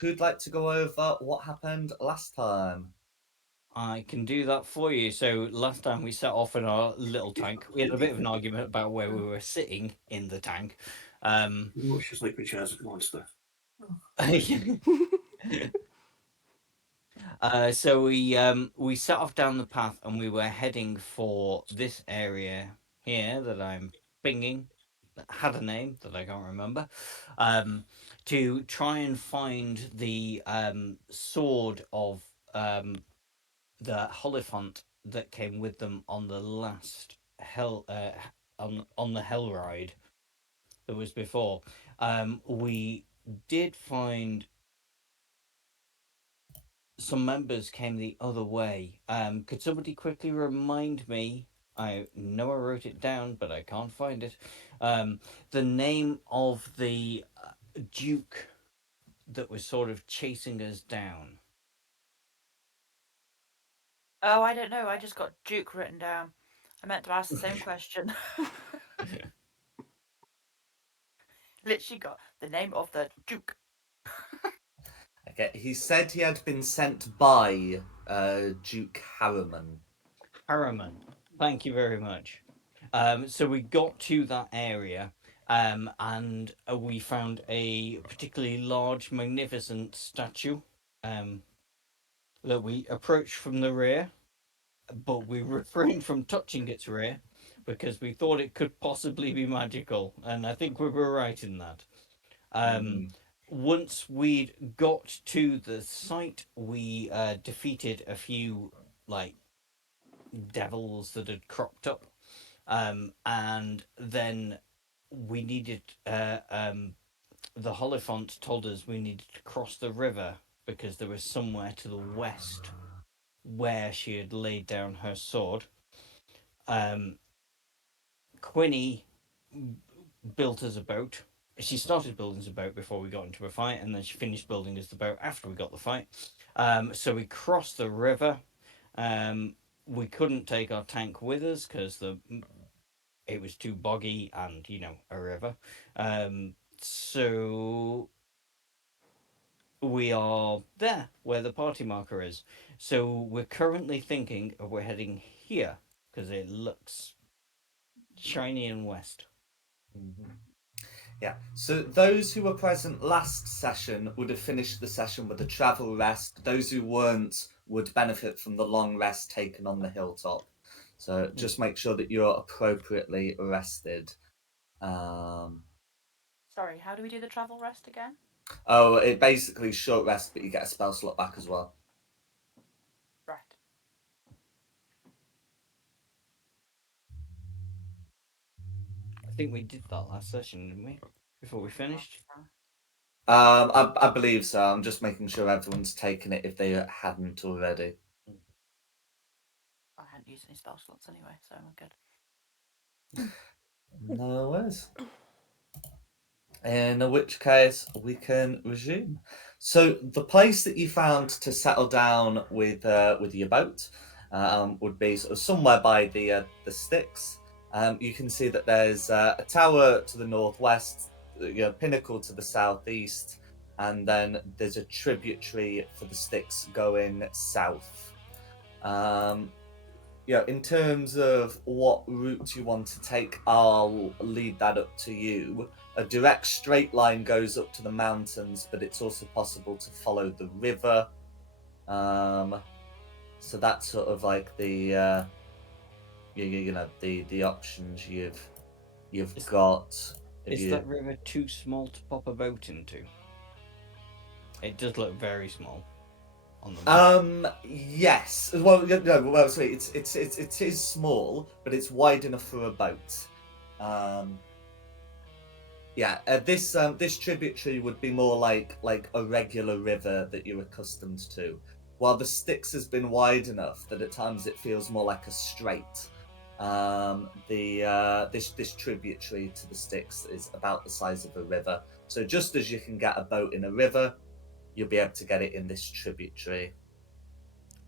who'd like to go over what happened last time? I can do that for you. So last time we set off in our little tank, we had a bit of an argument about where we were sitting in the tank. Oh, she's like the chair's a monster. So we set off down the path and we were heading for this area here that I'm pinging, that had a name that I can't remember, um, to try and find the sword of the Holifant that came with them on the last hell on the hell ride that was before. We did find some members came the other way. Could somebody quickly remind me? I know I wrote it down, but I can't find it. The name of the Duke that was sort of chasing us down. Oh, I don't know. I just got Duke written down. I meant to ask the same question. Literally got the name of the Duke. Okay, he said he had been sent by Duke Harriman. Harriman. Thank you very much. So we got to that area, and we found a particularly large, magnificent statue um, that we approached from the rear, but we refrained from touching its rear because we thought it could possibly be magical, and I think we were right in that. Um, Mm. Once we'd got to the site, we defeated a few like devils that had cropped up, and then we needed the Holifont told us we needed to cross the river because there was somewhere to the west where she had laid down her sword. Um, Quinny built us a boat. She started building us a boat before we got into a fight, and then she finished building us the boat after we got the fight. So we crossed the river. Um, we couldn't take our tank with us because it was too boggy and a river. So we are there where the party marker is. So we're currently thinking of we're heading here because it looks shiny and west. Mm-hmm. Yeah. So those who were present last session would have finished the session with a travel rest. Those who weren't would benefit from the long rest taken on the hilltop. So just make sure that you're appropriately rested. Um, Sorry, how do we do the travel rest again? oh, it basically short rest, but you get a spell slot back as well. Right. I think we did that last session, didn't we? Before we finished. I believe so. I'm just making sure everyone's taken it if they hadn't already. I hadn't used any spell slots anyway, so I'm good. No worries. In which case, we can resume. So the place that you found to settle down with your boat would be sort of somewhere by the sticks. You can see that there's a tower to the northwest, pinnacle to the southeast, and then there's a tributary for the sticks going south. Um, in terms of what route you want to take, I'll lead that up to you. A direct straight line goes up to the mountains, but it's also possible to follow the river. So that's sort of like the options you've got. Is that river too small to pop a boat into? It does look very small on the map. Yes. Well, no. Well, sorry. It is small, but it's wide enough for a boat. Yeah. This tributary would be more like a regular river that you're accustomed to, while the Styx has been wide enough that at times it feels more like a strait. This tributary to the Styx is about the size of a river. So just as you can get a boat in a river, you'll be able to get it in this tributary.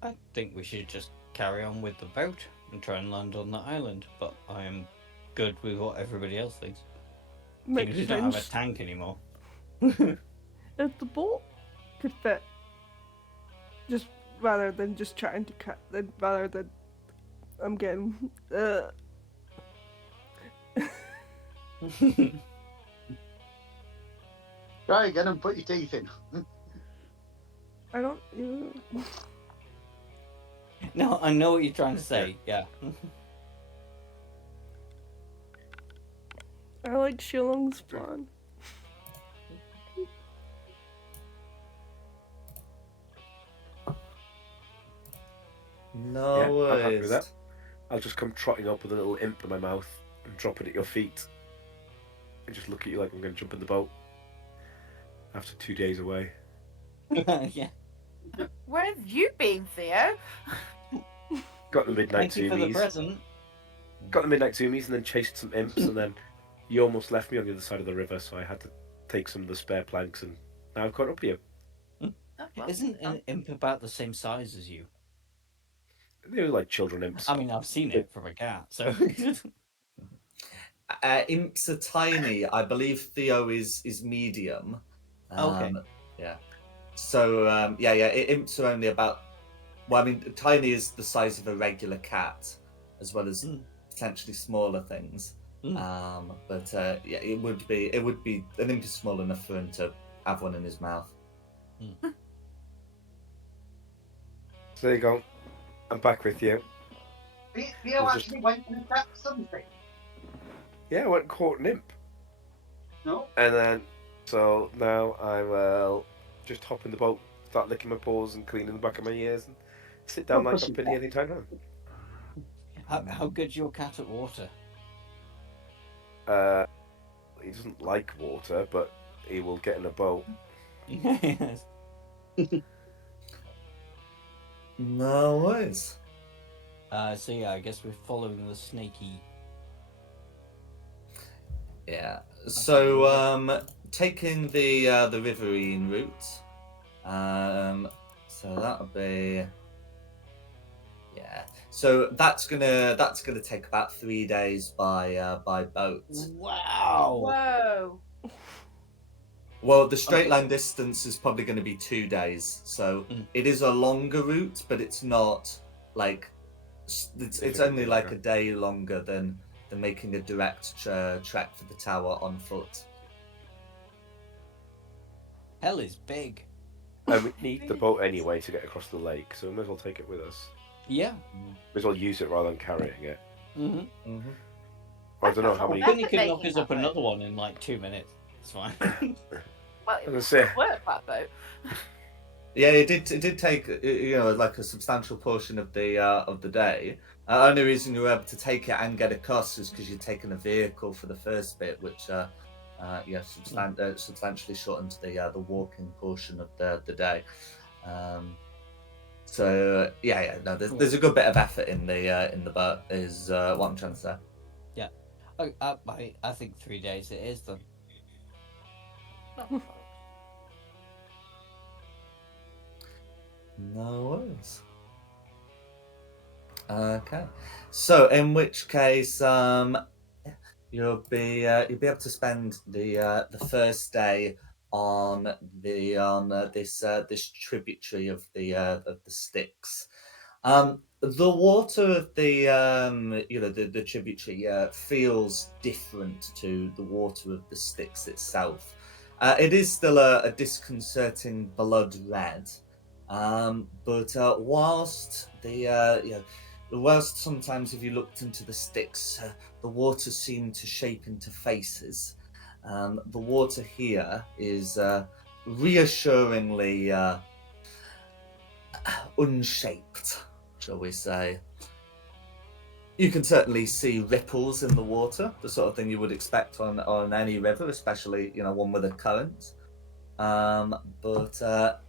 I think we should just carry on with the boat and try and land on that island, but I am good with what everybody else thinks. Makes Because we don't have a sense. tank anymore. At the boat? could fit. Just rather than just trying to cut, rather than I'm getting. Try again and put your teeth in. I don't. No, I know what you're trying to say. Yeah. I like Shillong's plan. No Yeah, I'm happy worries. with that. I'll just come trotting up with a little imp in my mouth and drop it at your feet. And just look at you like I'm going to jump in the boat. After 2 days away. Yeah. Where have you been, Theo? Got the midnight Thank you for the zoomies. present. Got the midnight zoomies and then chased some imps and then you almost left me on the other side of the river, so I had to take some of the spare planks and now I've caught up to you. Oh, well, Isn't an imp about the same size as you? They were like children imps. I mean, I've seen it from a cat, so. Imps are tiny. I believe Theo is medium. Okay. Yeah. So imps are only about. Well, I mean, tiny is the size of a regular cat, as well as potentially smaller things. But it would be an imp is small enough for him to have one in his mouth. So there you go. I'm back with you. Theo actually went and attacked something. Yeah, I went and caught an imp. No. And then, so now I will just hop in the boat, start licking my paws and cleaning the back of my ears, and sit down like I'm Penny any time now. How good's your cat at water? He doesn't like water, but he will get in a boat. Yes. No worries. So yeah, I guess we're following the snaky. Yeah. So taking the riverine route. So that'll be. Yeah. So that's gonna take about 3 days by boat. Wow. Whoa. Well, the straight line distance is probably going to be 2 days, so it is a longer route, but it's not like it's only like a day longer than making a direct trek for the tower on foot. Hell is big. And we need the boat anyway to get across the lake, so we might as well take it with us. Yeah. Might as well use it rather than carrying it. Mm-hmm. I don't know how many. Then you can knock us up another one in like 2 minutes. It's fine. Well, it I was was gonna say- work that boat. Yeah, it did take like a substantial portion of the day. Only reason you were able to take it and get across is because you'd taken a vehicle for the first bit, which substantially shortened the walking portion of the day. So there's a good bit of effort in the boat is what I'm trying to say. Yeah. I think 3 days it is then. No worries. Okay, so in which case, you'll be able to spend the first day on this tributary of the Styx. The water of the tributary feels different to the water of the Styx itself. It is still a disconcerting blood red. But whilst whilst sometimes if you looked into the Styx, the water seemed to shape into faces. The water here is reassuringly unshaped, shall we say. You can certainly see ripples in the water, the sort of thing you would expect on any river, especially one with a current. But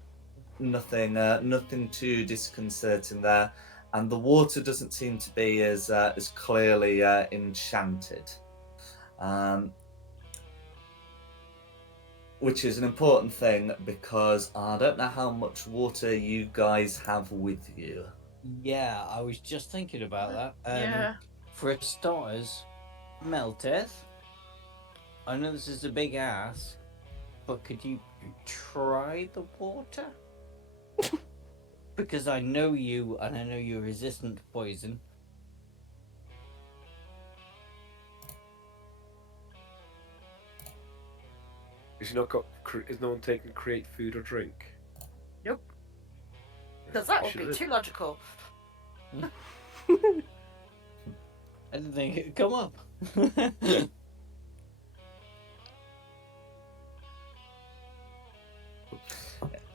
nothing too disconcerting there, and the water doesn't seem to be as clearly enchanted, which is an important thing because I don't know how much water you guys have with you. Yeah, I was just thinking about that. Yeah. For starters, Melteth. I know this is a big ask, but could you try the water? Because I know you, and I know you're resistant to poison. Is no one taking create food or drink? Nope. Because that would Should be it? too logical. I didn't think it'd come up.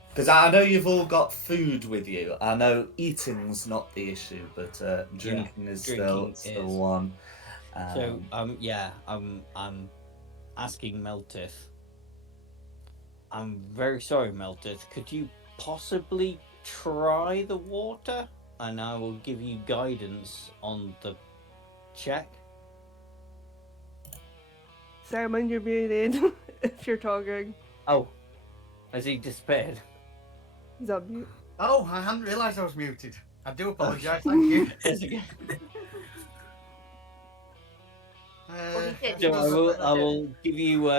Because I know you've all got food with you. I know eating's not the issue, but drinking is drinking still is. one. So yeah, I'm asking Meltith. I'm very sorry, Meltith. Could you possibly try the water, and I will give you guidance on the check. Simon, you're muted if you're talking. Oh, has he disappeared? He's on mute. Oh, I hadn't realised I was muted. I do apologise. Thank you. Yes, again. did. So I will give you.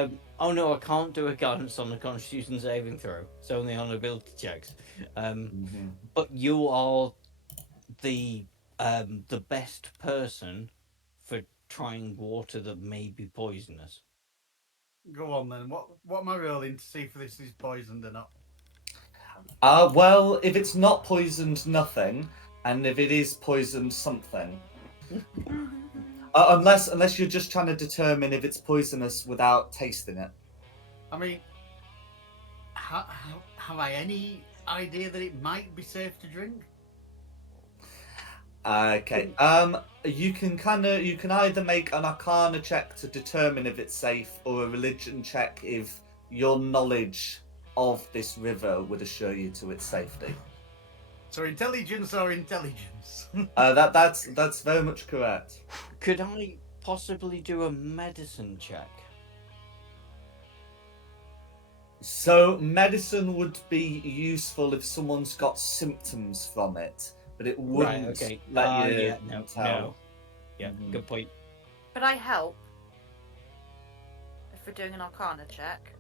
Oh no, I can't do a guidance on the Constitution saving throw. It's only on ability checks. But you are the best person for trying water that may be poisonous. Go on then. What am I rolling to see if this is poisoned or not? Well, if it's not poisoned, nothing, and if it is poisoned, something. Unless you're just trying to determine if it's poisonous without tasting it. I mean, have I any idea that it might be safe to drink? Okay. You can either make an Arcana check to determine if it's safe, or a religion check if your knowledge of this river would assure you to its safety. So intelligence or intelligence? That's very much correct. Could I possibly do a medicine check? So medicine would be useful if someone's got symptoms from it, but it wouldn't Right, okay. let you Yeah, no. tell. Yeah, good point. Could I help? If we're doing an Arcana check.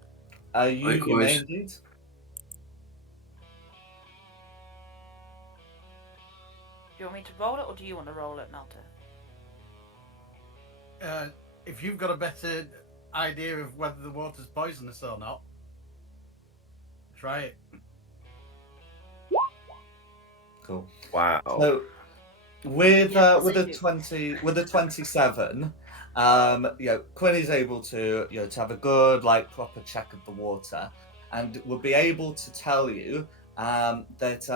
You may Likewise. indeed. Do you want me to roll it, or do you want to roll it, Melter? If you've got a better idea of whether the water's poisonous or not, try it. Cool. Wow. So with Yeah, with they a do. 27, Quinn is able to to have a good proper check of the water, and will be able to tell you that that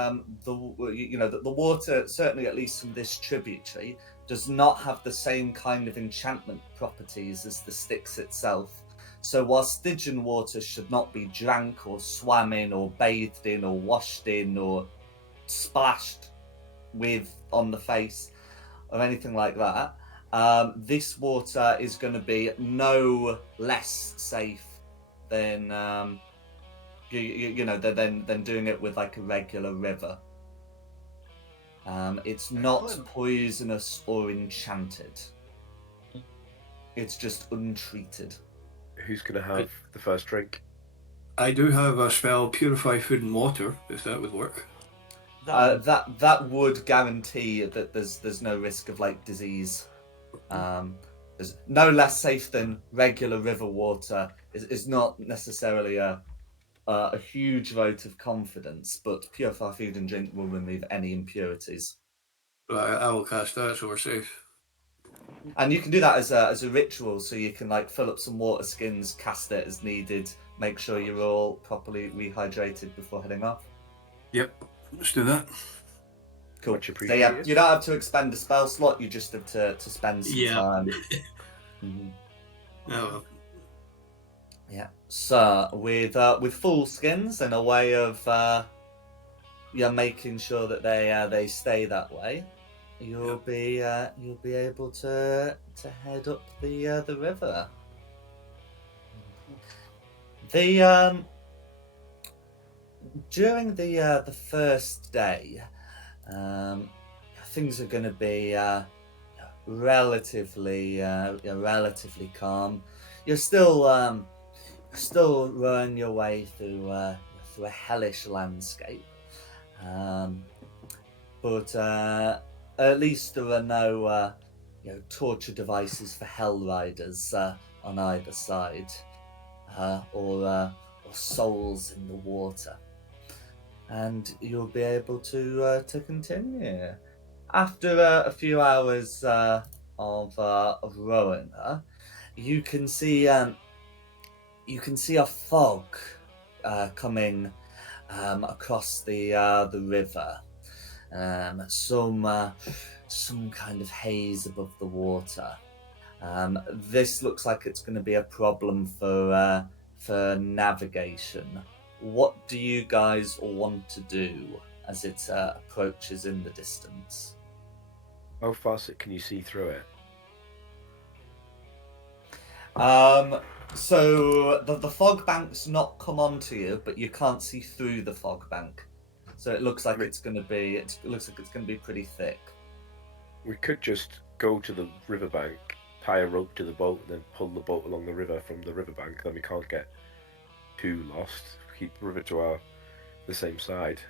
the water, certainly at least from this tributary, does not have the same kind of enchantment properties as the Styx itself. So while Stygian water should not be drank or swam in or bathed in or washed in or splashed with on the face or anything like that, this water is going to be no less safe than than doing it with like a regular river. It's not Excellent. poisonous or enchanted. It's just untreated. Who's going to have the first drink? I do have a spell, Purify Food and Water, if that would work. That would guarantee that there's no risk of disease. There's no less safe than regular river water. Is not necessarily a huge vote of confidence, but Purify Food and Drink will remove any impurities. I will cast that, so we're safe. And you can do that as a ritual, so you can fill up some water skins, cast it as needed, make sure you're all properly rehydrated before heading off. Yep, let's do that. Cool. Much So appreciated. you don't have to expend a spell slot, you just have to spend some time. Oh, Yeah. So with full skins and a way of making sure that they stay that way, you'll be able to head up the river. During the first day, things are going to be relatively calm. You're still still rowing your way through a hellish landscape. But at least there are no torture devices for hell riders on either side, or souls in the water, and you'll be able to continue after a few hours of rowing. You can see a fog coming across the river. Some kind of haze above the water. This looks like it's going to be a problem for navigation. What do you guys want to do as it approaches in the distance? How fast can you see through it? So the fog bank's not come onto you, but you can't see through the fog bank. So it looks like it's going to be pretty thick. We could just go to the riverbank, tie a rope to the boat, and then pull the boat along the river from the riverbank. Then we can't get too lost. Keep the river to the same side.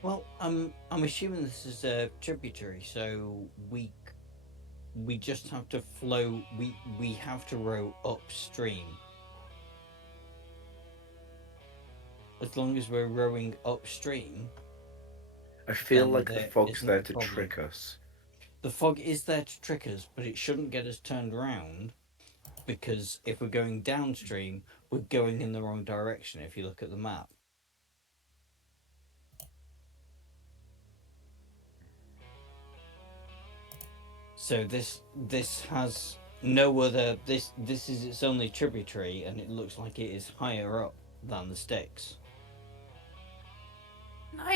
Well, I'm assuming this is a tributary, so we just have to flow. We have to row upstream. As long as we're rowing upstream. I feel Then like the there fog's isn't there a to problem. trick us. The fog is there to trick us, but it shouldn't get us turned around, because if we're going downstream, we're going in the wrong direction if you look at the map. So this has no other. This is its only tributary, and it looks like it is higher up than the Styx.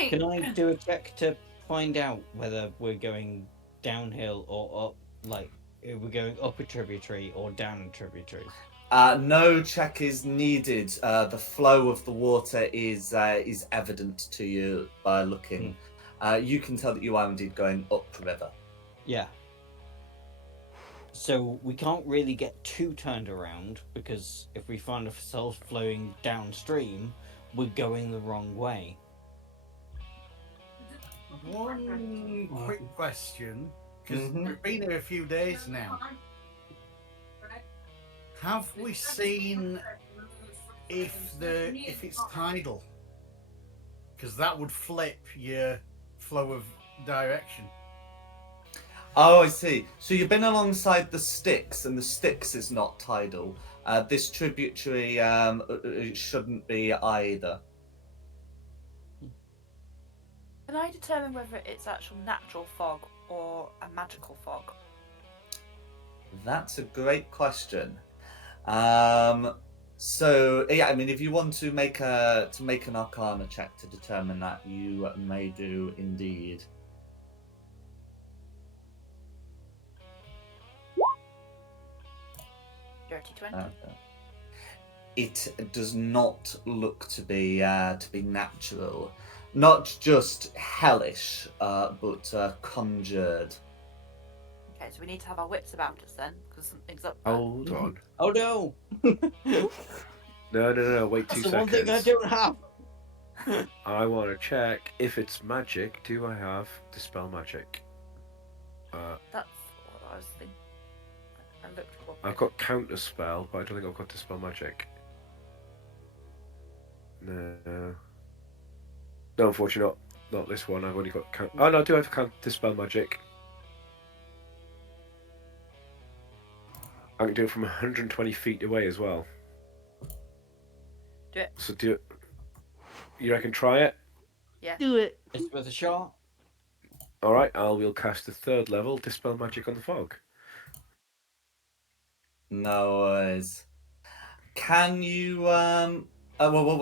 Can I do a check to find out whether we're going downhill or up? Like, if we're going up a tributary or down a tributary? No check is needed. The flow of the water is evident to you by looking. You can tell that you are indeed going upriver. Yeah. So we can't really get too turned around, because if we find ourselves flowing downstream, we're going the wrong way. One quick question, because Mhm. we've been here a few days now. Have we seen if it's tidal? Because that would flip your flow of direction. Oh, I see. So you've been alongside the Styx, and the Styx is not tidal. This tributary it shouldn't be either. Can I determine whether it's actual natural fog or a magical fog? That's a great question. So yeah, I mean, if you want to make an Arcana check to determine that, you may do indeed. Dirty 20. It does not look to be natural, not just hellish, but conjured. Okay, so we need to have our wits about us then, because something's up. Hold on. Oh no! No. Wait That's 2 the one seconds. thing I don't have. I want to check if it's magic. Do I have Dispel Magic? That's what I was thinking. I looked for. I've got Counter Spell, but I don't think I've got Dispel Magic. No, unfortunately not this one. I've only got Oh no, I do have Dispel Magic. I can do it from 120 feet away as well. Do it. So you reckon try it? Yeah. Do it. It's worth a shot. Alright, we'll cast the 3rd level Dispel Magic on the fog. No worries. Can you well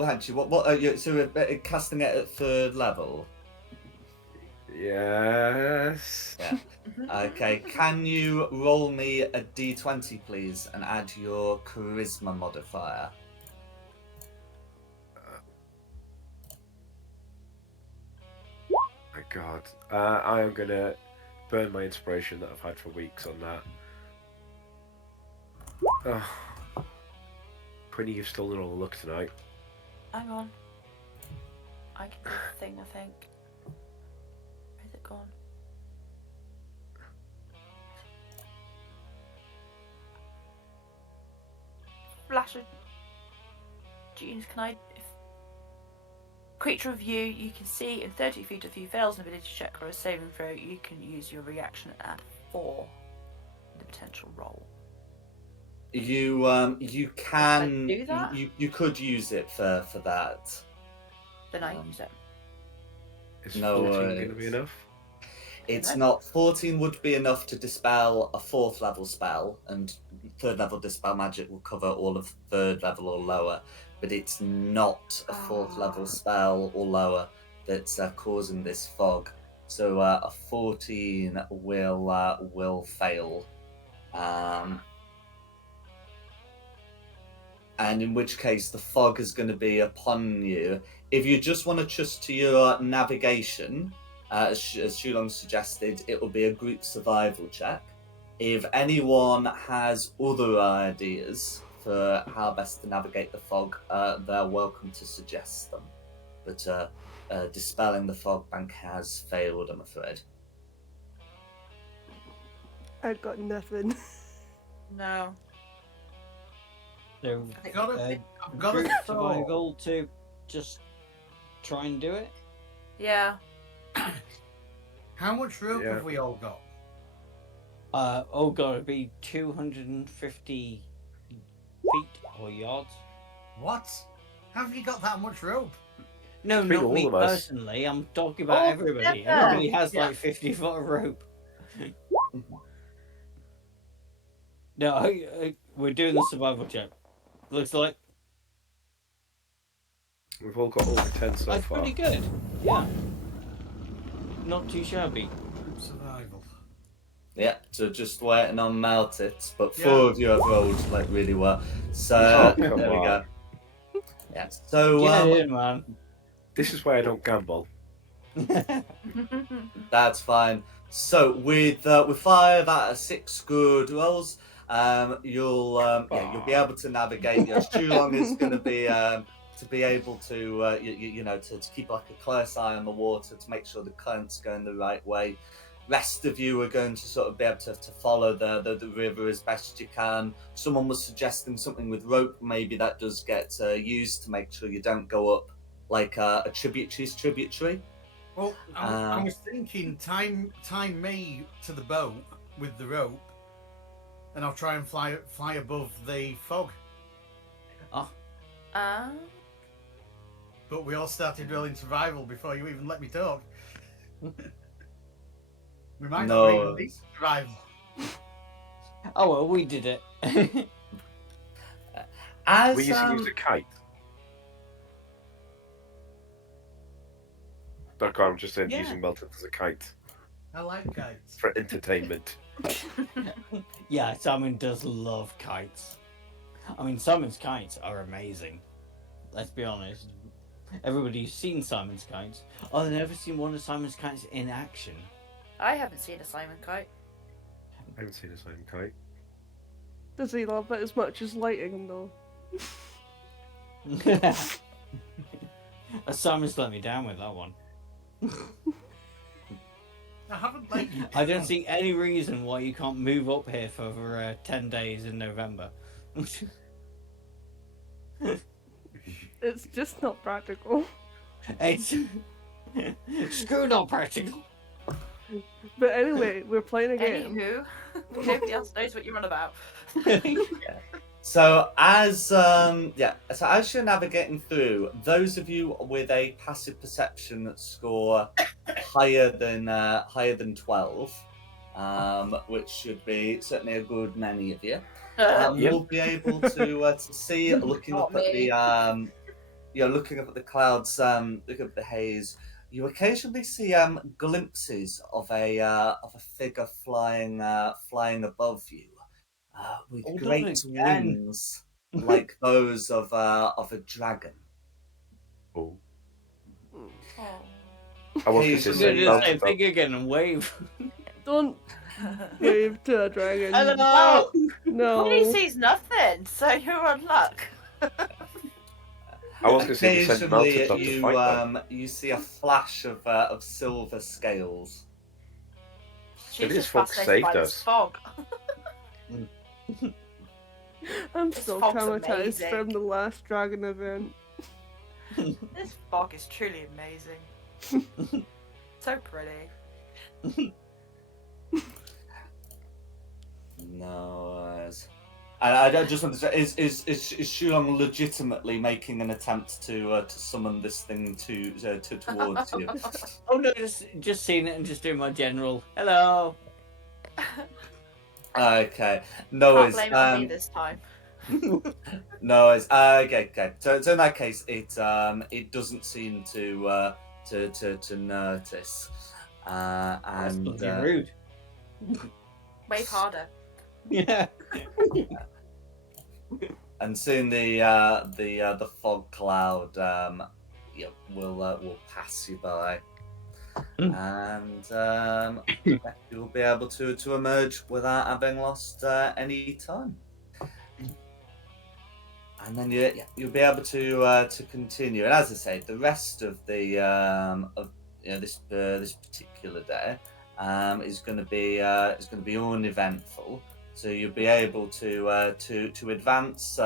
actually what so we're casting it at 3rd level? Yes. Yeah. Okay. Can you roll me a d20 please and add your charisma modifier? My God, I am gonna burn my inspiration that I've had for weeks on that. Quinny, you've stolen all the luck tonight. Hang on. I can do the thing, I think. Where's it gone? Flash of Genes, can I... If creature of you can see in 30 feet of you fails an ability check or a saving throw, you can use your reaction and add 4 in the potential roll. You you Can I can do that? you could use it for that. Then I use it. Is No 14 going to worries. be enough? It's No. not 14 would be enough to dispel a 4th level spell, and 3rd level dispel magic will cover all of 3rd level or lower, but it's not a 4th level spell or lower that's causing this fog. So a 14 will fail. And in which case the fog is going to be upon you. If you just want to trust to your navigation, as Shulong suggested, it will be a group survival check. If anyone has other ideas for how best to navigate the fog, they're welcome to suggest them. But dispelling the fog bank has failed, I'm afraid. I've got nothing. No. So, I've got a group thought. survival to just try and do it. Yeah. How much rope Yeah. have we all got? Oh god, it'd be 250 feet or yards. What? How have you got that much rope? No, Between not all me of us. personally. I'm talking about Oh, everybody. yeah. Everybody has Yeah. like 50 foot of rope. No, we're doing the survival check. Looks like We've all got over 10 so that's far. pretty good. Yeah. Not too shabby. Group survival. Yeah, so just waiting on Meltit, but Yeah. 4 of you have rolled like really well. So Oh, there come we go. on. Yeah. So Get in, man. This is why I don't gamble. that's fine. So with 5 out of 6 good rolls, you'll be able to navigate. Shulong is going to be able to to keep like a close eye on the water to make sure the current's going the right way. Rest of you are going to sort of be able to follow the river as best you can. Someone was suggesting something with rope. Maybe that does get used to make sure you don't go up like a tributary's tributary. Well, I was thinking, time me to the boat with the rope, and I'll try and fly above the fog. But we all started rolling survival before you even let me talk. We might not even need survival. Oh well, we did it. As We used to use a kite. Like I'm just saying, Yeah. using Melton as a kite I like kites. for entertainment. Yeah, Simon does love kites. I mean, Simon's kites are amazing. Let's be honest. Everybody's seen Simon's kites. Oh, they've never seen one of Simon's kites in action. I haven't seen a Simon kite. I haven't seen a same kite. Does he love it as much as lighting though? Simon's let me down with that one. I haven't let you. I don't see any reason why you can't move up here for 10 days in November. It's just not practical. It's screw not practical. But anyway, we're playing a game. Anywho, nobody else knows what you're on about. So as you're navigating through, those of you with a passive perception score higher than 12, which should be certainly a good many of you, will be able to see, looking up at the looking up at the clouds, looking up at the haze. You occasionally see glimpses of a figure flying above you. With Hold on great again. wings like those of a dragon. Oh. Oh. I was Hey, going to I'm say, gonna do the same Melton, thing again and wave. Don't wave to a dragon. Hello! No. He sees nothing, so you're on luck. I was going to say we send Occasionally, mountains up to fight them. you see a flash of silver scales. She's Maybe this just fog fascinated by saved this us. fog. I'm This still fog's traumatized amazing. from the last dragon event. This fog is truly amazing. So pretty. No. I just want to say, is Shulong legitimately making an attempt to summon this thing towards you? Oh no, just seeing it and just doing my general hello. Okay, no Can't worries. blame it on me this time. No worries. Okay. So in that case, it doesn't seem to notice, That's and bloody rude. Wave harder. Yeah. and soon the fog cloud will pass you by, and you'll be able to emerge without having lost any time. And then you'll be able to continue. And as I say, the rest of the of this particular day is going to be uneventful. So you'll be able to advance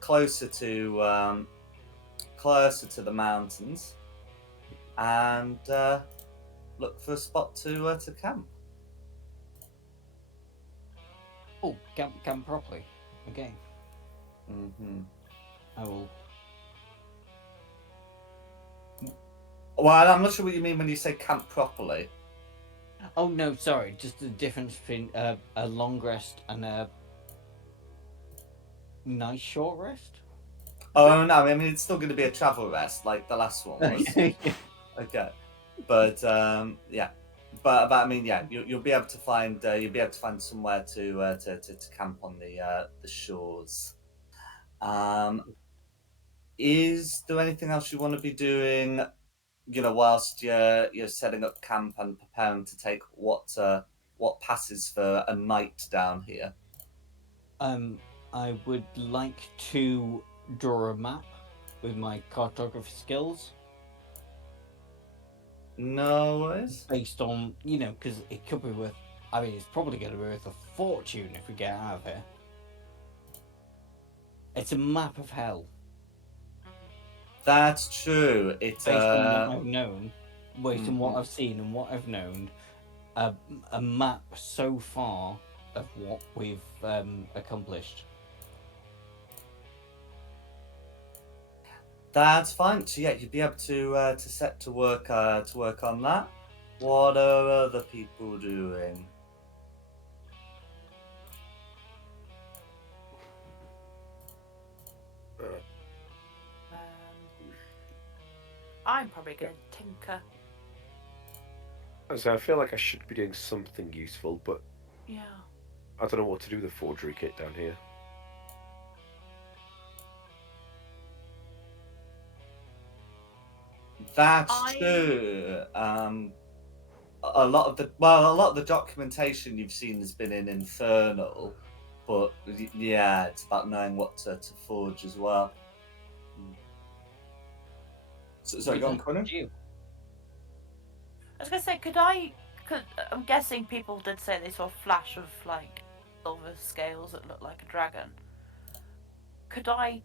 closer to the mountains and look for a spot to camp. Oh, camp properly. Okay. Mm-hmm. I will. Well, I'm not sure what you mean when you say camp properly. Oh no, sorry. Just the difference between a long rest and a nice short rest. Oh no, I mean it's still going to be a travel rest like the last one was. Okay, but yeah, but I mean yeah, you'll be able to find somewhere to camp on the shores. Is there anything else you want to be doing? Whilst you're setting up camp and preparing to take what passes for a night down here. I would like to draw a map with my cartography skills. No worries. Based on, because it could be worth. I mean, it's probably going to be worth a fortune if we get out of here. It's a map of hell. That's true. It's based on what I've known, based on what Mhm. I've seen and what I've known, a map so far of what we've accomplished. That's fine. So yeah, you'd be able to set to work on that. What are other people doing? I'm probably going to tinker. So I feel like I should be doing something useful, but Yeah. I don't know what to do with the forgery kit down here. That's true. A lot of the documentation you've seen has been in Infernal, but yeah, it's about knowing what to forge as well. Sorry, go on, Connor. I was going to say, I'm guessing people did say they saw a flash of like silver scales that looked like a dragon. Could I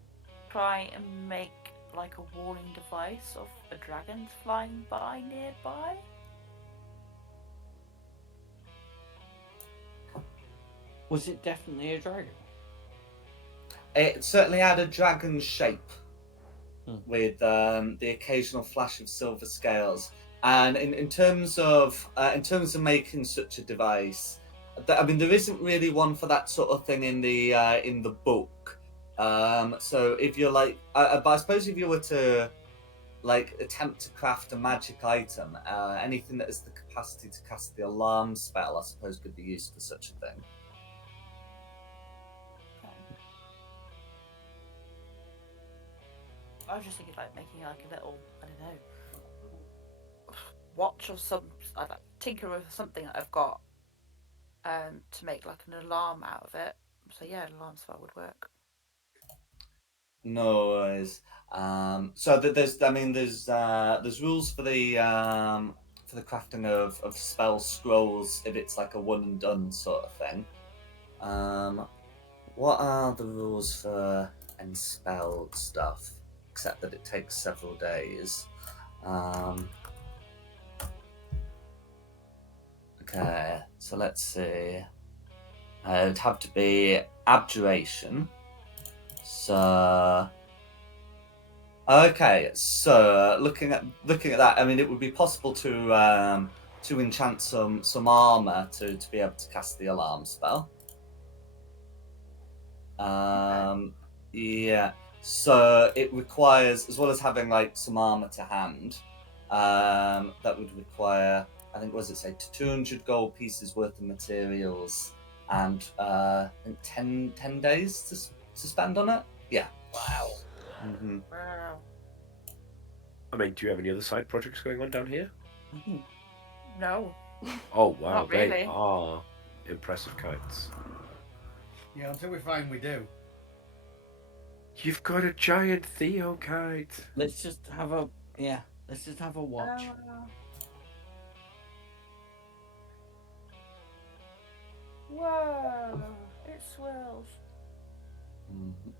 try and make like a warning device of a dragon flying by nearby? Was it definitely a dragon? It certainly had a dragon shape with the occasional flash of silver scales. And in terms of making such a device, I mean, there isn't really one for that sort of thing in the book. So if you're like, but I suppose if you were to like attempt to craft a magic item, anything that has the capacity to cast the alarm spell, I suppose, could be used for such a thing. I was just thinking like making like a little, I don't know, watch or some, I'd like tinker with something that I've got, to make like an alarm out of it. So yeah, an alarm spell would work. No worries. So there's rules for the crafting of spell scrolls if it's like a one and done sort of thing. What are the rules for enspelled stuff? Except that it takes several days. Okay, so let's see. It'd have to be abjuration. So okay, so looking at that, I mean, it would be possible to enchant some armor to be able to cast the alarm spell. Yeah. So it requires, as well as having like some armor to hand, that would require, I think, what does it say, 200 gold pieces worth of materials and I think 10 days to spend on it. Yeah. Wow. Mm-hmm. Wow. I mean, do you have any other side projects going on down here? No. Oh wow, Not really. they are impressive kites. Yeah, until we find we do. You've got a giant Theo kite. Let's just have a watch. Whoa! It swirls. Mm-hmm.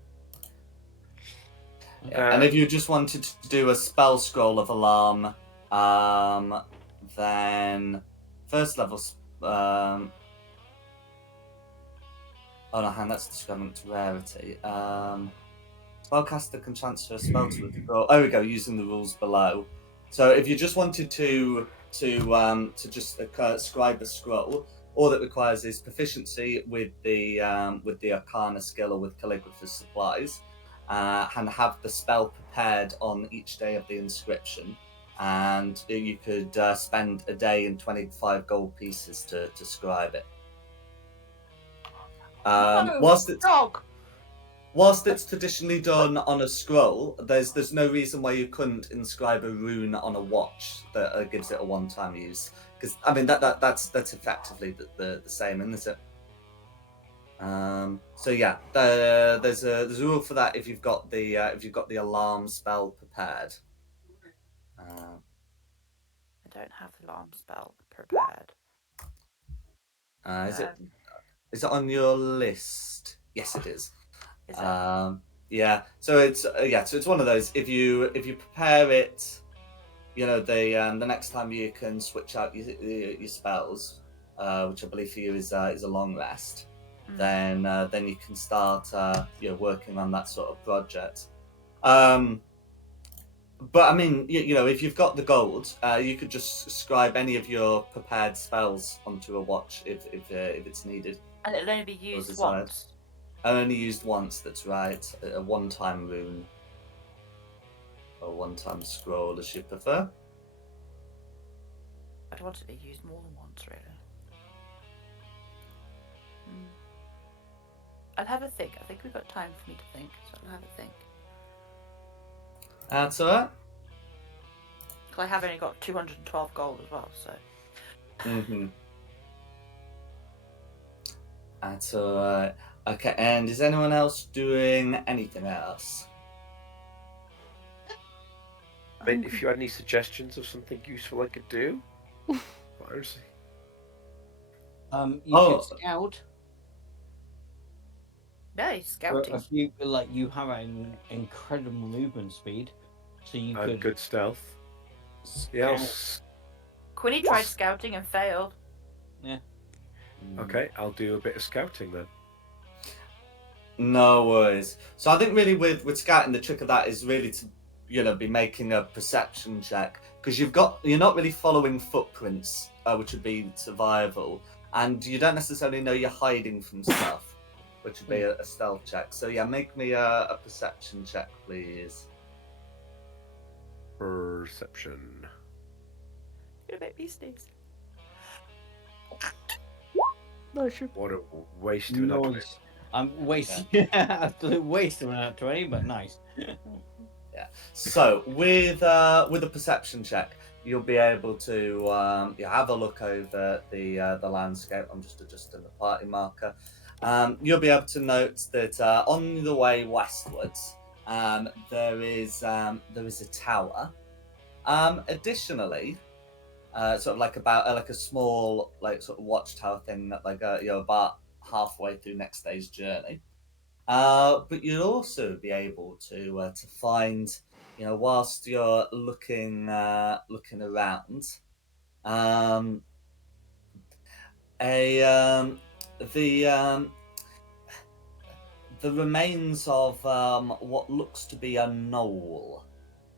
Yeah. And if you just wanted to do a spell scroll of alarm, then first level. Oh no, hang, that's describing its rarity. Spellcaster can transfer a spell to a scroll. Oh, we go, using the rules below. So if you just wanted to just scribe a scroll, all that requires is proficiency with the Arcana skill or with calligrapher's supplies, and have the spell prepared on each day of the inscription. And you could spend a day and 25 gold pieces to scribe it. Whilst it's traditionally done on a scroll, there's no reason why you couldn't inscribe a rune on a watch that gives it a one-time use. Because I mean that's effectively the same, isn't it? So yeah, there's a rule for that if you've got the alarm spell prepared. I don't have the alarm spell prepared. Is it on your list? Yes, it is. Is it? Yeah. So it's So it's one of those. If you prepare it, the next time you can switch out your spells, which I believe for you is a long rest. Then you can start working on that sort of project. But I mean, if you've got the gold, you could just scribe any of your prepared spells onto a watch if it's needed. And it'll only be used once. Only used once. That's right. A one-time rune or one-time scroll, as you prefer. I'd want it to be used more than once, really. I'll have a think. I think we've got time for me to think, so I'll have a think. That's alright. Because I have only got 212 gold as well, so. That's alright. Okay, and is anyone else doing anything else? I mean, if you had any suggestions of something useful I could do, honestly. You could scout. No, scouting. You have an incredible movement speed, so you could good stealth. Yes. Quinny tried scouting and failed. Yeah. Okay, I'll do a bit of scouting then. No worries. So I think really with scouting, the trick of that is really to be making a perception check, because you're not really following footprints, which would be survival, and you don't necessarily know you're hiding from stuff, which would be a stealth check. So yeah, make me a perception check, please. Perception. You're gonna make me sneeze. No, sure. What a waste of an outlet. I'm wasting absolute waste of an 20, but nice. Yeah. So with a perception check, you'll be able to have a look over the landscape. I'm just adjusting the party marker. You'll be able to note that on the way westwards, there is a tower. Additionally, sort of like about like a small like sort of watchtower thing that like about halfway through next day's journey. But you'll also be able to find, whilst you're looking around, um, a the remains of what looks to be a knoll,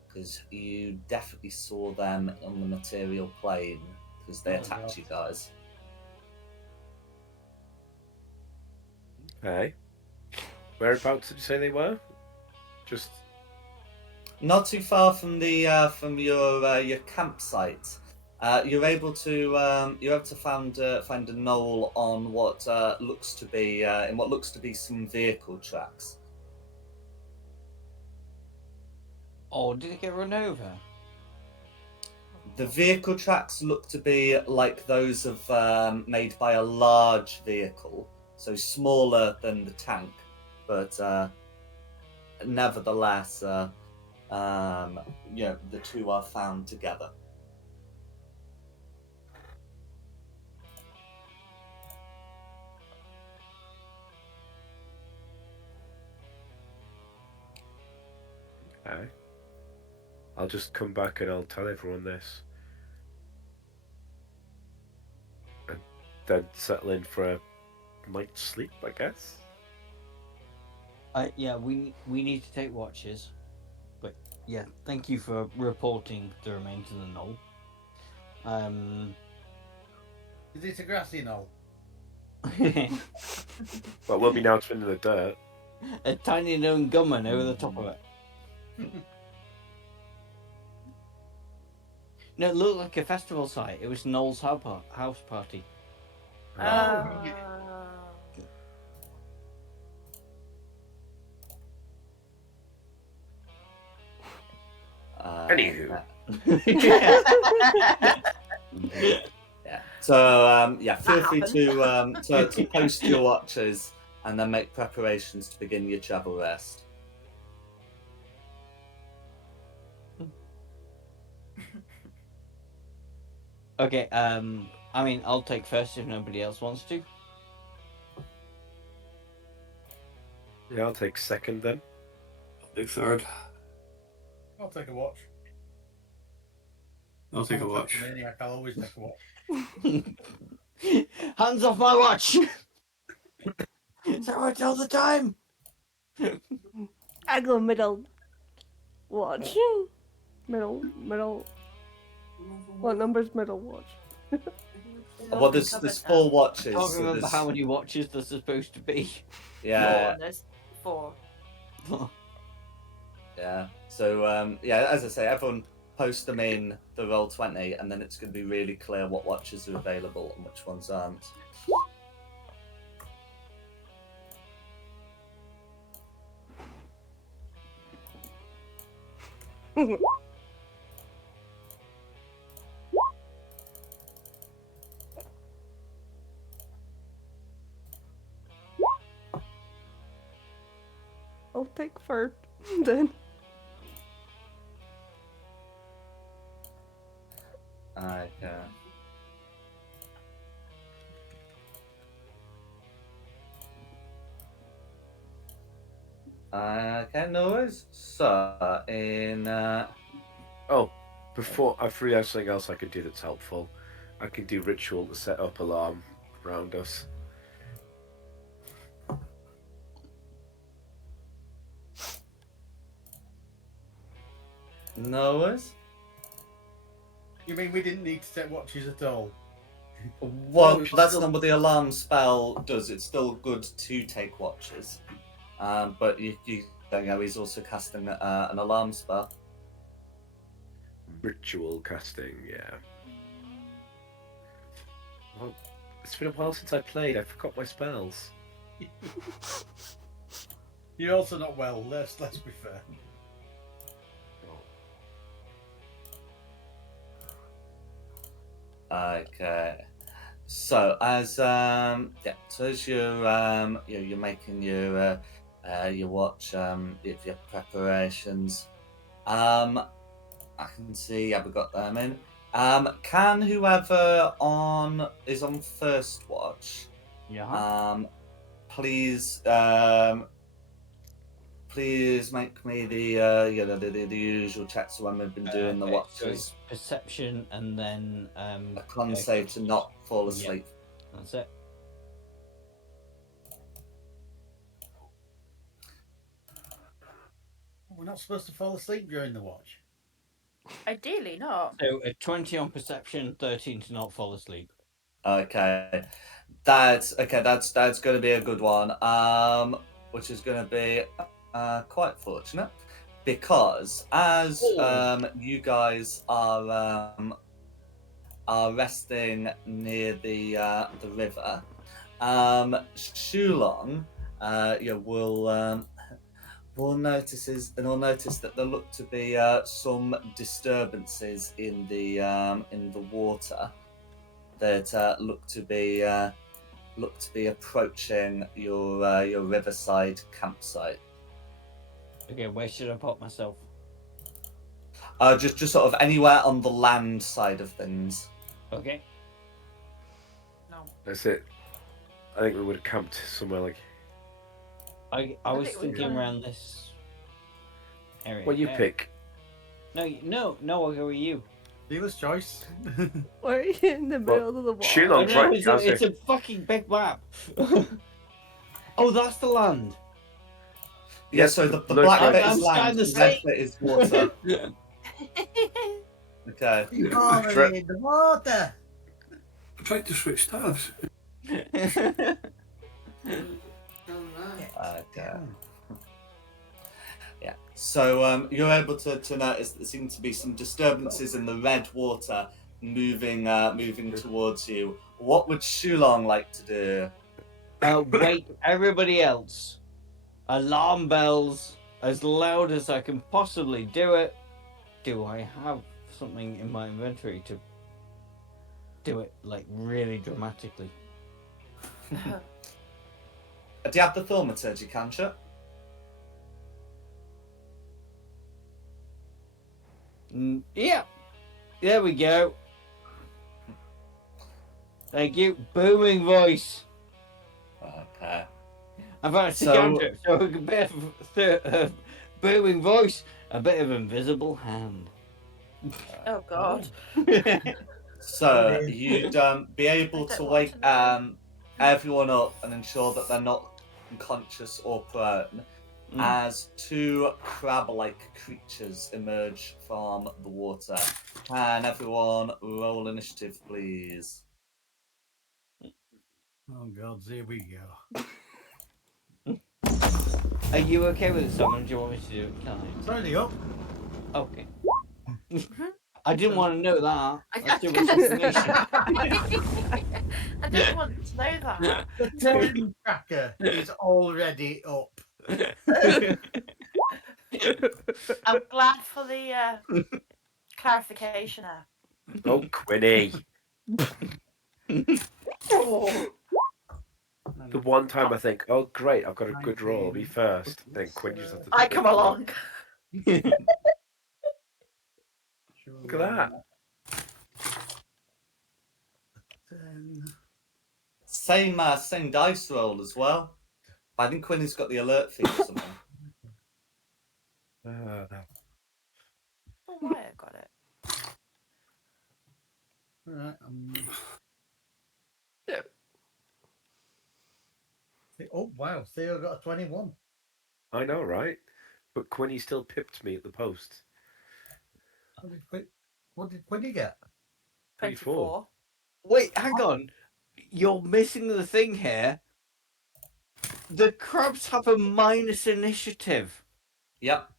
because you definitely saw them on the material plane because they Oh, attacked God. you guys. Okay. Whereabouts did you say they were? Just Not too far from the from your campsite. You're able to find a knoll on what looks to be in what looks to be some vehicle tracks. Oh, did it get run over? The vehicle tracks look to be like those of made by a large vehicle, so smaller than the tank, but nevertheless, the two are found together. okay. I'll just come back and I'll tell everyone this. And then settle in for a night's sleep, I guess. Yeah, we need to take watches. But yeah, thank you for reporting the remains of the knoll. Is it a grassy knoll? Well, we'll be now in the dirt. A tiny known gunman over the top of it. No, it looked like a festival site. It was Noel's house party. Anywho. Yeah. So feel free happened. to post your watches and then make preparations to begin your travel rest. Okay, I mean, I'll take first if nobody else wants to. Yeah, I'll take second then. I'll take third. I'll take a watch. I'll take a I'm watch. maniac. I'll always take a watch. Hands off my watch! So I tell the time! I go middle. Watch. Middle. What number's middle watch? Well, there's 4 watches. I can't so remember there's- how many watches there's supposed to be. Yeah, There's 4. yeah. So as I say, everyone post them in the Roll20, and then it's going to be really clear what watches are available and which ones aren't. I'll take third then. Okay. Okay, no worries. So, Oh, before I've realised something else I could do that's helpful. I can do ritual to set up alarm around us. no worries. You mean we didn't need to set watches at all? Well, it's that's still- not what the alarm spell does. It's still good to take watches. But he's also casting an alarm spell. Ritual casting, yeah. Well, it's been a while since I played. I forgot my spells. You're also not well. Let's be fair. Okay. So as you're making your You watch if your preparations. I can see. Yeah, we got them in. Can whoever is on first watch, Yeah. please, please make me the the usual checks when we've been doing the Okay, so watches. it's perception and then A con save to not fall Yep. asleep. That's it. We're not supposed to fall asleep during the watch. Ideally not. So a 20 on perception, 13 to not fall asleep. Okay, that's okay. That's going to be a good one. Which is going to be quite fortunate because as you guys are resting near the river, Shulong, will notice that there look to be some disturbances in the water that look to be approaching your riverside campsite. Okay, where should I put myself? Just sort of anywhere on the land side of things. Okay. No. That's it. I think we would have camped somewhere like. I I was think we thinking can. around this area. What you pick? No, I'll go with you. Dealer's choice. Why are you in the middle of the water? Shulong's No, right, it's a fucking big map. Oh, that's the land. Yeah, so the Look, black I'm bit is scanning land, the the red sea. bit is water. Okay. Oh, in the water. I tried to switch tabs. Okay. Yeah. So you're able to notice there seem to be some disturbances in the red water moving towards you. What would Shulong like to do? Wake everybody else. Alarm bells as loud as I can possibly do it. Do I have something in my inventory to do it like really dramatically? Do you have the thaumaturgy cantrip? Yeah. There we go. Thank you. Booming voice. Okay. I've had a So- cantrip, so a bit of booming voice, a bit of invisible hand. Oh God. So you'd be able I to don't wake want to everyone up and ensure that they're not unconscious or prone as two crab-like creatures emerge from the water. Can everyone roll initiative, please? Oh God, here we go. Are you okay with it, someone? Do you want me to do it? Can It's already up. I? Okay. I didn't want to know that. That's too much gonna information. I don't want to know that. The time tracker is already up. I'm glad for the clarification there. Oh, Quinny. The one time I think, oh great, I've got a good roll, I'll be first. Then Quinn just has to. I come along. Look at that. Same dice roll as well. I think Quinny's got the alert feed or something. No. Oh, why I got it. Alright, Oh wow, Theo got a 21. I know, right? But Quinny still pipped me at the post. What did Quinny get? 24. Wait, hang on. You're missing the thing here. The crabs have a minus initiative. Yep.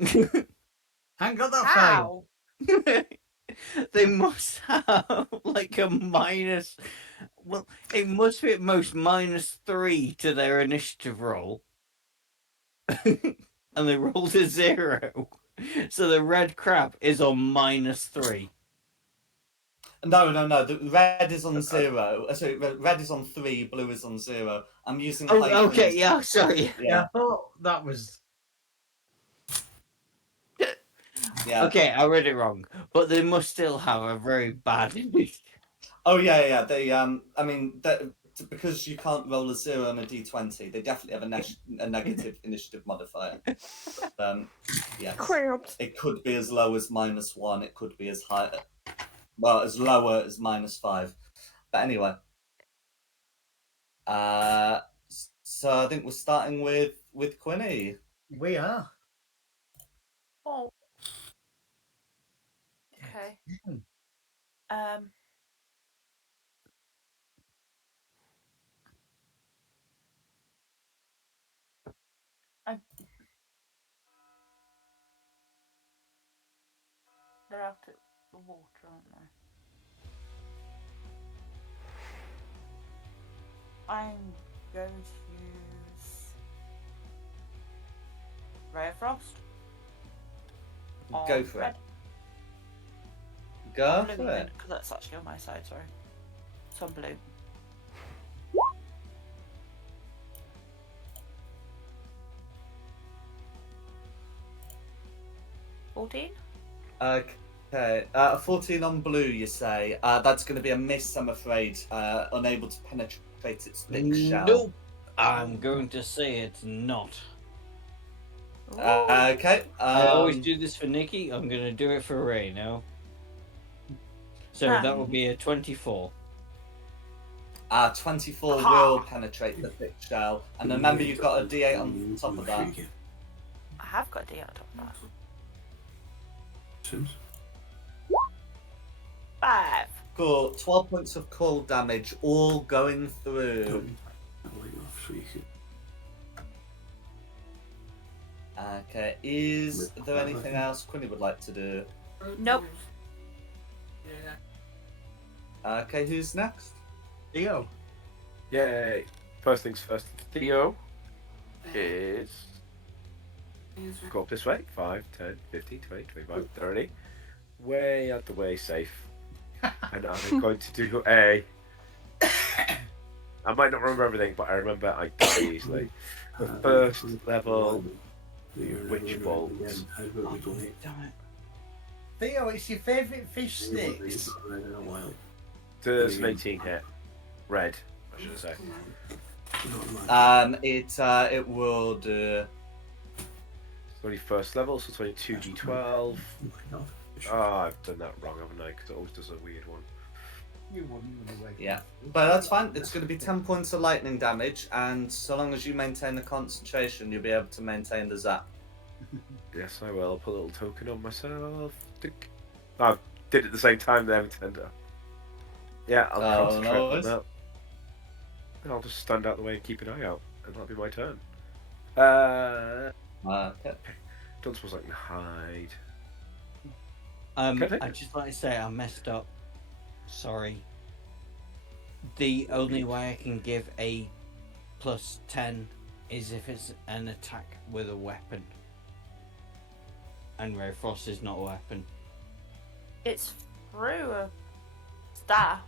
Hank got that fail. How? They must have like a minus. Well, it must be at most -3 to their initiative roll. And they rolled a 0. So the red crab is on -3. No. The red is on 0. Sorry, red is on 3. Blue is on 0. I'm using Oh, hyphens. okay, yeah, sorry. Yeah, I thought that was. Yeah. Okay, I read it wrong, but they must still have a very bad initiative. Oh yeah. They I mean because you can't roll a 0 on a d20, they definitely have a negative initiative modifier. Yes. Cramps. It could be as low as -1. It could be as high, well, as lower as -5. But anyway, so I think we're starting with Quinny. We are. Oh. Okay. They're out at the water, aren't they? I'm going to use Ray of Frost. Go for it. Go for it. Because that's actually on my side, sorry. So I'm blue. $14? Okay. 14 on blue, you say. That's going to be a miss, I'm afraid. Unable to penetrate its thick shell. Nope. I'm going to say it's not. Okay. I always do this for Nikki. I'm going to do it for Ray now. So that will be a 24. 24 will penetrate the thick shell. And remember, you've got a d8 on top of that. I have got a D on top of that. Sims. 5. Cool. 12 points of cold damage, all going through. Okay. Is there anything else Quinny would like to do? Nope. Okay, who's next? Theo. Yay! First things first, Theo is go up this way. 5, 10, 15, 20, 25, 30. Way out the way, safe. And I'm going to do a. I might not remember everything, but I remember I got it easily. The first level witch bolt. Damn it. Theo, it's your favourite fish sticks. Does an 18 hit? Red, I should say. It will do. 21st level, so 22d12. I've done that wrong, haven't I? Because it always does a weird one. You wouldn't anyway. Yeah, but that's fine. It's going to be 10 points of lightning damage, and so long as you maintain the concentration, you'll be able to maintain the zap. Yes, I will. I'll put a little token on myself. I did it at the same time there, Nintendo. Yeah, I'll concentrate on that. And I'll just stand out the way and keep an eye out, and that'll be my turn. Okay. Don't suppose I can hide. I'd just like to say I messed up. Sorry. The only way I can give a +10 is if it's an attack with a weapon. And Ray Frost is not a weapon. It's through a staff.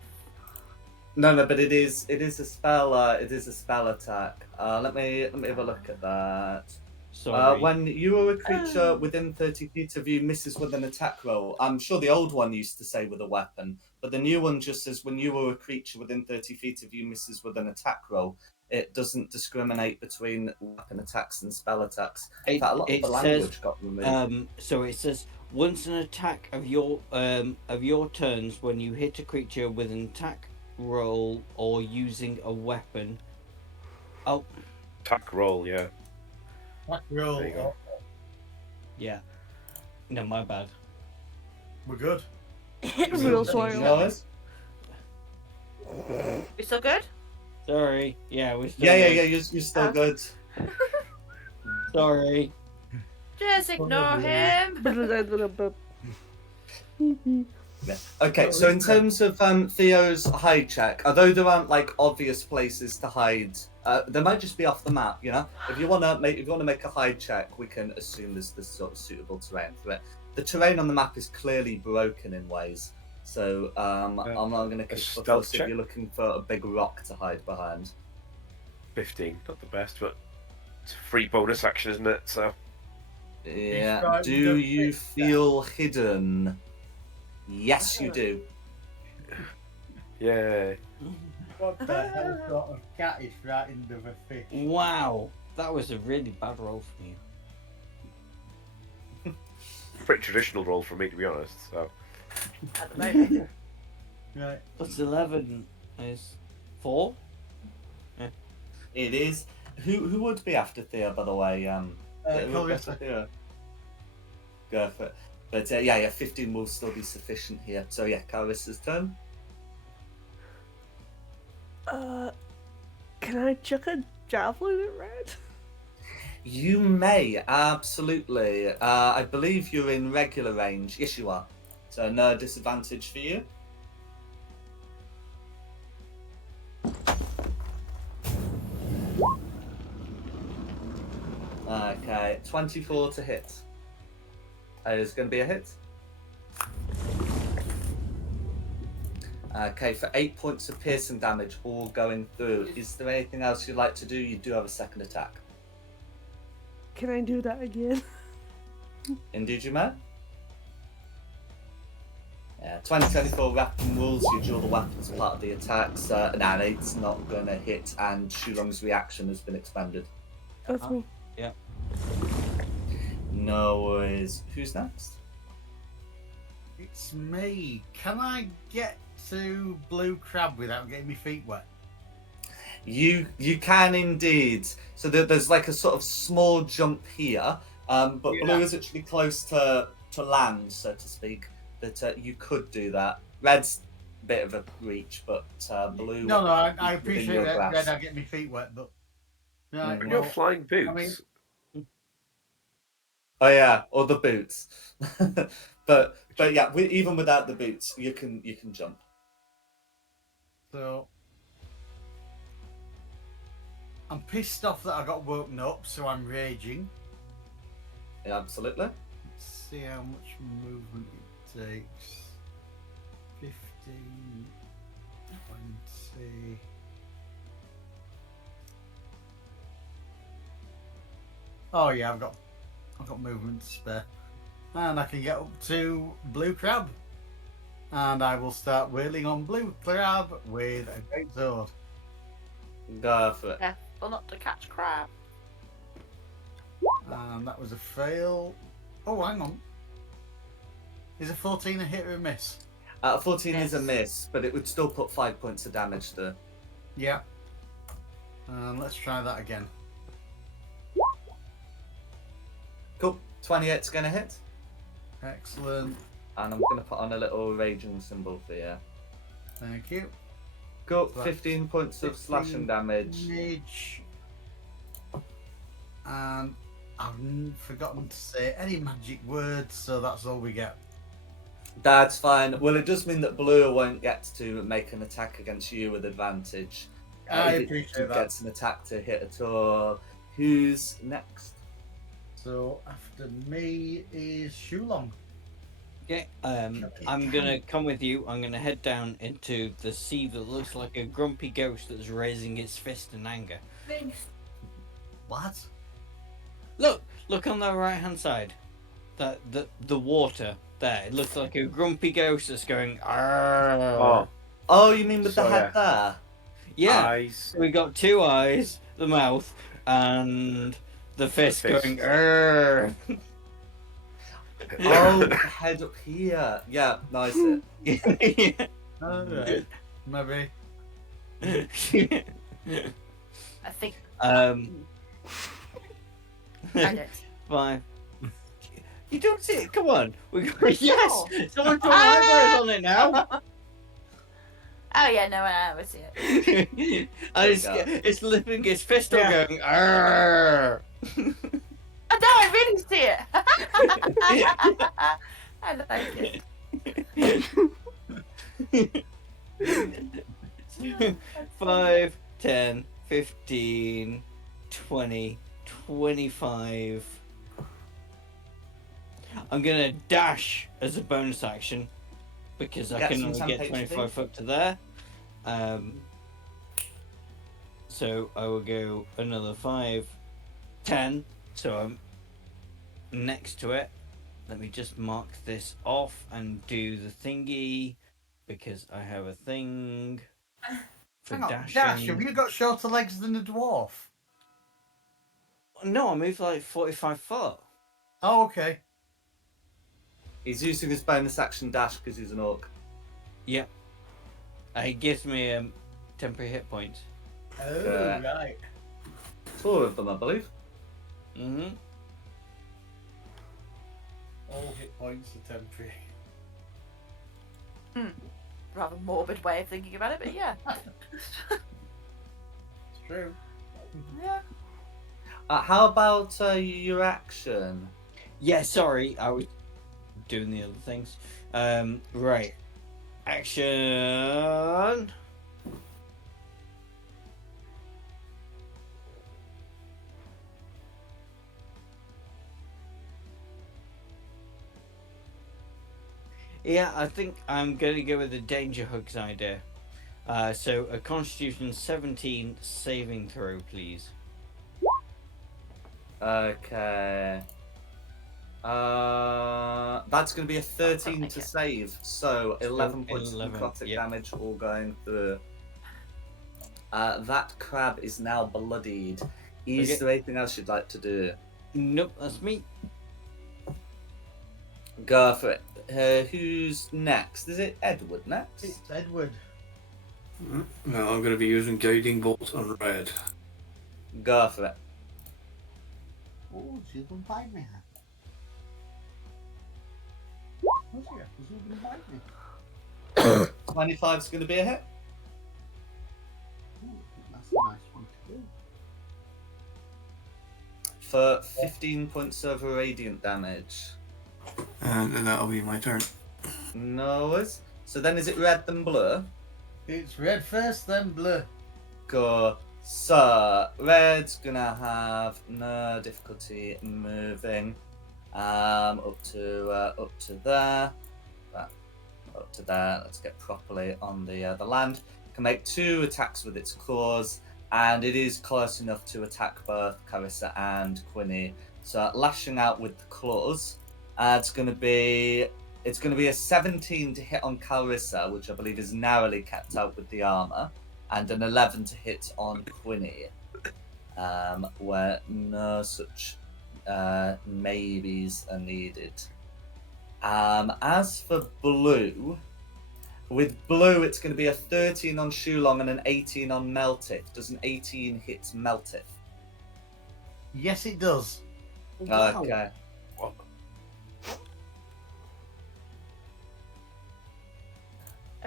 No, but it is a spell. It is a spell attack. Let me have a look at that. Sorry. When you are a creature within 30 feet of you misses with an attack roll. I'm sure the old one used to say with a weapon, but the new one just says when you are a creature within 30 feet of you misses with an attack roll. It doesn't discriminate between weapon attacks and spell attacks. In fact, a lot of the language got removed. So it says once an attack of your turns when you hit a creature with an attack roll or using a weapon. Oh. Attack roll, yeah. Attack roll. There you go. Yeah. No, my bad. We're good. Real soil. Noise? We still good? Sorry. Yeah, we're still Yeah. good. You're still good. Sorry. Just ignore him. Okay, so in terms of Theo's hide check, although there aren't like obvious places to hide, they might just be off the map. You know, if you want to make a hide check, we can assume there's sort of suitable terrain for it. The terrain on the map is clearly broken in ways, So I'm not going to kick the stealth fuss if check? you're looking for a big rock to hide behind. 15, not the best, but it's a free bonus action, isn't it? So Yeah. frightened Do of you it, feel hidden? Yes, you do. yeah. What the hell sort of cat is frightened of a fish? Wow, that was a really bad roll for you. Pretty traditional roll for me, to be honest. So At the moment. Right. Plus 11 is 4. It is. Who would be after Thea, by the way? It would be Clarissa. after Thea. Go for it. But yeah, 15 will still be sufficient here. So yeah, Carissa's turn. Can I chuck a javelin at Red? You may, absolutely. I believe you're in regular range. Yes, you are. So no disadvantage for you. Okay, 24 to hit. Is going to be a hit. Okay, for 8 points of piercing damage, all going through. Is there anything else you'd like to do? You do have a second attack. Can I do that again? Indeed, you may. Yeah, 2024 weapon rules. You draw the weapon as part of the attacks. An 8's not going to hit, and Shulong's reaction has been expended. That's me. No worries. Who's next? It's me. Can I get to Blue Crab without getting my feet wet? You can indeed. So there's like a sort of small jump here, but Yeah. Blue is actually close to land, so to speak. That you could do that. Red's a bit of a reach, but Blue. No, I within appreciate your that. grasp. Red, I get my feet wet, but right. Mm. And your Well, flying boots. I mean- Oh yeah, or the boots. but yeah, even without the boots, you can jump. so I'm pissed off that I got woken up, so I'm raging. Yeah, absolutely. Let's see how much movement it takes. 15, 20. Oh yeah, I've got movement to spare, and I can get up to Blue Crab, and I will start wheeling on Blue Crab with a great sword. Go for it. Careful not to catch crab. And that was a fail. Oh, hang on. Is a 14 a hit or a miss? 14 is a Miss. miss, but it would still put 5 points of damage through. Yeah. And let's try that again. Cool. 28's going to hit. Excellent. And I'm going to put on a little raging symbol for you. Thank you. Cool. So 15 points of 15 slashing damage. damage. And I've forgotten to say any magic words, so that's all we get. That's fine. Well, it does mean that Blue won't get to make an attack against you with advantage. I If it appreciate that. gets an attack to hit at all. Who's next? So after me is Shulong. Okay, I'm gonna come with you. I'm gonna head down into the sea that looks like a grumpy ghost that's raising its fist in anger. What? Look on the right hand side. The water there. It looks like a grumpy ghost that's going. "Arrgh." Oh, Oh, you mean with the So, head there? Yeah, eyes. we got 2 eyes, the mouth, and the fist fist. going. "Arrgh." Oh, head up here. Yeah, nice. It. Alright. Maybe. I think I I did. 5. You don't see it. Come on. We got yes. Oh. Someone draw eyebrows on it now. Oh yeah, no, I see it. And There you go. it's lifting its fist up, going. "Arrgh." Oh, no, I really see it. I like it. 5, 10, 15, 20, 25. I'm gonna dash as a bonus action because I Get can some only temp get HP. 25 foot to there. So I will go another 5, 10. So I'm next to it. Let me just mark this off and do the thingy because I have a thing for Hang on, dashing. Dash, have you got shorter legs than a dwarf? No, I moved like 45 foot. Oh, okay. He's using his bonus action dash because he's an orc. Yep. It gives me temporary hit points. Oh, right. 4 of them, I believe. Mm-hmm. All hit points are temporary. Rather morbid way of thinking about it, but yeah. It's true. Yeah. How about your action? Yeah, sorry, I was doing the other things. Right. Action. Yeah, I think I'm going to go with the danger hooks idea. So a Constitution 17 saving throw, please. Okay. That's going to be a 13 to save, so 11 points of 11, necrotic yep. damage all going through. That crab is now bloodied. Is Okay. there anything else you'd like to do? Nope, that's me. Go for it. Who's next? Is it Edward next? It's Edward. Well, I'm going to be using Guiding Bolt on red. Go for it. Oh, she's gonna bite me. What's here? She's gonna bite me. 25 is going to be a hit. Ooh, that's a nice one to do. For 15 points of radiant damage. And then that'll be my turn. No worries. So then is it red then blue? It's red first, then blue. Go. So red's gonna have no difficulty moving. Up to there. Up to there. Let's get properly on the land. Can make 2 attacks with its claws, and it is close enough to attack both Carissa and Quinny. So lashing out with the claws. It's gonna be a 17 to hit on Carissa, which I believe is narrowly kept out with the armor, and an 11 to hit on Quinny, where no such maybes are needed. As for blue, with blue it's going to be a 13 on Shulong and an 18 on Meltith. Does an 18 hit Meltith? Yes, it does. Okay. What?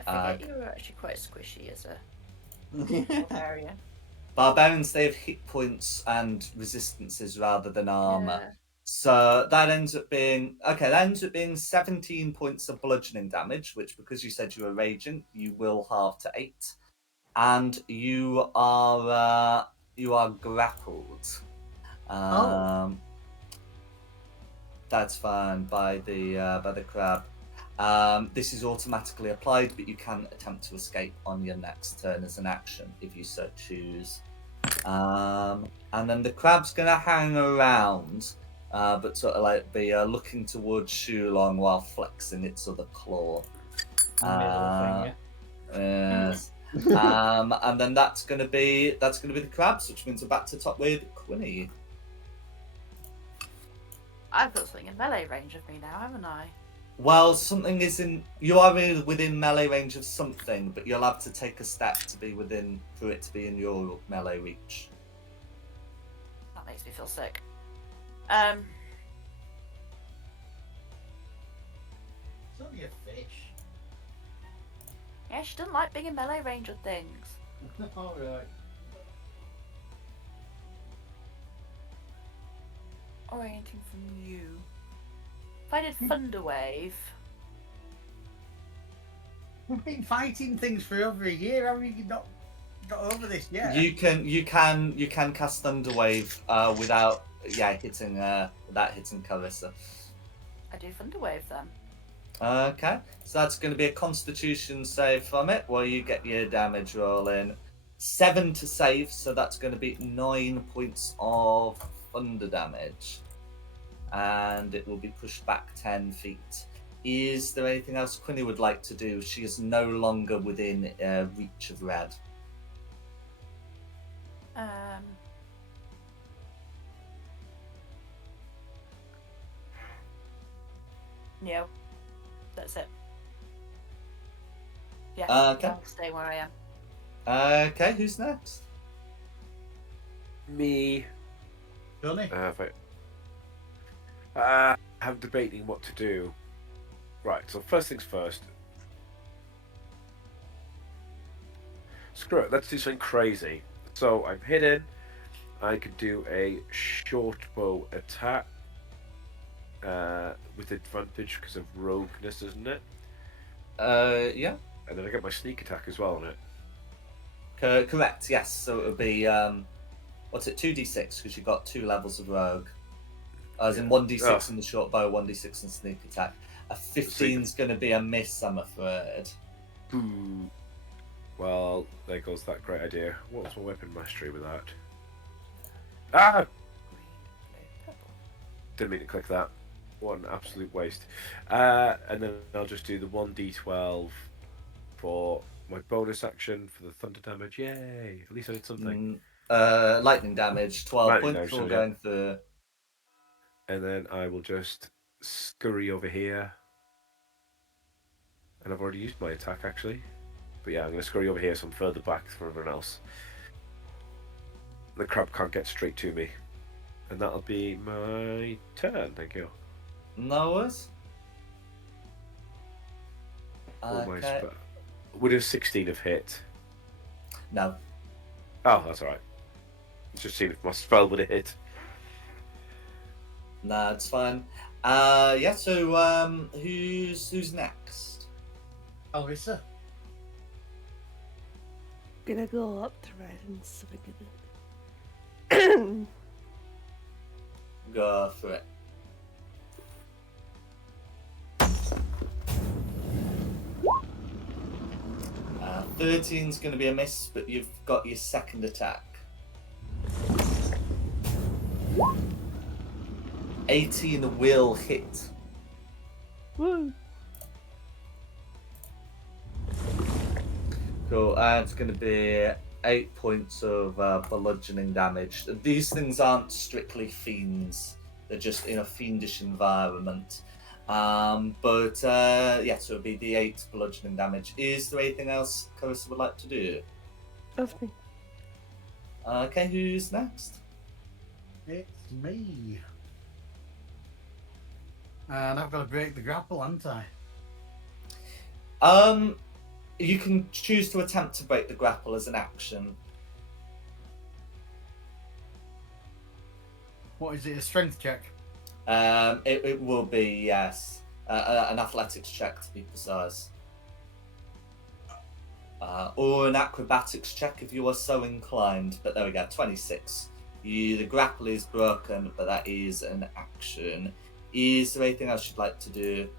I forget you were actually quite squishy as a barbarian. Barbarians, they have hit points and resistances rather than armor. Yeah. So that ends up being 17 points of bludgeoning damage, which because you said you were raging, you will halve to 8. And you are grappled. That's fine by the crab. This is automatically applied, but you can attempt to escape on your next turn as an action if you so choose. And then the crab's gonna hang around, but sort of like be looking towards Shulong while flexing its other claw. Yes. And then that's gonna be the crabs, which means we're back to top with Quinny. I've got something in melee range of me now, haven't I? Well, something is you are within melee range of something, but you'll have to take a step to be for it to be in your melee reach. That makes me feel sick. It's only a fish. Yeah, she doesn't like being in melee range of things. Alright. Orienting from you. If I did Thunderwave. We've been fighting things for over a year. How have you not got over this yet? You can cast Thunderwave without hitting Carissa. I do Thunderwave then. Okay, so that's going to be a Constitution save from it, where you get your damage roll in. 7 to save, so that's going to be 9 points of thunder damage, and it will be pushed back 10 feet. Is there anything else Quinny would like to do? She is no longer within reach of red. No, that's it. Yeah, Okay. I'll stay where I am. Okay, who's next? Me. Johnny? I'm debating what to do. Right, so first things first. Screw it, let's do something crazy. So I'm hidden. I could do a short bow attack with advantage because of rogueness, isn't it? Yeah. And then I get my sneak attack as well on it. Correct, yes. So it would be, what's it, 2d6, because you've got 2 levels of rogue. As in 1d6 in the short bow, 1d6 in sneak attack. A 15's going to be a miss, I'm afraid. Boo. Well, there goes that great idea. What was my weapon mastery with that? Ah! Didn't mean to click that. What an absolute waste. And then I'll just do the 1d12 for my bonus action for the thunder damage. Yay! At least I did something. Lightning damage, 12 Lightning points, damage, all so yeah. going through. And then I will just scurry over here. And I've already used my attack, actually. But yeah, I'm going to scurry over here so I'm further back from everyone else. The crab can't get straight to me. And that'll be my turn, thank you. No worries. Okay. Would a 16 have hit? No. Oh, that's alright. Just seeing if my spell would have hit. Nah, it's fine. Yeah, so who's next? Alvisa. Gonna go up to red and swing it. Go for it. Uh, 13's going to be a miss, but you've got your second attack. 18 will hit. Woo! Cool, it's going to be 8 points of bludgeoning damage. These things aren't strictly fiends, they're just in a fiendish environment. But yeah, so it'll be the 8 bludgeoning damage. Is there anything else Carissa would like to do? That's me. Okay, who's next? It's me. And I've got to break the grapple, haven't I? You can choose to attempt to break the grapple as an action. What is it, a strength check? It will be, yes. An athletics check to be precise. Or an acrobatics check if you are so inclined. But there we go, 26. The grapple is broken, but that is an action. Is there anything else you'd like to do?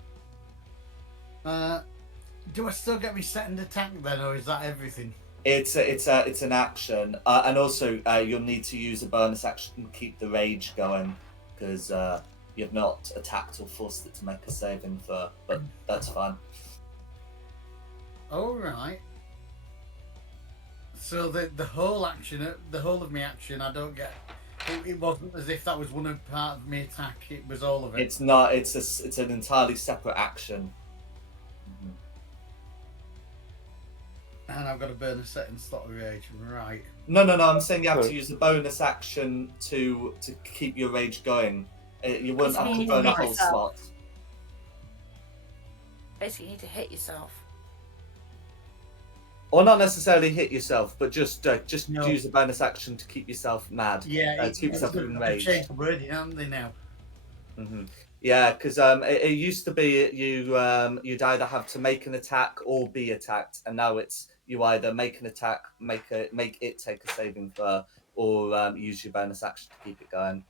Do I still get me second attack then, or is that everything? It's an action, and also you'll need to use a bonus action to keep the rage going, because you've not attacked or forced it to make a saving throw. But that's fine. All right. So the whole action, the whole of my action, I don't get. It wasn't as if that was one of part of my attack. It was all of it. It's not. It's an entirely separate action. And I've got to burn a second slot of rage, right? No. I'm saying you have to use a bonus action to keep your rage going. You wouldn't have to burn a whole slot. Basically, you need to hit yourself. Or not necessarily hit yourself, but just No. use a bonus action to keep yourself mad. Yeah, to keep yourself in rage. They've changed the wording, haven't they now? Mm-hmm. Yeah, because it used to be you'd either have to make an attack or be attacked, and now it's you either make an attack, make it take a saving throw, or use your bonus action to keep it going.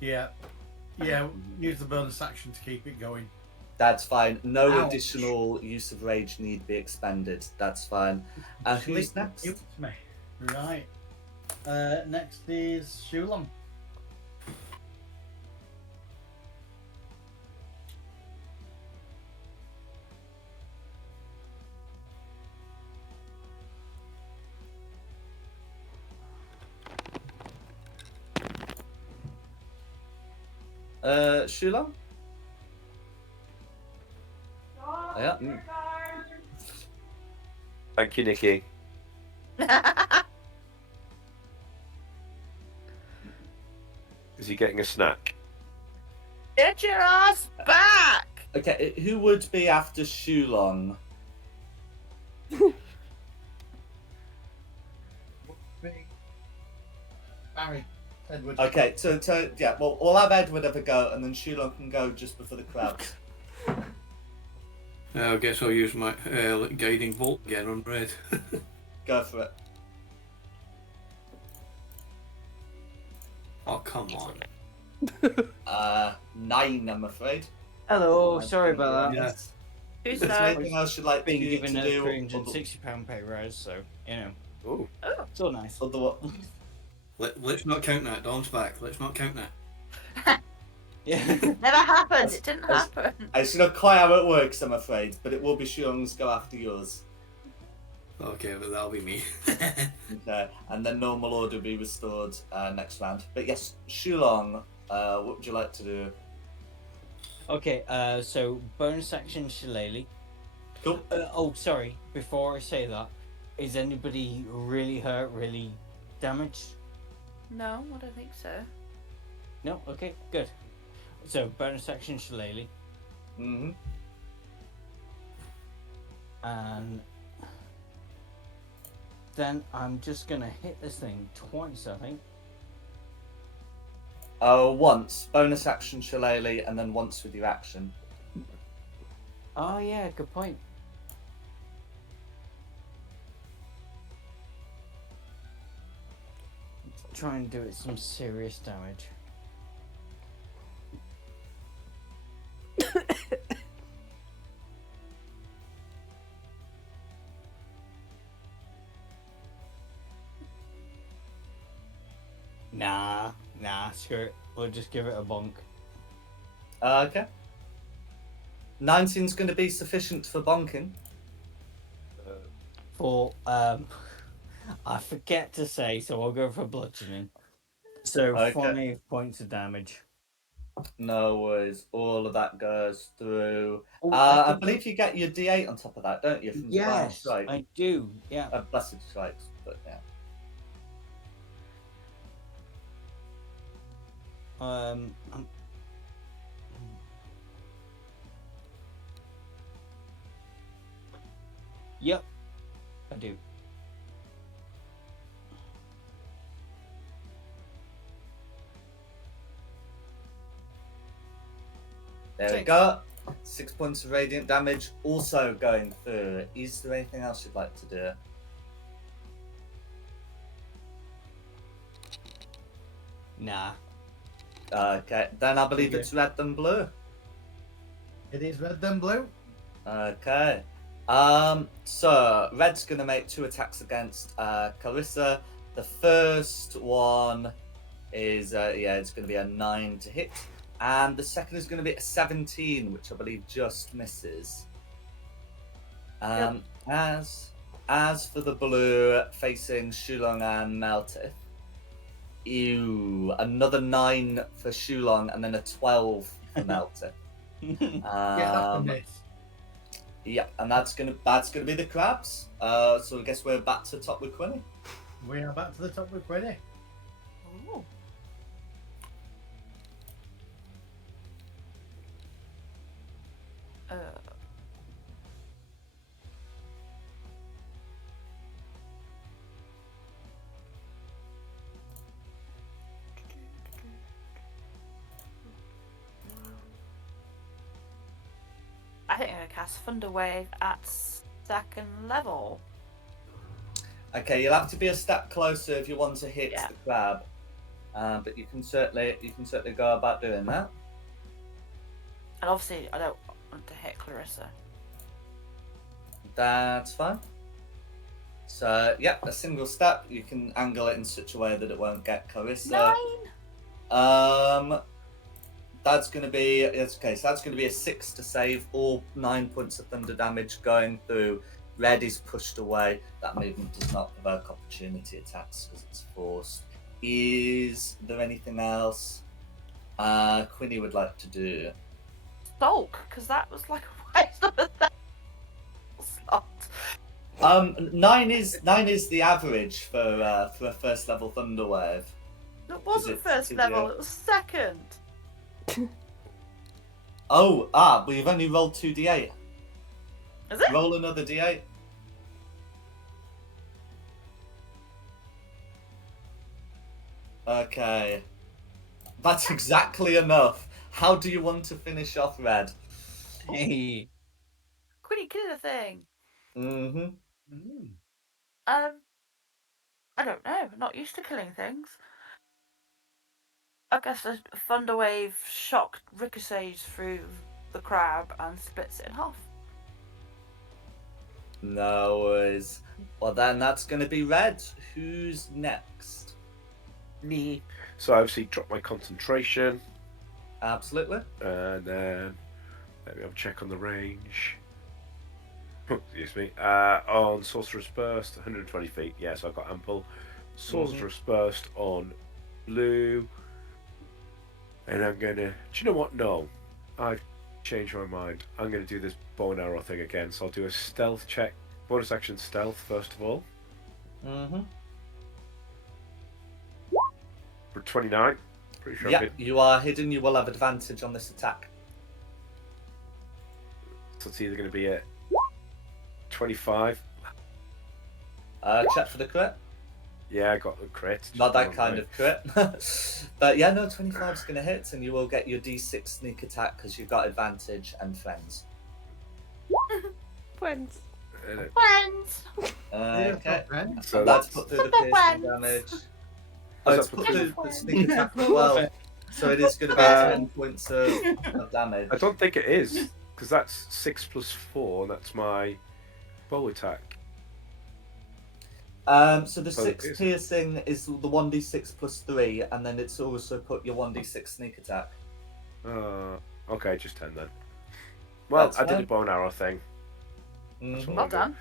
Yeah, use the bonus action to keep it going. That's fine. No Ouch. additional use of rage need be expended. That's fine. Who's next? It was me. Right. Next is Shulon. Shula? Yeah. Thank you, Nikki. Is he getting a snack? Get your ass back! Okay, who would be after Shulong? Barry. Edward. Okay, so yeah, well, we'll have Edward have a go, and then Shulong can go just before the crowd. I guess I'll use my guiding bolt again on red. Go for it. Oh, come on. 9, I'm afraid. Hello, sorry about that. Yes. Who's Is there that? anything else you'd like Being to given a do? £360 pay rise, so you know, Oh, it's all nice. Let's not count that. Dawn's back. Let's not count that. Yeah. Never happened. It didn't happen. It's not quite how it works, I'm afraid, but it will be Shulong's go after yours. Okay, but that'll be me. Okay, and then normal order will be restored next round. But yes, Shulong, what would you like to do? Okay, so bonus action Shillelagh. Cool. Oh, sorry. Before I say that, is anybody really hurt, really damaged? No, I don't think so. No? Okay, good. So, bonus action Shillelagh. Mm-hmm. And then I'm just gonna hit this thing twice, I think. Once. Bonus action Shillelagh, and then once with your action. Oh yeah, good point. Let's try and do it some serious damage. Nah, screw it. We'll just give it a bonk. Okay. 19's going to be sufficient for bonking. For I forget to say, so I'll go for bludgeoning. So Okay. 5 points of damage. No worries. All of that goes through. Oh, I believe you get your D8 on top of that, don't you? From the Divine yes, Strike. I do. Yeah. Blessed strikes, but yeah. Um. Yep, I do. There we go. 6 points of radiant damage also going through. Is there anything else you'd like to do? Nah. Okay, then I believe Okay. it's red then blue. It is red then blue. Okay. So red's gonna make 2 attacks against Clarissa. The first one is it's gonna be a 9 to hit. And the second is gonna be a 17, which I believe just misses. As for the blue facing Shulong and Meltith. Ew, another 9 for Shulong and then a 12 for Meltith. Yeah, that's a miss. Yeah, and that's gonna be the crabs. So I guess we're back to top with Quinny. We are back to the top with Quinny. Ooh. I think I'm gonna cast Thunder Wave at 2nd level. Okay, you'll have to be a step closer if you want to hit Yeah. the crab, but you can certainly go about doing that. And obviously, I don't to hit Clarissa. That's fine. So, yeah, a single step. You can angle it in such a way that it won't get Clarissa. 9. That's going to be okay. So that's going to be a 6 to save. All 9 points of thunder damage going through. Red is pushed away. That movement does not provoke opportunity attacks because it's forced. Is there anything else Quinny would like to do? Sulk, because that was like a waste of a slot. 9 is the average for a first level thunder wave. It wasn't it's first to level, the- it was second. Well, you've only rolled 2d8. Is it? Roll another d8. Okay. That's exactly enough. How do you want to finish off Red? Hey. Quinny killing a thing. Mm-hmm. I don't know. I'm not used to killing things. I guess a thunder wave shock ricochets through the crab and splits it in half. No worries. Well, then that's going to be Red. Who's next? Me. So I obviously drop my concentration, Absolutely. and then let me have a check on the range. Excuse me. On Sorcerer's Burst, 120 feet. Yeah, so I've got ample. Sorcerer's Burst on blue. And I'm going to... Do you know what? No. I've changed my mind. I'm going to do this bow and arrow thing again. So I'll do a stealth check. Bonus action stealth, first of all. Mm-hmm. For 29. Pretty sure I'm Yeah, hitting. you are hidden. You will have advantage on this attack. So it's either going to be a 25. Check for the crit. Yeah, I got the crit. Not that Just kind one of crit. But yeah, no, 25 is going to hit, and you will get your d6 sneak attack because you've got advantage and friends. Friends. right. Friends! Okay. So Let's that's... put through the Super piercing friends. damage. Oh, Let's that's put put through through- the sneak attack as well. So it is going to be 10 points of damage. I don't think it is, because that's 6 plus 4, and that's my bow attack. So the Oh, 6 it is. piercing is the 1d6 plus 3, and then it's also put your 1d6 sneak attack. Okay, just 10 then. Well, That's I did fine. a bow and arrow thing. That's Mhm. what Well I'll do. done.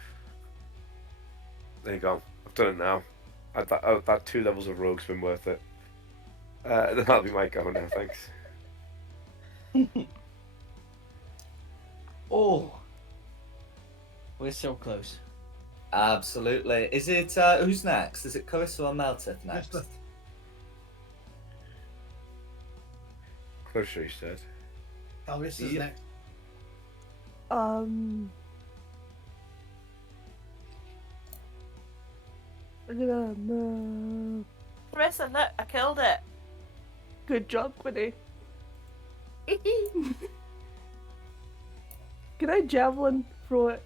There you go. I've done it now. That 2 levels of rogue's been worth it. That'll be my go now, thanks. Oh. We're so close. Absolutely. Is it who's next? Is it Carissa or Meltith next? Meltith. Closer, you said. Calvis's Yep. next. Clarissa, look, I killed it. Good job, Quinny. Can I javelin throw it?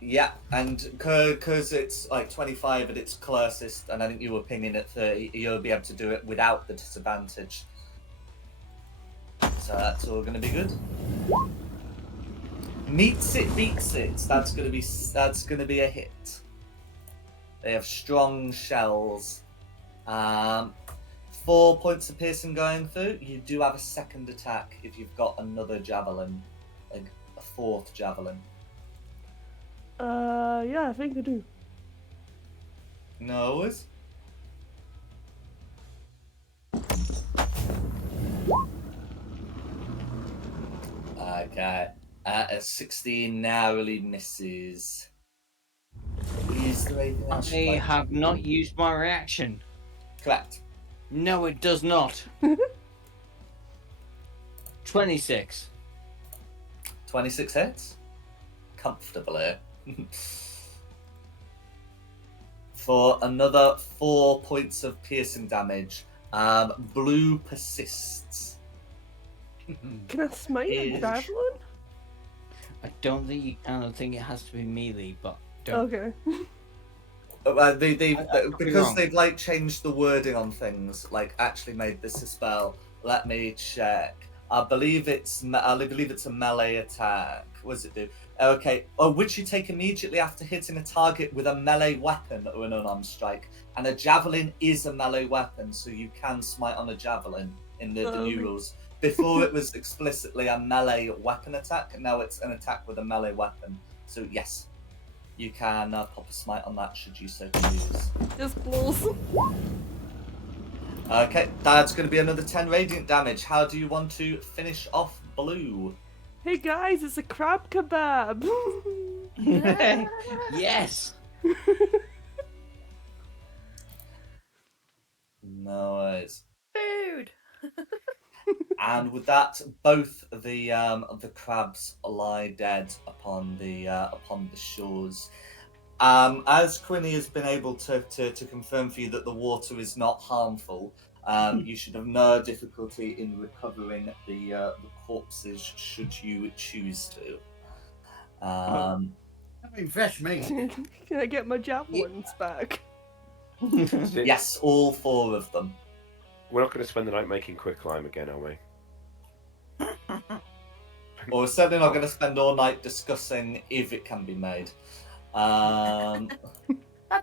Yeah, and because it's like 25 at its closest, and I think you were pinging at 30, you'll be able to do it without the disadvantage. So that's all going to be good. Meets it, beats it. That's going to be a hit. They have strong shells. 4 points of piercing going through. You do have a second attack if you've got another javelin, like a 4th javelin. Yeah, I think I do. No worries. Okay. A 16 narrowly misses. Is there anything else you'd I like to have do? not used my reaction. Correct. No, it does not. 26. 26 hits. Comfortably. For another 4 points of piercing damage. Blue persists. Can I smite a Is- javelin? I don't think you can. I think it has to be melee, but don't. Okay. They I could be because wrong. they've like changed the wording on things, like actually made this a spell. Let me check. I believe it's a melee attack. What does it do? Okay. Which you take immediately after hitting a target with a melee weapon or an unarmed strike. And a javelin is a melee weapon, so you can smite on a javelin in the new rules. Before it was explicitly a melee weapon attack, and now it's an attack with a melee weapon. So yes, you can pop a smite on that should you so choose. Just close. Okay, that's going to be another 10 radiant damage. How do you want to finish off Blue? Hey guys, it's a crab kebab. Yes. No worries. Food. And with that, both the crabs lie dead upon the shores. As Quinny has been able to confirm for you that the water is not harmful, you should have no difficulty in recovering the corpses should you choose to. I mean, fresh meat. Can I get my javelins back? Yes, all 4 of them. We're not going to spend the night making quicklime again, are we? Or we're certainly not going to spend all night discussing if it can be made. That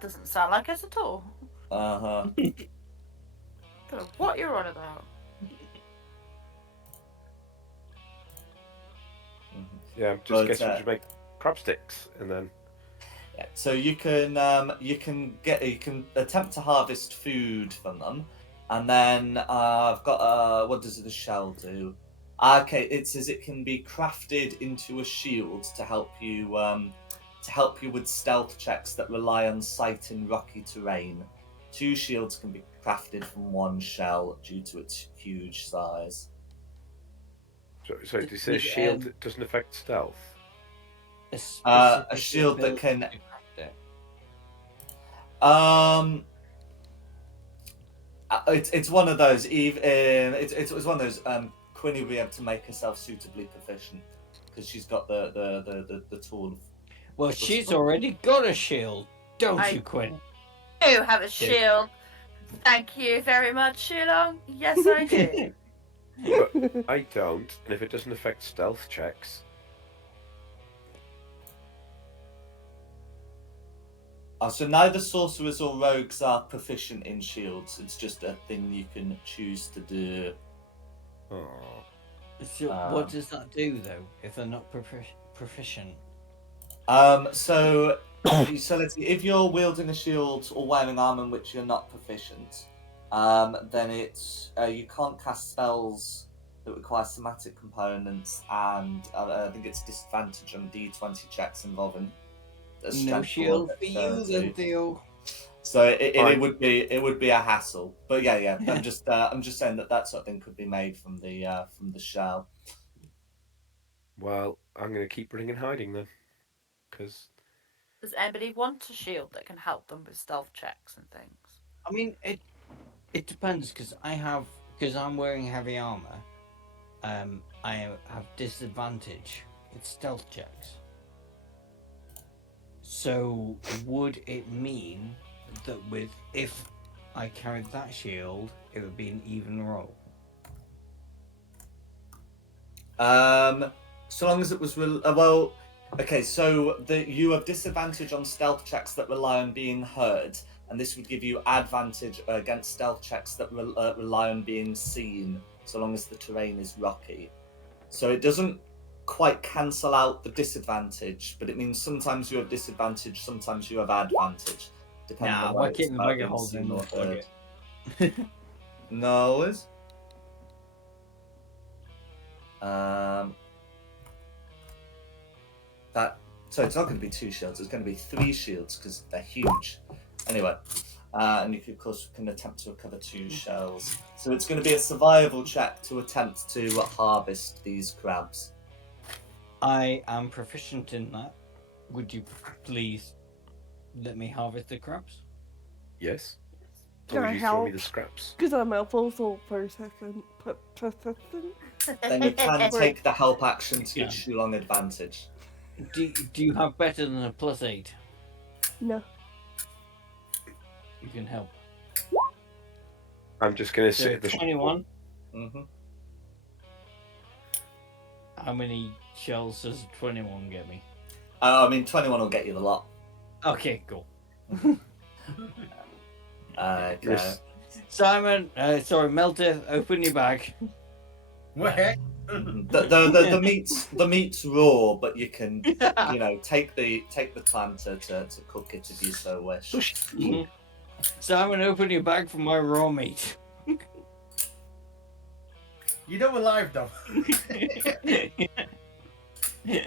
doesn't sound like us at all. Uh-huh. Don't know what you're on about. Yeah, I'm just But, guessing we should make crab sticks and then. Yeah, so you can attempt to harvest food from them, and then I've got what does the shell do? Okay, it says it can be crafted into a shield to help you with stealth checks that rely on sight in rocky terrain. 2 shields can be crafted from 1 shell due to its huge size. So did you say a shield that doesn't affect stealth? A shield that can. It's one of those. It's one of those. Quinny will be able to make herself suitably proficient because she's got the tool. Well, she's already got a shield, don't you, Quinn? I do have a shield. Thank you very much, Shilong. Yes, I do. But I don't, and if it doesn't affect stealth checks. So neither sorcerers or rogues are proficient in shields. It's just a thing you can choose to do. Oh. So what does that do though if they're not proficient? So let's see. If you're wielding a shield or wearing armor in which you're not proficient, then it's you can't cast spells that require somatic components, and I think it's disadvantage on D20 checks involving. No shield for you, then, Theo. So it would be a hassle, but yeah. I'm just saying that sort of thing could be made from the shell. Well, I'm going to keep running and hiding then, because. Does anybody want a shield that can help them with stealth checks and things? I mean, it depends because I'm wearing heavy armor. I have disadvantage with stealth checks. So would it mean that if I carried that shield, it would be an even roll? So long as it was well. Okay, so you have disadvantage on stealth checks that rely on being heard, and this would give you advantage against stealth checks that rely on being seen, so long as the terrain is rocky. So it doesn't quite cancel out the disadvantage, but it means sometimes you have disadvantage, sometimes you have advantage, depending on whether it's about being seen or heard. No, Liz? So it's not going to be 2 shields, it's going to be 3 shields because they're huge. Anyway, and you can, of course, can attempt to recover 2 shells. So it's going to be a survival check to attempt to harvest these crabs. I am proficient in that. Would you please let me harvest the crabs? Yes. Can I you throw me help? the scraps. Because I'm a full persistent. Then you can take the help action to get Shulong advantage. Do you have better than a +8? No. You can help. I'm just going to sit So at the 21. Mm-hmm. How many shells does 21 get me? I mean, 21 will get you the lot. Okay, cool. Okay. Yes. Simon, sorry, Melter, open your bag. Where? The meat's raw, but you can take the time to cook it if you so wish. So she- Simon, open your bag for my raw meat. You know we're live, though.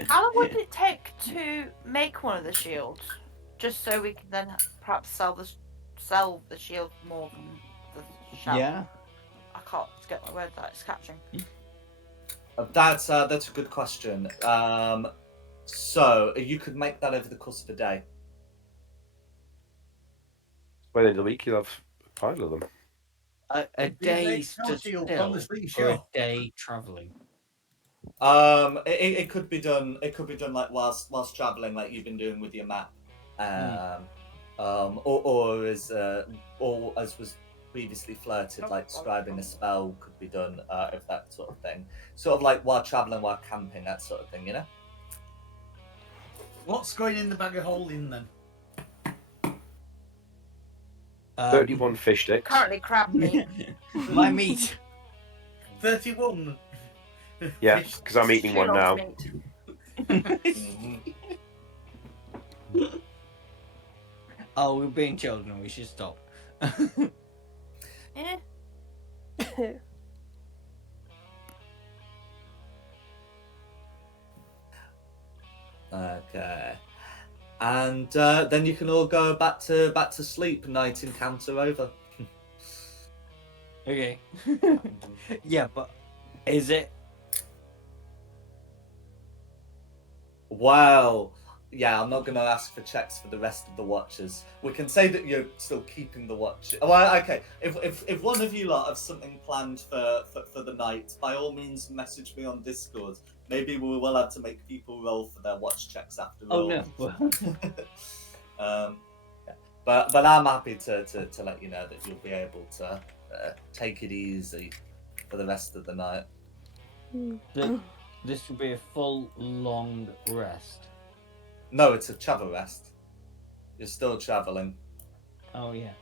How long would it take to make one of the shields? Just so we can then perhaps sell the shield more than the shell. Yeah. I can't get my words out. It's catching. That's a good question. So you could make that over the course of a day. by the end of the week, you'll have a pile of them. A day make stood shield still, on the sleeve, or a sure. day travelling. It could be done. It could be done like whilst traveling, like you've been doing with your map. Or as was previously flirted, like scribing a spell could be done if that sort of thing. Sort of like while traveling, while camping, that sort of thing, you know. What's going in the bag of holding then? 31 fish sticks. Currently crab meat. My meat. 31. Yeah, Fish. because I'm eating one now. Oh, we're being children. We should stop. Eh. Okay. And then you can all go back to sleep. Night encounter over. Okay. Yeah, but is it? Wow. Yeah, I'm not going to ask for checks for the rest of the watchers. We can say that you're still keeping the watch. Well, okay. If one of you lot have something planned for the night, by all means message me on Discord. Maybe we will have to make people roll for their watch checks after all. Oh no. Yeah. But I'm happy to let you know that you'll be able to take it easy for the rest of the night. This will be a full long rest. No, it's a travel rest. You're still traveling. Oh yeah.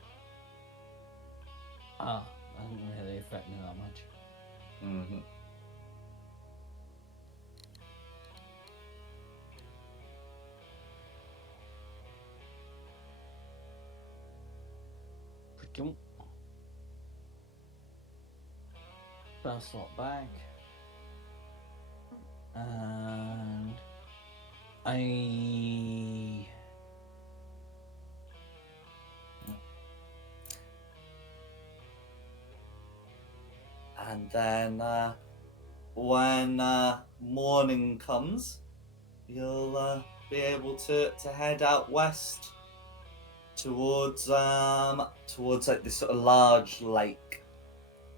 Ah, that doesn't really affect me that much. Mm-hmm. First slot back. And And then when morning comes, you'll be able to head out west towards like this sort of large lake.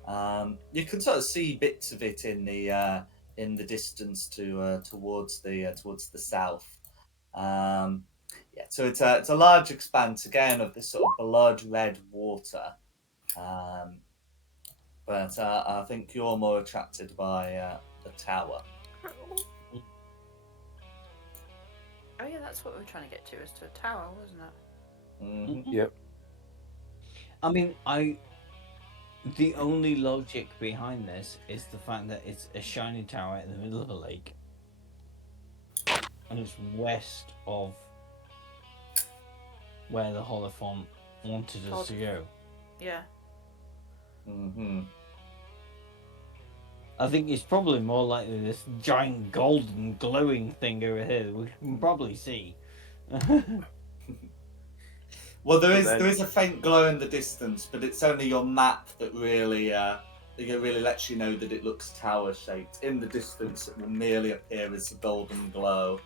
You can sort of see bits of it in the distance towards the south. Yeah, so it's a large expanse again of this sort of blood red water. But I think you're more attracted by the tower. Oh yeah, that's what we were trying to get to, is to a tower, wasn't it? Mm-hmm. Yep. I mean, the only logic behind this is the fact that it's a shiny tower in the middle of a lake, and it's west of where the Holophant wanted us to go. Yeah. Mm-hmm. I think it's probably more likely this giant golden glowing thing over here that we can probably see. Well, there But then- is a faint glow in the distance, but it's only your map that really lets you know that it looks tower shaped. In the distance, it will merely appear as a golden glow.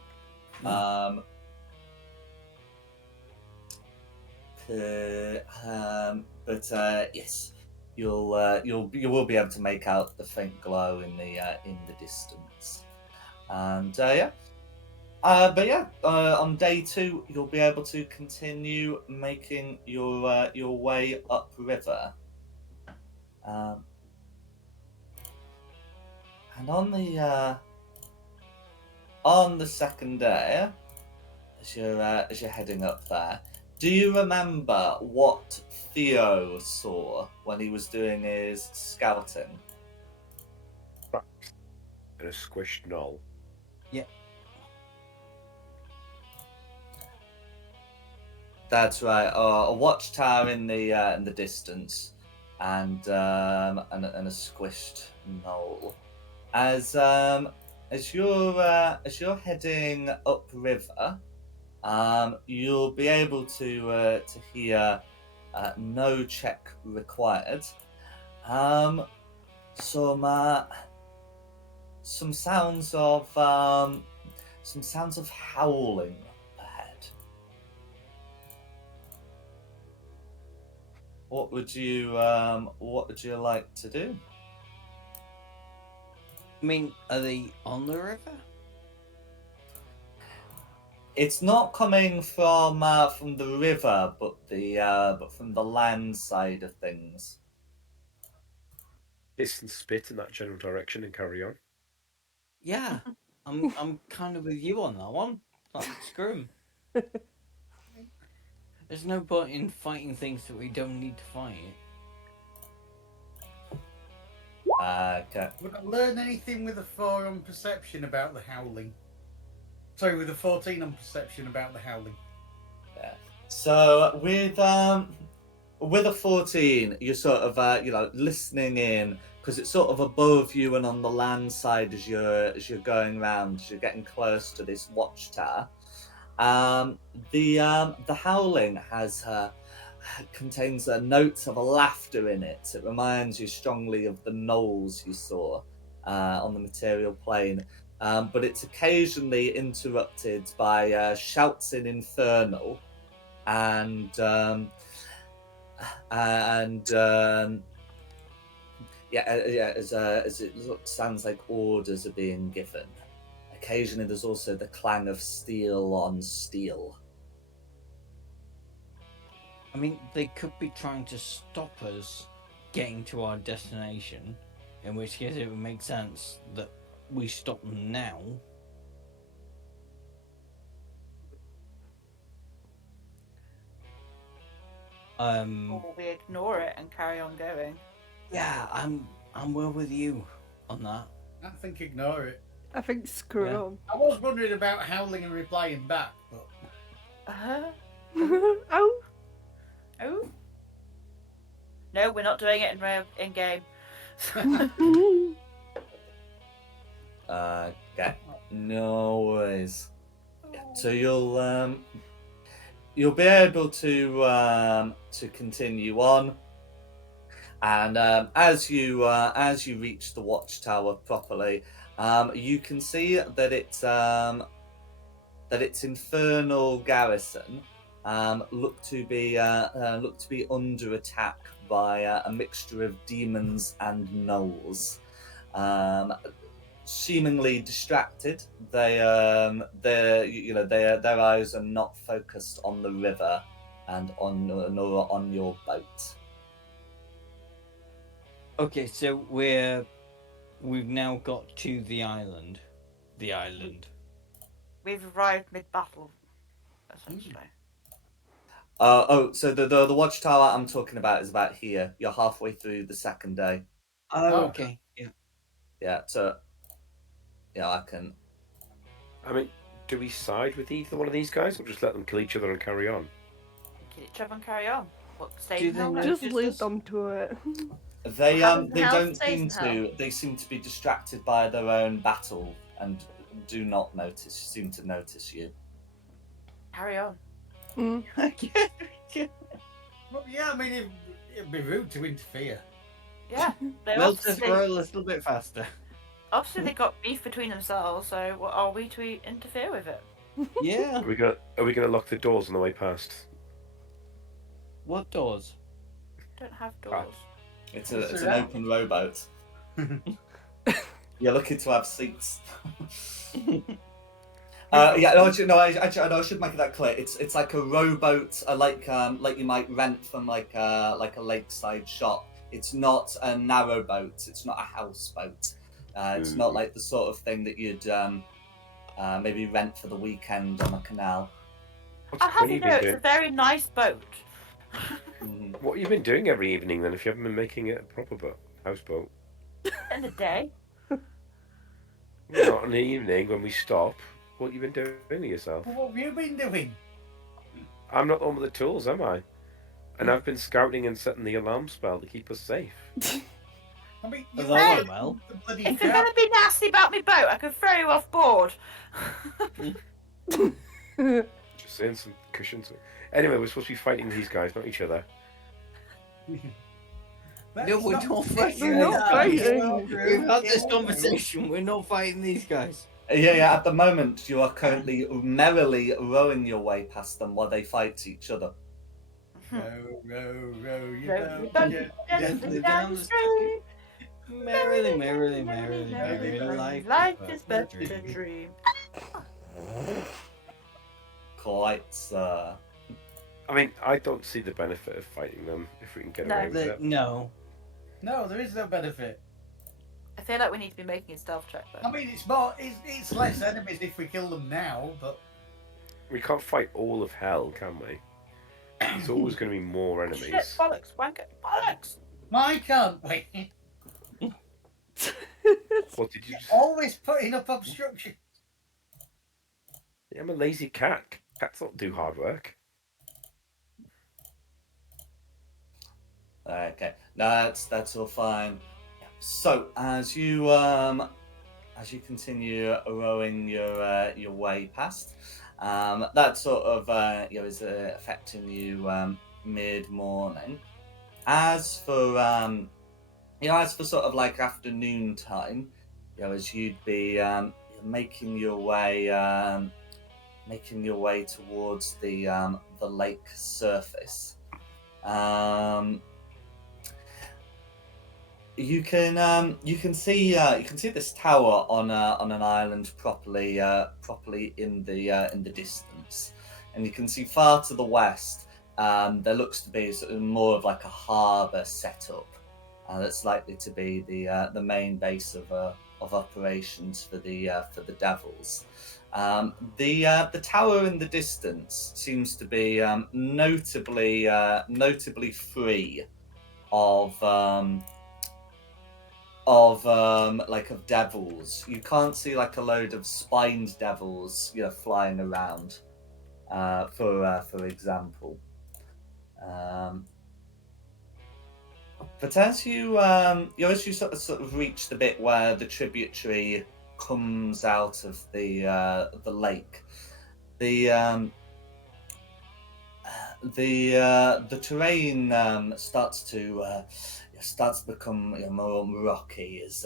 Yes, you will be able to make out the faint glow in the distance, and on day 2 you'll be able to continue making your way upriver, and on the on the second day, as you're heading up there, do you remember what Theo saw when he was doing his scouting? And a squished knoll. Yeah. That's right. A watchtower in the distance, and a squished knoll. As you're heading upriver, you'll be able to hear no check required. Some sounds of howling ahead. What would you like to do? I mean, are they on the river? It's not coming from the river, but from the land side of things. Hiss and spit in that general direction and carry on. Yeah, I'm kind of with you on that one. Like, screw 'em. There's no point in fighting things that we don't need to fight. Okay. Would I learn anything with a 4 on perception about the howling? Sorry, with a 14 on perception about the howling. Yeah. So with a 14, you're sort of listening in because it's sort of above you and on the land side as you're going around, as you're getting close to this watchtower. The howling contains notes of laughter in it. It reminds you strongly of the knolls you saw on the material plane, but it's occasionally interrupted by shouts in Infernal and as it sounds like orders are being given. Occasionally, there's also the clang of steel on steel. I mean, they could be trying to stop us getting to our destination, in which case it would make sense that we stop them now. Or we ignore it and carry on going. Yeah, I'm well with you on that. I think ignore it. I think screw Yeah. 'em. I was wondering about howling and replying back, but Oh. Oh. No, we're not doing it in game. Okay, no worries. So you'll be able to continue on, and as you reach the watchtower properly, you can see that its infernal garrison look to be under attack by a mixture of demons and gnolls. Seemingly distracted, their eyes are not focused on the river and nor on your boat. Okay, so we've now got to the island. The island. We've arrived mid-battle, essentially. So the watchtower I'm talking about is about here. You're halfway through the second day. Oh, okay. Yeah. Yeah, so I can. I mean, do we side with either one of these guys, or just let them kill each other and carry on? Kill each other and carry on. What Do state they now? know- Just Just lead this- them to it. They happens in they hell don't stays seem in hell. to. They seem to be distracted by their own battle and do not seem to notice you. Carry on. Mm. well, yeah, I mean, it'd be rude to interfere. Yeah. They They'll just obviously, grow a little bit faster. obviously they got beef between themselves, so what are we to interfere with it? Yeah. Are we gonna lock the doors on the way past? What doors? Don't have doors. It's an open rowboat. You're looking to have seats. I should make that clear. It's like a rowboat, like you might rent from like a lakeside shop. It's not a narrow boat. It's not a houseboat. It's not like the sort of thing that you'd maybe rent for the weekend on a canal. What's I'll have what you you know, been it's a doing? very nice boat. Mhm. What have you been doing every evening then? If you haven't been making it a proper boat, houseboat, In the day. well, not in the evening when we stop. What have you been doing with yourself? What have you been doing? I'm not the one with the tools, am I? And I've been scouting and setting the alarm spell to keep us safe. I mean, Has you that are gone well? the bloody If you're crab. going to be nasty about my boat, I can throw you off board. Just saying, some cushions. Anyway, we're supposed to be fighting these guys, not each other. No, we're not fighting They're these not guys. fighting. We've had this conversation. We're not fighting these guys. Yeah. At the moment, you are currently merrily rowing your way past them while they fight each other. Row, row, row, you Row boat your boat gently down the stream. Merrily, merrily, merrily, merrily, life is but but a dream. Quite, I mean, I don't see the benefit of fighting them if we can get No. away with it. No. No, there is no benefit. I feel like we need to be making a stealth check though. I mean, it's less enemies if we kill them now, but We can't fight all of hell, can we? There's always going to be more Shit, enemies. bollocks, wanker, bollocks! why can't we? What did you just... Always putting up obstruction. I'm a lazy cat. Cats don't do hard work. okay. No, that's all fine. So as you continue rowing your way past, that sort of is affecting you mid morning. As for sort of like afternoon time, as you'd be making your way towards the lake surface. You can see this tower on an island properly in the distance, and you can see far to the west. There looks to be sort of more of like a harbour setup that's likely to be the main base of operations for the Devils. The tower in the distance seems to be notably free of of devils. You can't see like a load of spined devils, flying around. For example. But as you sort of reach the bit where the tributary comes out of the lake, the terrain starts to become more rocky as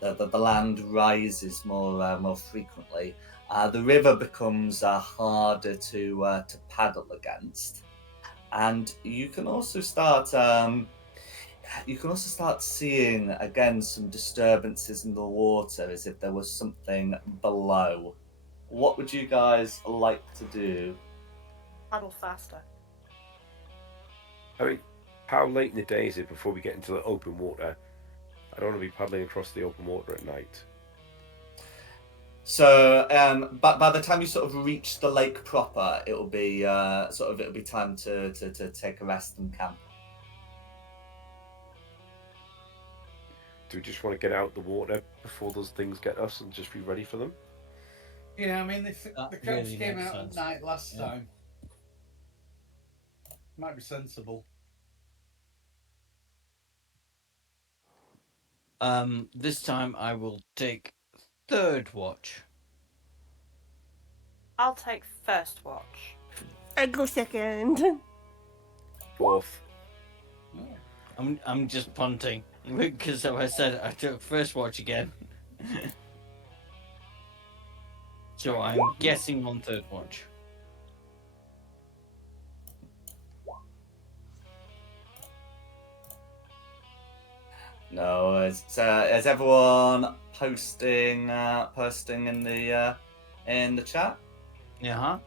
the land rises more frequently. The river becomes harder to paddle against, and you can also start seeing again some disturbances in the water, as if there was something below. What would you guys like to do? Paddle faster. I mean, how late in the day is it before we get into the open water? I don't want to be paddling across the open water at night. So, by the time you sort of reach the lake proper, it'll be time to take a rest and camp. Do we just want to get out the water before those things get us and just be ready for them? Yeah, I mean, the That crabs really came makes out sense. at night last Yeah. time. Might be sensible. This time I will take third watch. I'll take first watch. I go second. Fourth. I'm just punting because, as I said, I took first watch again. So I'm guessing on third watch. No, is everyone posting in the chat? Yeah.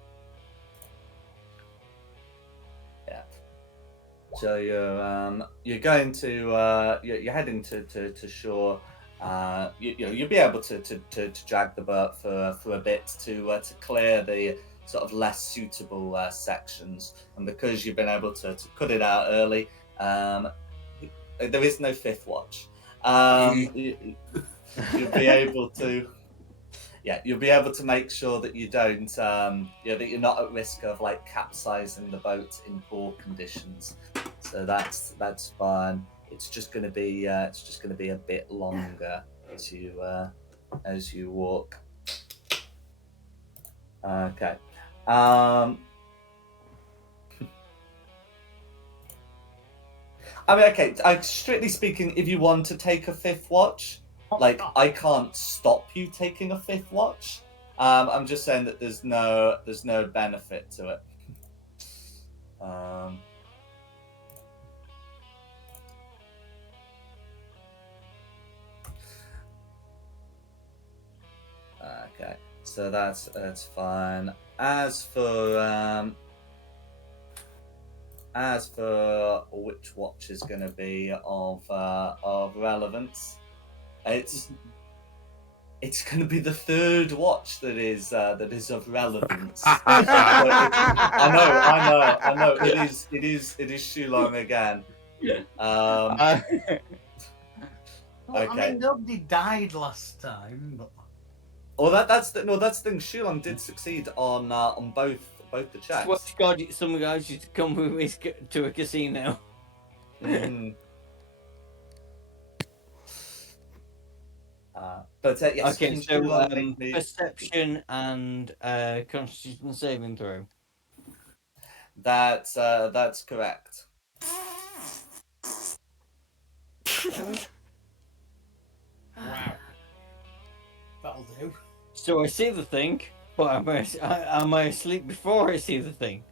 Yeah. So you're going to you're heading to shore. You'll be able to drag the boat for a bit to clear the sort of less suitable sections, and because you've been able to cut it out early, there is no fifth watch. You'll be able to. Yeah, you'll be able to make sure that you don't, that you're not at risk of like capsizing the boat in poor conditions. So that's fine. It's just going to be a bit longer as you walk. Okay. I mean, okay. Strictly speaking, if you want to take a fifth watch, like I can't stop you taking a fifth watch. I'm just saying that there's no benefit to it. Okay, so that's fine. As for which watch is going to be of relevance, it's going to be the third watch that is of relevance. I know. It is Shulong again. Well, I Okay. mean, nobody died last time, but Well, that's the thing. Shulong did succeed on both the checks. Swear to God, some guys used to come with me to a casino. Mhm. But yes, Okay, can so Shulong make me? perception and constitution saving throw. That's correct. wow, that'll do. So I see the thing, but am I asleep before I see the thing?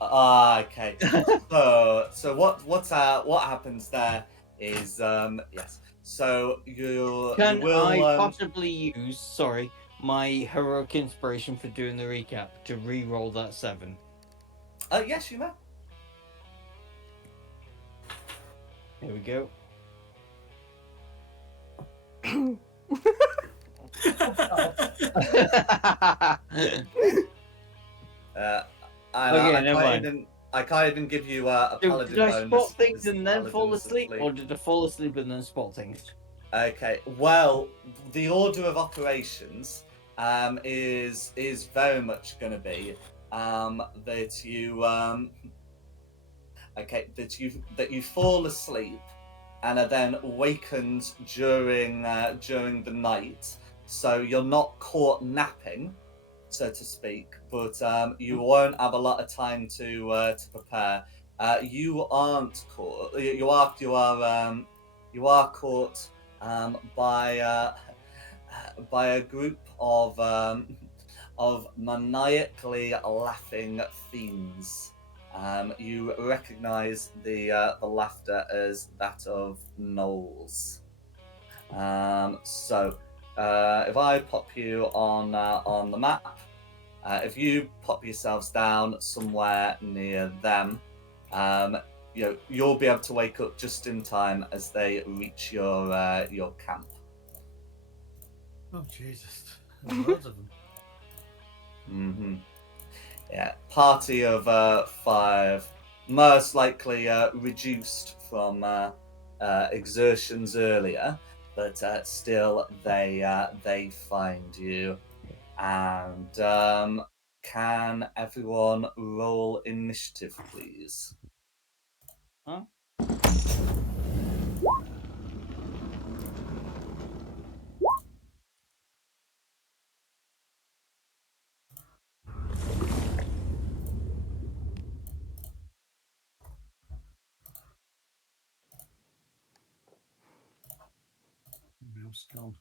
Okay. So what happens there is yes. So you Can will I possibly use my heroic inspiration for doing the recap to re-roll that 7? Yes, you may. Here we go. Okay, never mind. I can't even give you a paladin Did I bonus. spot things and then fall paladins asleep, or did I fall asleep and then spot things? Okay, well, the order of operations is very much going to be that you that you fall asleep and are then awakened during the night, so you're not caught napping, so to speak, but you won't have a lot of time to prepare. You aren't caught. You are caught by by a group of maniacally laughing fiends. You recognise the laughter as that of gnolls. So if I pop you on the map, if you pop yourselves down somewhere near them, you'll be able to wake up just in time as they reach your camp. Oh Jesus, there's loads of them. Mm-hmm. Yeah, party of 5, most likely reduced from exertions earlier, but still they find you. And can everyone roll initiative, please? Huh? Mouse gone.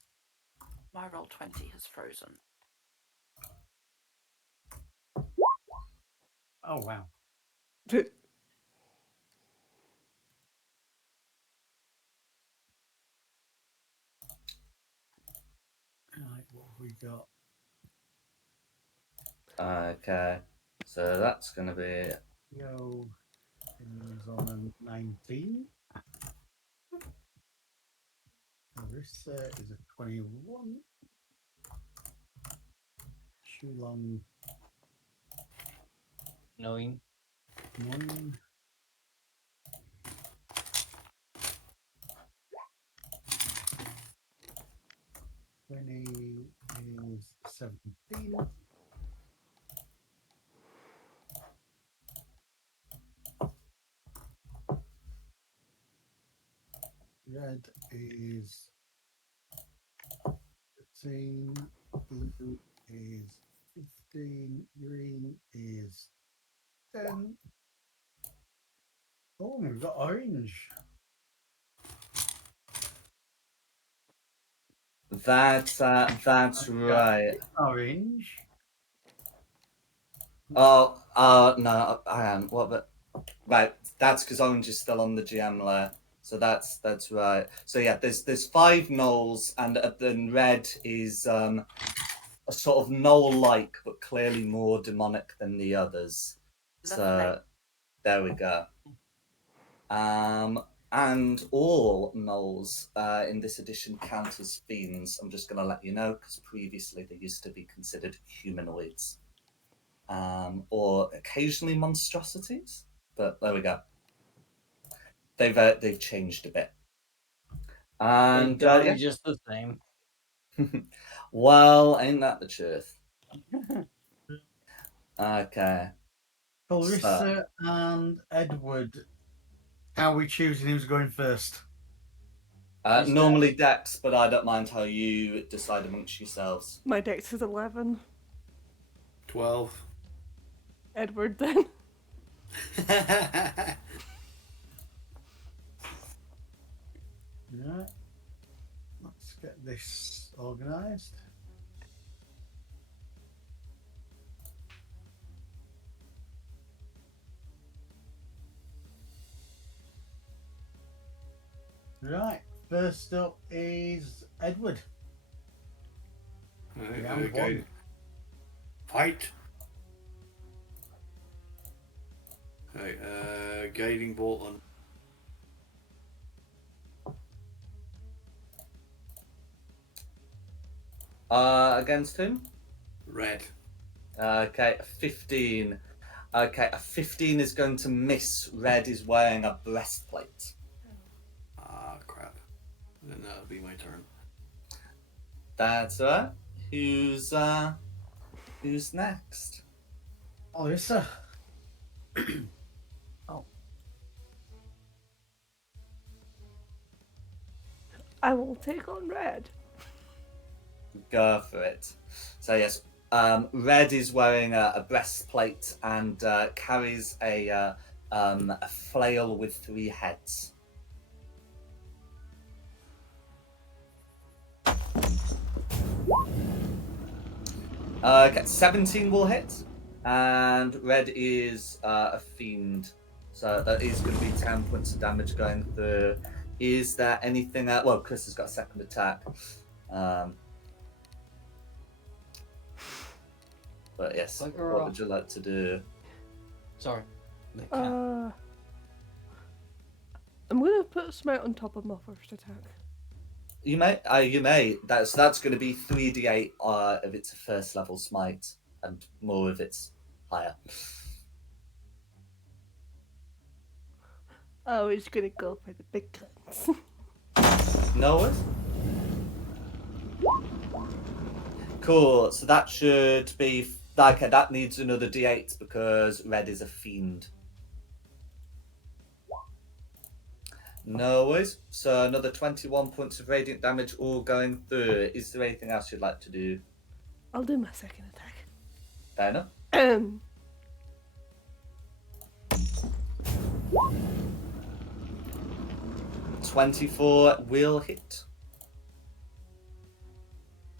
My roll 20 has frozen. Oh wow. Right, what have we got? Okay, so that's going to be Yo is on a 19. This is a 21. Shulong 9. 9. Winnie is 17. Red is 13. Blue is 15. Green is 10. Oh, we've got orange. That's right. Orange. Oh, no, I am. What? But right, that's because Orange is still on the GM layer. So that's right. So yeah, there's 5 gnolls, and then Red is a sort of gnoll-like, but clearly more demonic than the others. So Lovely. there we go. And all gnolls in this edition count as fiends. I'm just going to let you know because previously they used to be considered humanoids, or occasionally monstrosities. But there we go. They've changed a bit. They And die yeah. just the same. Well, ain't that the truth? Okay. Clarissa and Edward. How are we choosing who's going first? Normally Dex, but I don't mind how you decide amongst yourselves. My dex is 11. 12. Edward then. Right. Let's get this organised. Right. First up is Edward. Right, Round okay. one. Fight. Right, guiding bolt on. Against whom? Red. Okay, 15. Okay, a 15 is going to miss. Red is wearing a breastplate. Ah, crap. Then that'll be my turn. That's right. Who's next? Clarissa. I will take on Red. Go for it. So yes, Red is wearing a breastplate and carries a flail with 3 heads. Okay, 17 will hit, and Red is a fiend, so that is going to be 10 points of damage going through. Is there anything? Well, Chris has got a second attack. But yes, what would you like to do? Sorry. I'm gonna put a smite on top of my first attack. You may. That's going to be 3d8 if it's a first level smite, and more if it's higher. Oh, it's gonna go for the big guns. No worries. Cool. So that should be okay. That needs another d8 because Red is a fiend. No worries. So another 21 points of radiant damage all going through. Is there anything else you'd like to do? I'll do my second attack. Fair enough. 24 will hit.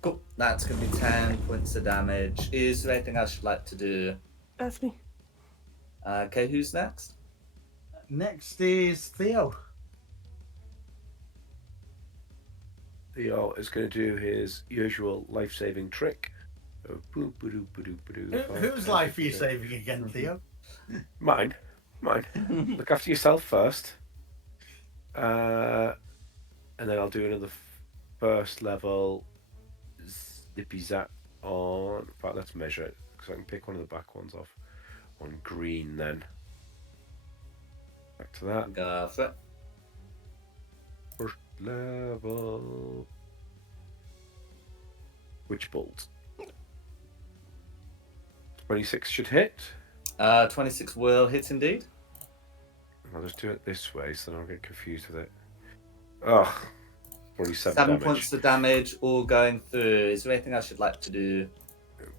Cool. That's going to be 10 points of damage. Is there anything else you'd like to do? That's me. Okay, who's next? Next is Theo. Theo is going to do his usual life-saving trick. Whose life are you saving again, Theo? Mine. Look after yourself first. And then I'll do another first level zippy zap on. In fact, let's measure it because I can pick one of the back ones off on green then. Back to that. Go for it. First level. Witch bolt. 26 should hit. 26 will hit indeed. I'll just do it this way so I don't get confused with it. Ugh. 47 7 damage. points of damage, all going through. Is there anything I should like to do?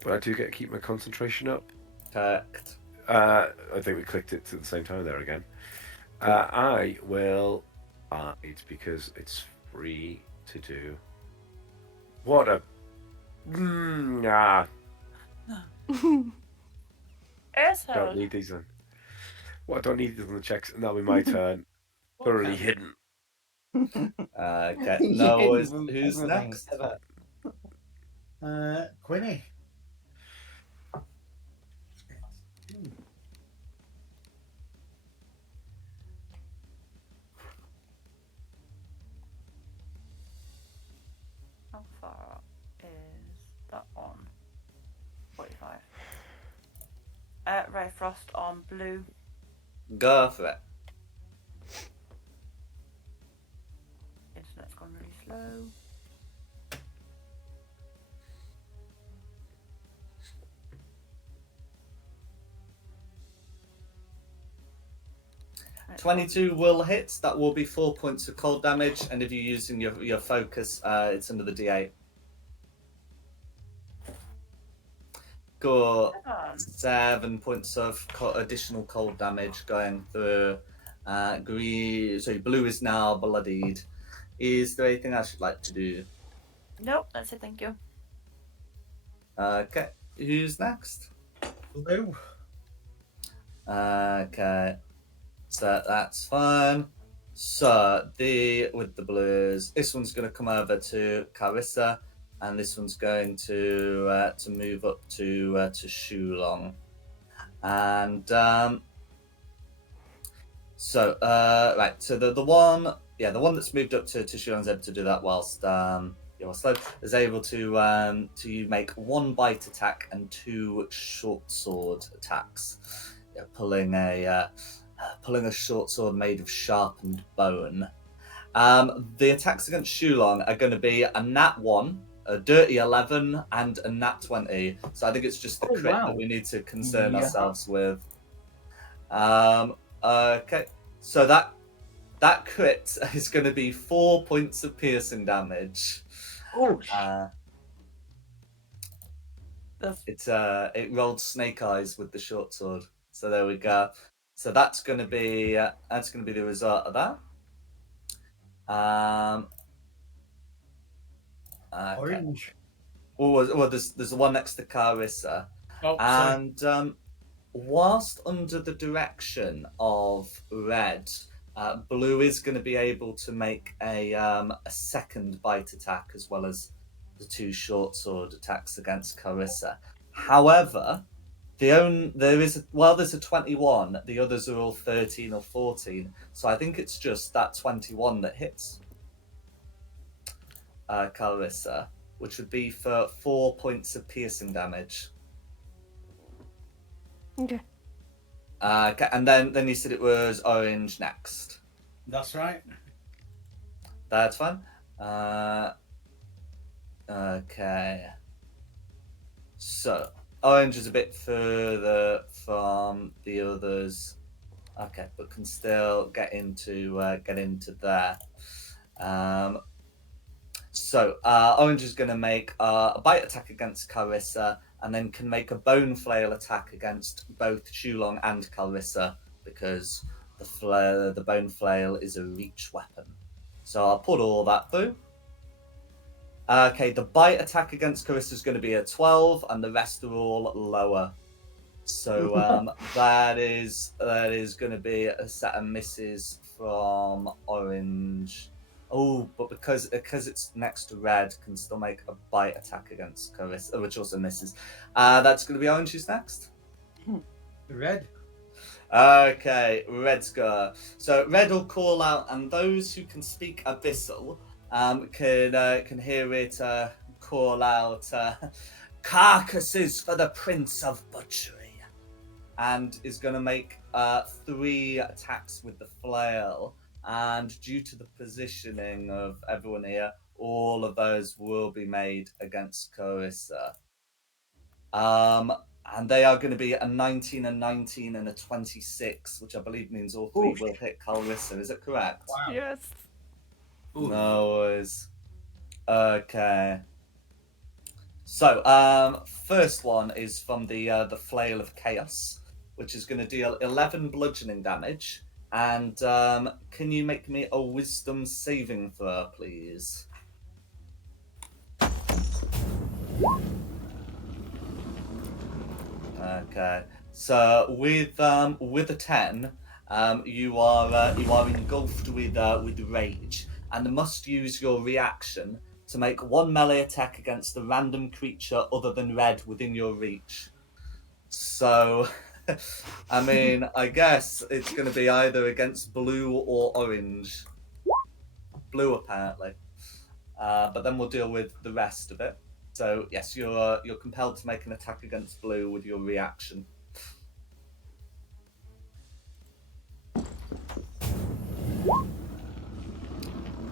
But I do get to keep my concentration up. Correct. I think we clicked it at the same time there again. I will hide because it's free to do. What a... Asshole. Don't need these on. What, I don't need these on the checks, and that'll be my turn. Thoroughly hidden. Okay. No worries. Who's Everything next? ever. Quinny. How far is that on? 45. Ray Frost on blue. Go for it. Internet's gone really slow. Right. 22 will hit. That will be 4 points of cold damage, and if you're using your focus, it's another D8. Got 7 points of additional cold damage going through. Green. So blue is now bloodied. Is there anything I should like to do? Nope, that's it, thank you. Okay. Who's next? Blue. Okay. So that's fine. So with the blues, this one's going to come over to Carissa, and this one's going to move up to Shulong, and so the one that's moved up to Shulong's able to do that whilst slow is able to make 1 bite attack and 2 short sword attacks, pulling a short sword made of sharpened bone. The attacks against Shulong are going to be a nat 1, a dirty 11, and a nat 20. So I think it's just the crit that we need to concern ourselves with. Okay, so that crit is going to be 4 points of piercing damage. Oh, it rolled snake eyes with the short sword. So there we go. So that's going to be the result of that. Okay. Orange. Well, there's the one next to Carissa, and whilst under the direction of red, blue is going to be able to make a second bite attack as well as the 2 short sword attacks against Carissa. However, there's a 21, the others are all 13 or 14, so I think it's just that 21 that hits Carissa, which would be for 4 points of piercing damage. Okay. Okay, and then you said it was orange next. That's right. That's fine. Okay. So orange is a bit further from the others. Okay, but can still get into there. So orange is going to make a bite attack against Carissa, and then can make a bone flail attack against both Shulong and Carissa, because the bone flail is a reach weapon. So I'll put all that through. Okay, the bite attack against Carissa is going to be a 12, and the rest are all lower. So that is going to be a set of misses from orange. Oh, but because it's next to red, can still make a bite attack against Carissa, which also misses. That's going to be orange. Who's next? Red. Okay, red's go. So red will call out, and those who can speak Abyssal can hear it call out, "Carcasses for the Prince of Butchery," and is going to make 3 attacks with the flail. And due to the positioning of everyone here, all of those will be made against Carissa. And they are going to be a 19, a 19, and a 26, which I believe means all 3 will hit Carissa. Is it correct? Wow. Yes. Ooh. No worries. Okay. So, first one is from the Flail of Chaos, which is going to deal 11 bludgeoning damage. And can you make me a Wisdom saving throw, please? Okay. So with a 10, you are engulfed with rage, and must use your reaction to make 1 melee attack against a random creature other than red within your reach. So, I mean, I guess it's going to be either against blue or orange. Blue, apparently. But then we'll deal with the rest of it. So, yes, you're compelled to make an attack against blue with your reaction.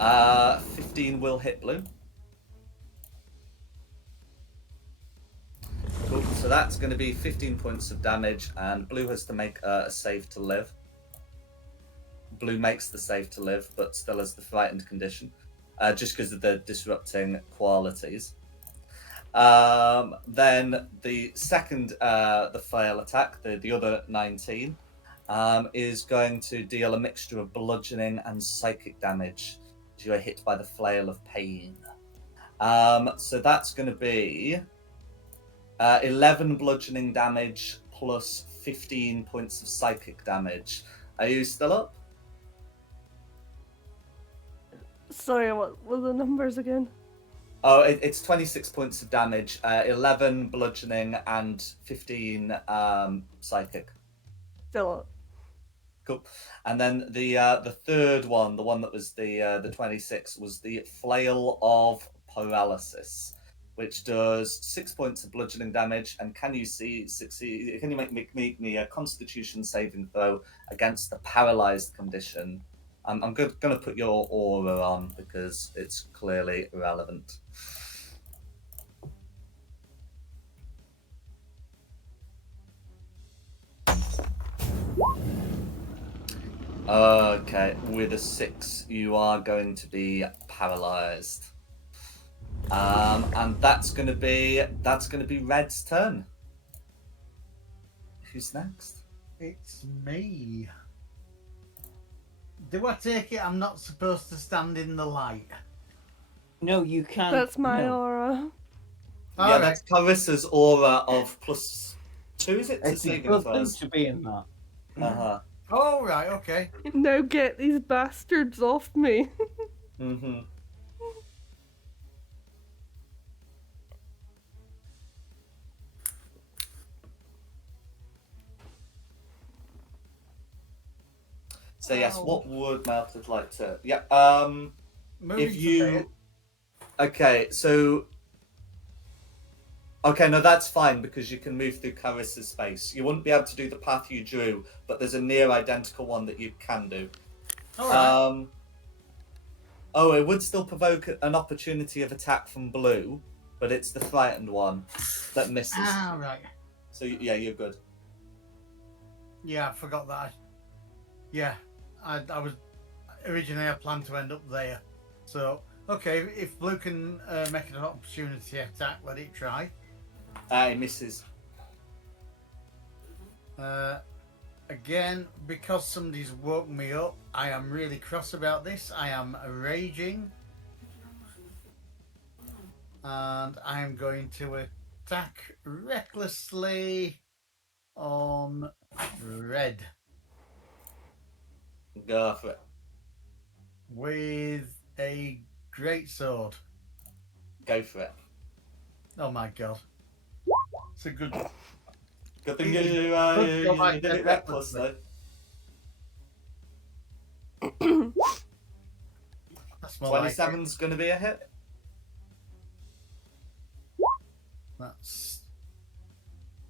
15 will hit blue. Cool. So that's going to be 15 points of damage, and blue has to make a save to live. Blue makes the save to live, but still has the frightened condition, just because of the disrupting qualities. Then the second, the flail attack, the other 19, is going to deal a mixture of bludgeoning and psychic damage as you are hit by the flail of pain. So that's going to be 11 bludgeoning damage plus 15 points of psychic damage. Are you still up? Sorry, what were the numbers again? Oh, it's 26 points of damage, 11 bludgeoning and 15 psychic. Still up. Cool. And then the third one, the one that was the 26, was the Flail of Paralysis, which does 6 points of bludgeoning damage. And can you succeed? Can you make me a Constitution saving throw against the paralyzed condition? I'm going to put your aura on because it's clearly irrelevant. Okay, with a 6, you are going to be paralyzed, and that's going to be Red's turn. Who's next? It's me. Do I take it I'm not supposed to stand in the light? No, you can. That's my no. aura. Yeah, Alright. that's Carissa's aura of +2, is it? To It's a saving good thing throws. to be in that. Uh-huh. Oh, right, okay. Now get these bastards off me. Mm-hmm. So yes, what would Melted like to? Yeah. Moving If to you. there. Okay, so. Okay, no, that's fine because you can move through Carissa's space. You wouldn't be able to do the path you drew, but there's a near identical one that you can do. Alright. Oh, it would still provoke an opportunity of attack from blue, but it's the frightened one that misses. Ah, right. So yeah, you're good. Yeah, I forgot that. Yeah, I was originally I planned to end up there. So okay, if blue can make an opportunity attack, let it try. It misses. Again, because somebody's woke me up, I am really cross about this. I am raging, and I am going to attack recklessly on red. Go for it. With a great sword. Go for it. Oh my god. It's a good. Good thing Good you job I did said it recklessly. That's more like it. 27's going to be a hit. That's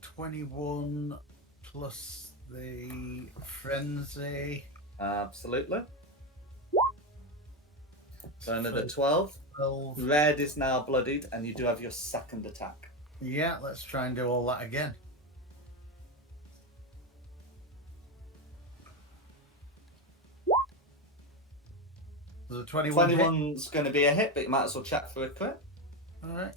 21 plus the frenzy. Absolutely. So another So 12. 12. Red is now bloodied, and you do have your second attack. Yeah, let's try and do all that again. There's a 21 hit. 21's going to be a hit, but you might as well check for a crit. All right.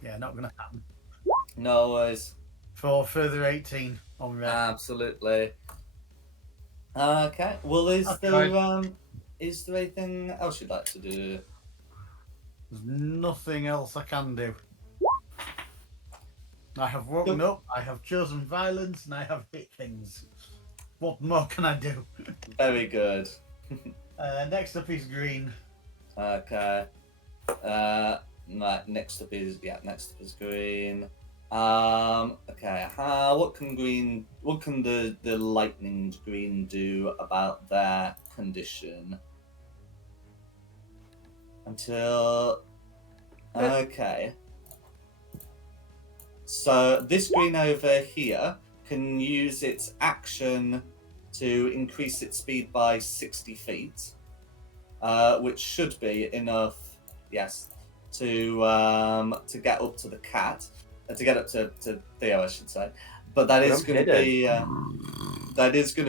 Yeah, not going to happen. No worries. For further 18 on red. Absolutely. Okay. Well, is That's there anything else you'd like to do? There's nothing else I can do. I have woken up, I have chosen violence, and I have hit things. What more can I do? Very good. Next up is green. Okay. Right, next up is green. Okay. What can the lightning green do about their condition? Okay. So this green over here can use its action to increase its speed by 60 feet, which should be enough, yes, to get up to the cat, to get up to Theo, I should say. But that is going to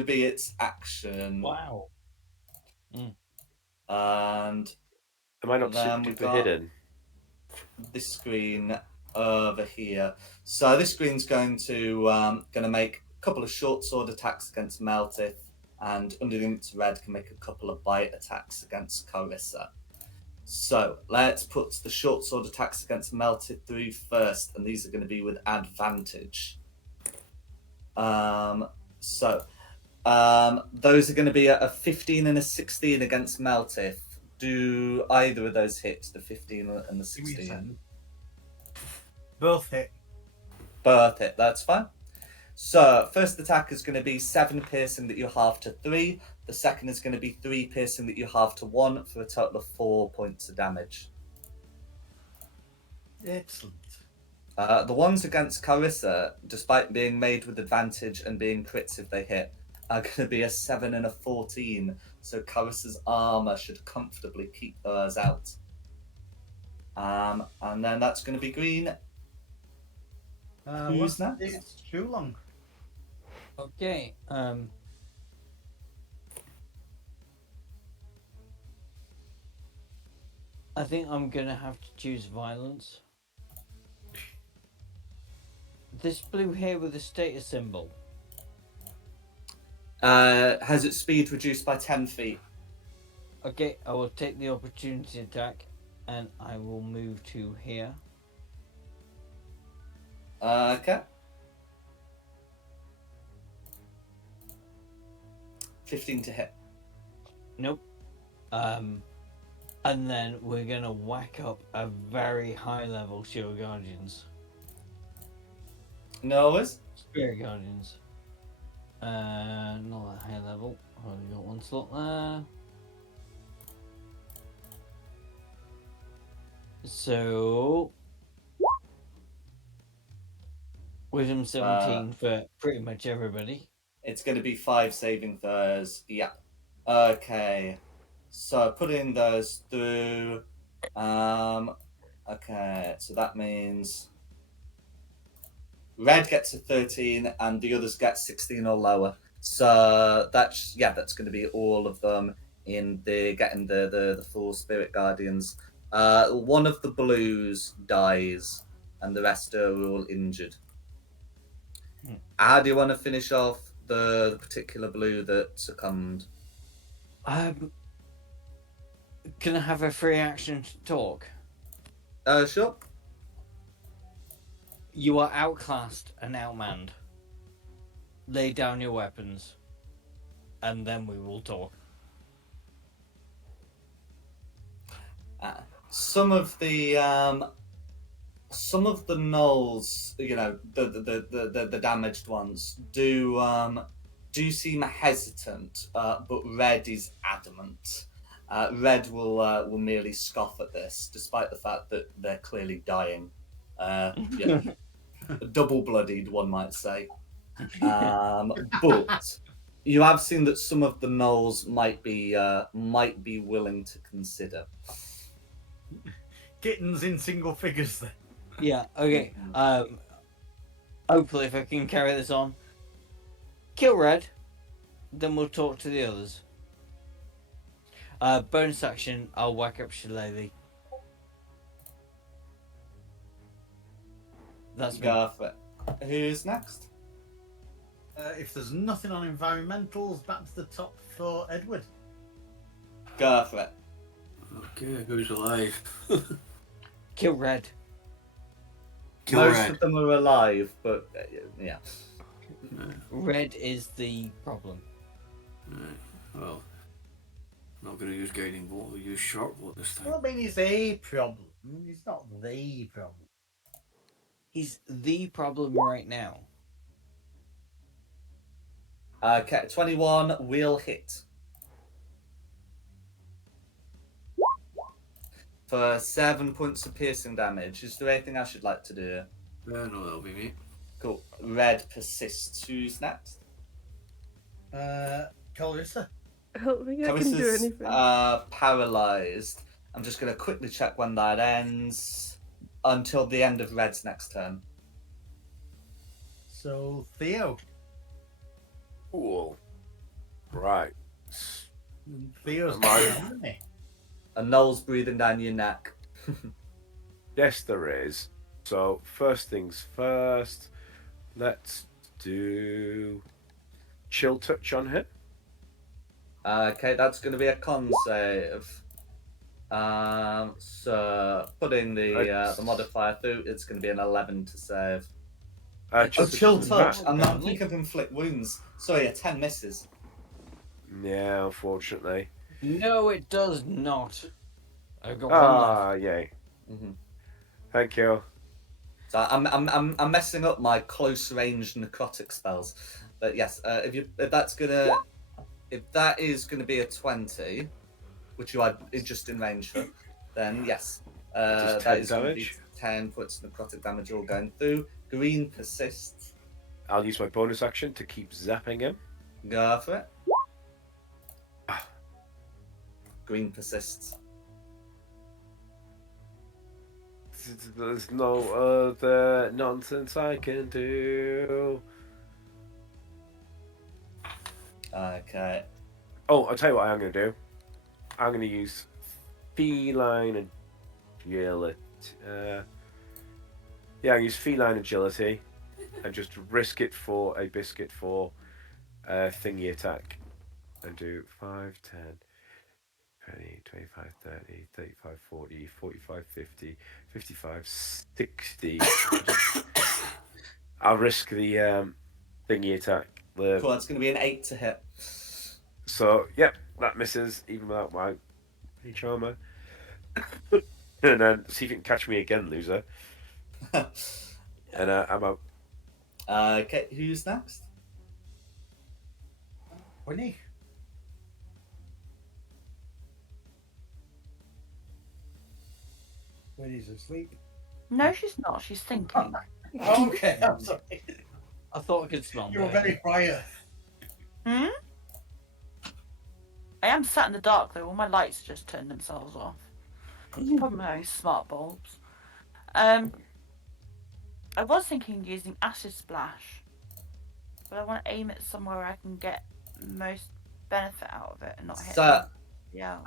be its action. Wow. And Am I not then super we've duper got hidden? this screen over here. So this screen's going to make a couple of short sword attacks against Meltith, and underneath red can make a couple of bite attacks against Carissa. So let's put the short sword attacks against Meltith through first, and these are going to be with advantage. Those are going to be a 15 and a 16 against Meltith. Do either of those hit, the 15 and the 16? Both hit. Both hit, that's fine. So, first attack is going to be 7 piercing that you halve to 3. The second is going to be 3 piercing that you halve to 1 for a total of 4 points of damage. Excellent. The ones against Carissa, despite being made with advantage and being crits if they hit, are going to be a 7 and a 14. So Carissa's armor should comfortably keep hers out. And then that's going to be green. Who's next? It's too long. Okay. I think I'm gonna have to choose violence. This blue here with the status symbol. Has its speed reduced by 10 feet. Okay, I will take the opportunity attack, and I will move to here. Okay. 15 to hit. Nope. And then we're gonna whack up a very high level Shield Guardians. No worries. Spirit Guardians. Not that high level. I've only got one slot there. So Wisdom 17 for pretty much everybody. It's going to be 5 saving throws. Yeah. Okay. So putting those through. Okay. So that means red gets a 13 and the others get 16 or lower. So that's going to be all of them in getting the full Spirit Guardians. One of the blues dies and the rest are all injured. How do you want to finish off the particular blue that succumbed? Can I have a free action to talk? Sure. You are outclassed and outmanned. Lay down your weapons, and then we will talk. Some of the gnolls, you know, the damaged ones, do do seem hesitant, but Red is adamant. Red will merely scoff at this, despite the fact that they're clearly dying. Yeah, double-bloodied, one might say. But you have seen that some of the gnolls might be willing to consider. Kittens in single figures then. Yeah, okay. Hopefully if I can carry this on. Kill Red, then we'll talk to the others. Bonus action, I'll whack up Shillelagh. That's me. Go for it. Who's next? If there's nothing on environmentals, back to the top for Edward. Go for it. Okay, who's alive? Kill Red. Kill Most Red. of them are alive, but yeah. Red is the problem. Right. Well, I'm not going to use guiding bolt. I'll use sharp bolt this time. Well, I mean, he's a problem. He's not the problem. He's the problem right now. Okay, 21 will hit. For 7 points of piercing damage. Is there anything else you'd like to do? No, that'll be me. Cool. Red persists. Who's next? Clarissa. I don't think I can do Carissa's anything. paralysed. I'm just going to quickly check when that ends. Until the end of Red's next turn. So, Theo. Cool. Right. Theo's Am I- got money. And Noel's breathing down your neck. Yes, there is. So, first things first, let's do chill touch on him. Okay, that's going to be a con save. So putting the modifier through, it's going to be an 11 to save. Chill touch. I'm not thinking of inflict wounds. Sorry, a 10 misses. Yeah, unfortunately. No, it does not. I've got one left. Ah, yay. Mm-hmm. Thank you. So I'm messing up my close range necrotic spells, but yes, if that is gonna be a 20, which you are just in range for, then yes, Just that 10 is gonna be damage? 10 points of necrotic damage all going through. Green persists. I'll use my bonus action to keep zapping him. Go for it. Green persists. There's no other nonsense I can do. Okay. Oh, I'll tell you what I'm going to do. I'm going to use feline agility. Yeah, I use feline agility and just risk it for a biscuit for thingy attack. And do 5, 10, 20, 25, 30, 35, 40, 45, 50, 55, 60. I'll risk the thingy attack. Cool, that's going to be an 8 to hit. So, yep, that misses even without my Mage Armor. And then see if you can catch me again, loser. And I'm out. Okay, who's next? Winnie. Winnie's asleep. No, she's not. She's thinking. Okay, I'm sorry. I thought I could smell You were that. very quiet. Hmm? I am sat in the dark though. All my lights just turned themselves off. Probably my smart bulbs. I was thinking of using acid splash, but I want to aim it somewhere where I can get most benefit out of it and not hit. So, Yeah.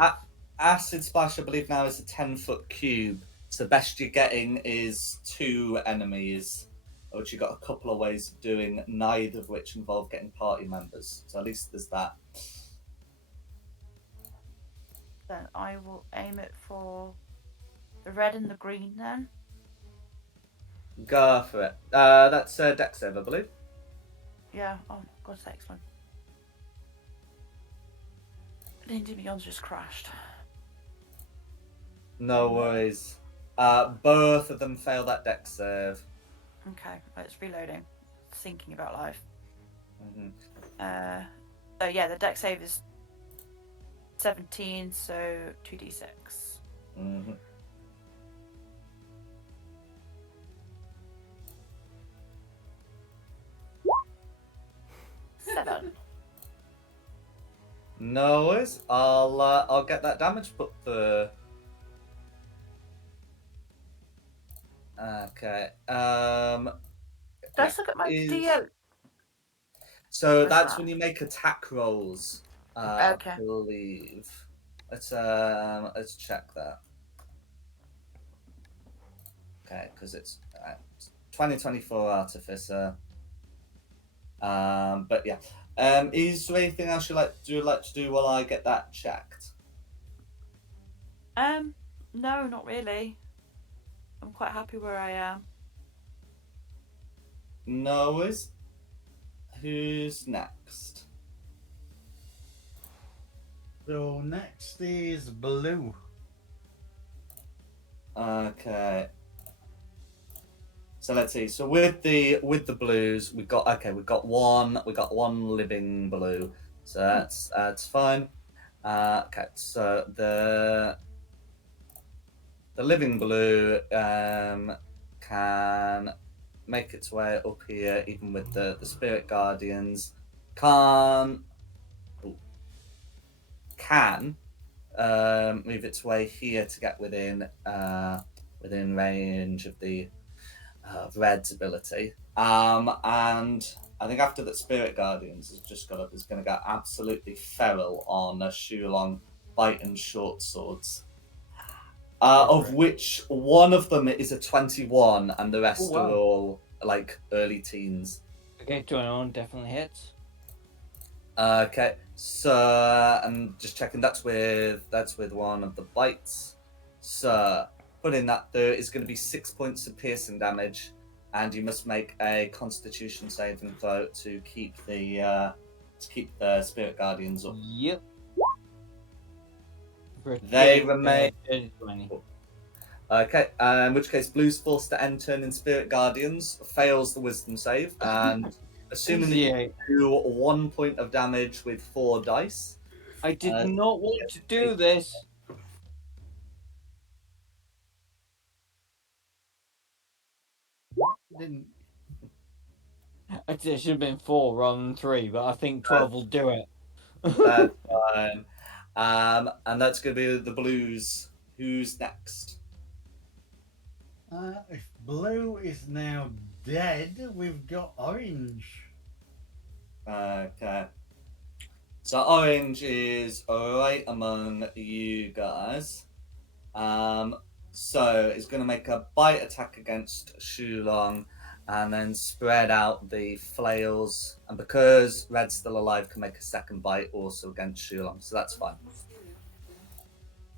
Acid Splash, I believe now is a 10-foot cube. So the best you're getting is 2 enemies, which you've got a couple of ways of doing, neither of which involve getting party members. So at least there's that. Then I will aim it for the red and the green then. Go for it. That's Dex save, I believe. Yeah. Oh, God's sake, excellent. D&D Beyond's just crashed. No worries. Both of them fail that Dex save. Okay, it's reloading. Thinking about life. Mhm. So yeah, the deck save is 17, so 2d6. Mhm. Seven. No worries. I'll get that damage put through. Okay. Let's look at my is D8. so Where's that's that? when you make attack rolls. I Okay. believe. Let's check that. Okay, because it's 2024 Artificer. But yeah. Is there anything else you'd like to do while I get that checked? No, not really. I'm quite happy where I am. No worries. Who's next? So next is blue. Okay. So let's see. So with the blues, we've got one living blue. So that's fine. Okay. So the living blue can make its way up here, even with the spirit guardians. Can move its way here to get within range of the Red's ability. And I think after that, Spirit Guardians has just got up, is going to go absolutely feral on a Shulong bite and short swords. Of which one of them is a 21 and the rest Oh, wow. are all like early teens. Okay, 21 definitely hits. Okay, so I'm just checking. That's with one of the bites. So putting that through is going to be 6 points of piercing damage, and you must make a Constitution saving throw to keep the Spirit Guardians up. Yep. They remain. 20. Okay, in which case, Blue's forced to end turn in Spirit Guardians, fails the Wisdom save, and assuming that you do 1 point of damage with 4 dice. I did not want to do this. Didn't. It should have been 4 rather than 3, but I think 12 will do it. That's fine. And that's going to be the Blues. Who's next? If blue is now dead, we've got orange. Okay. So orange is right among you guys. So it's going to make a bite attack against Shulong, and then spread out the flails. And because Red's still alive, can make a second bite also against Shulong. So that's fine.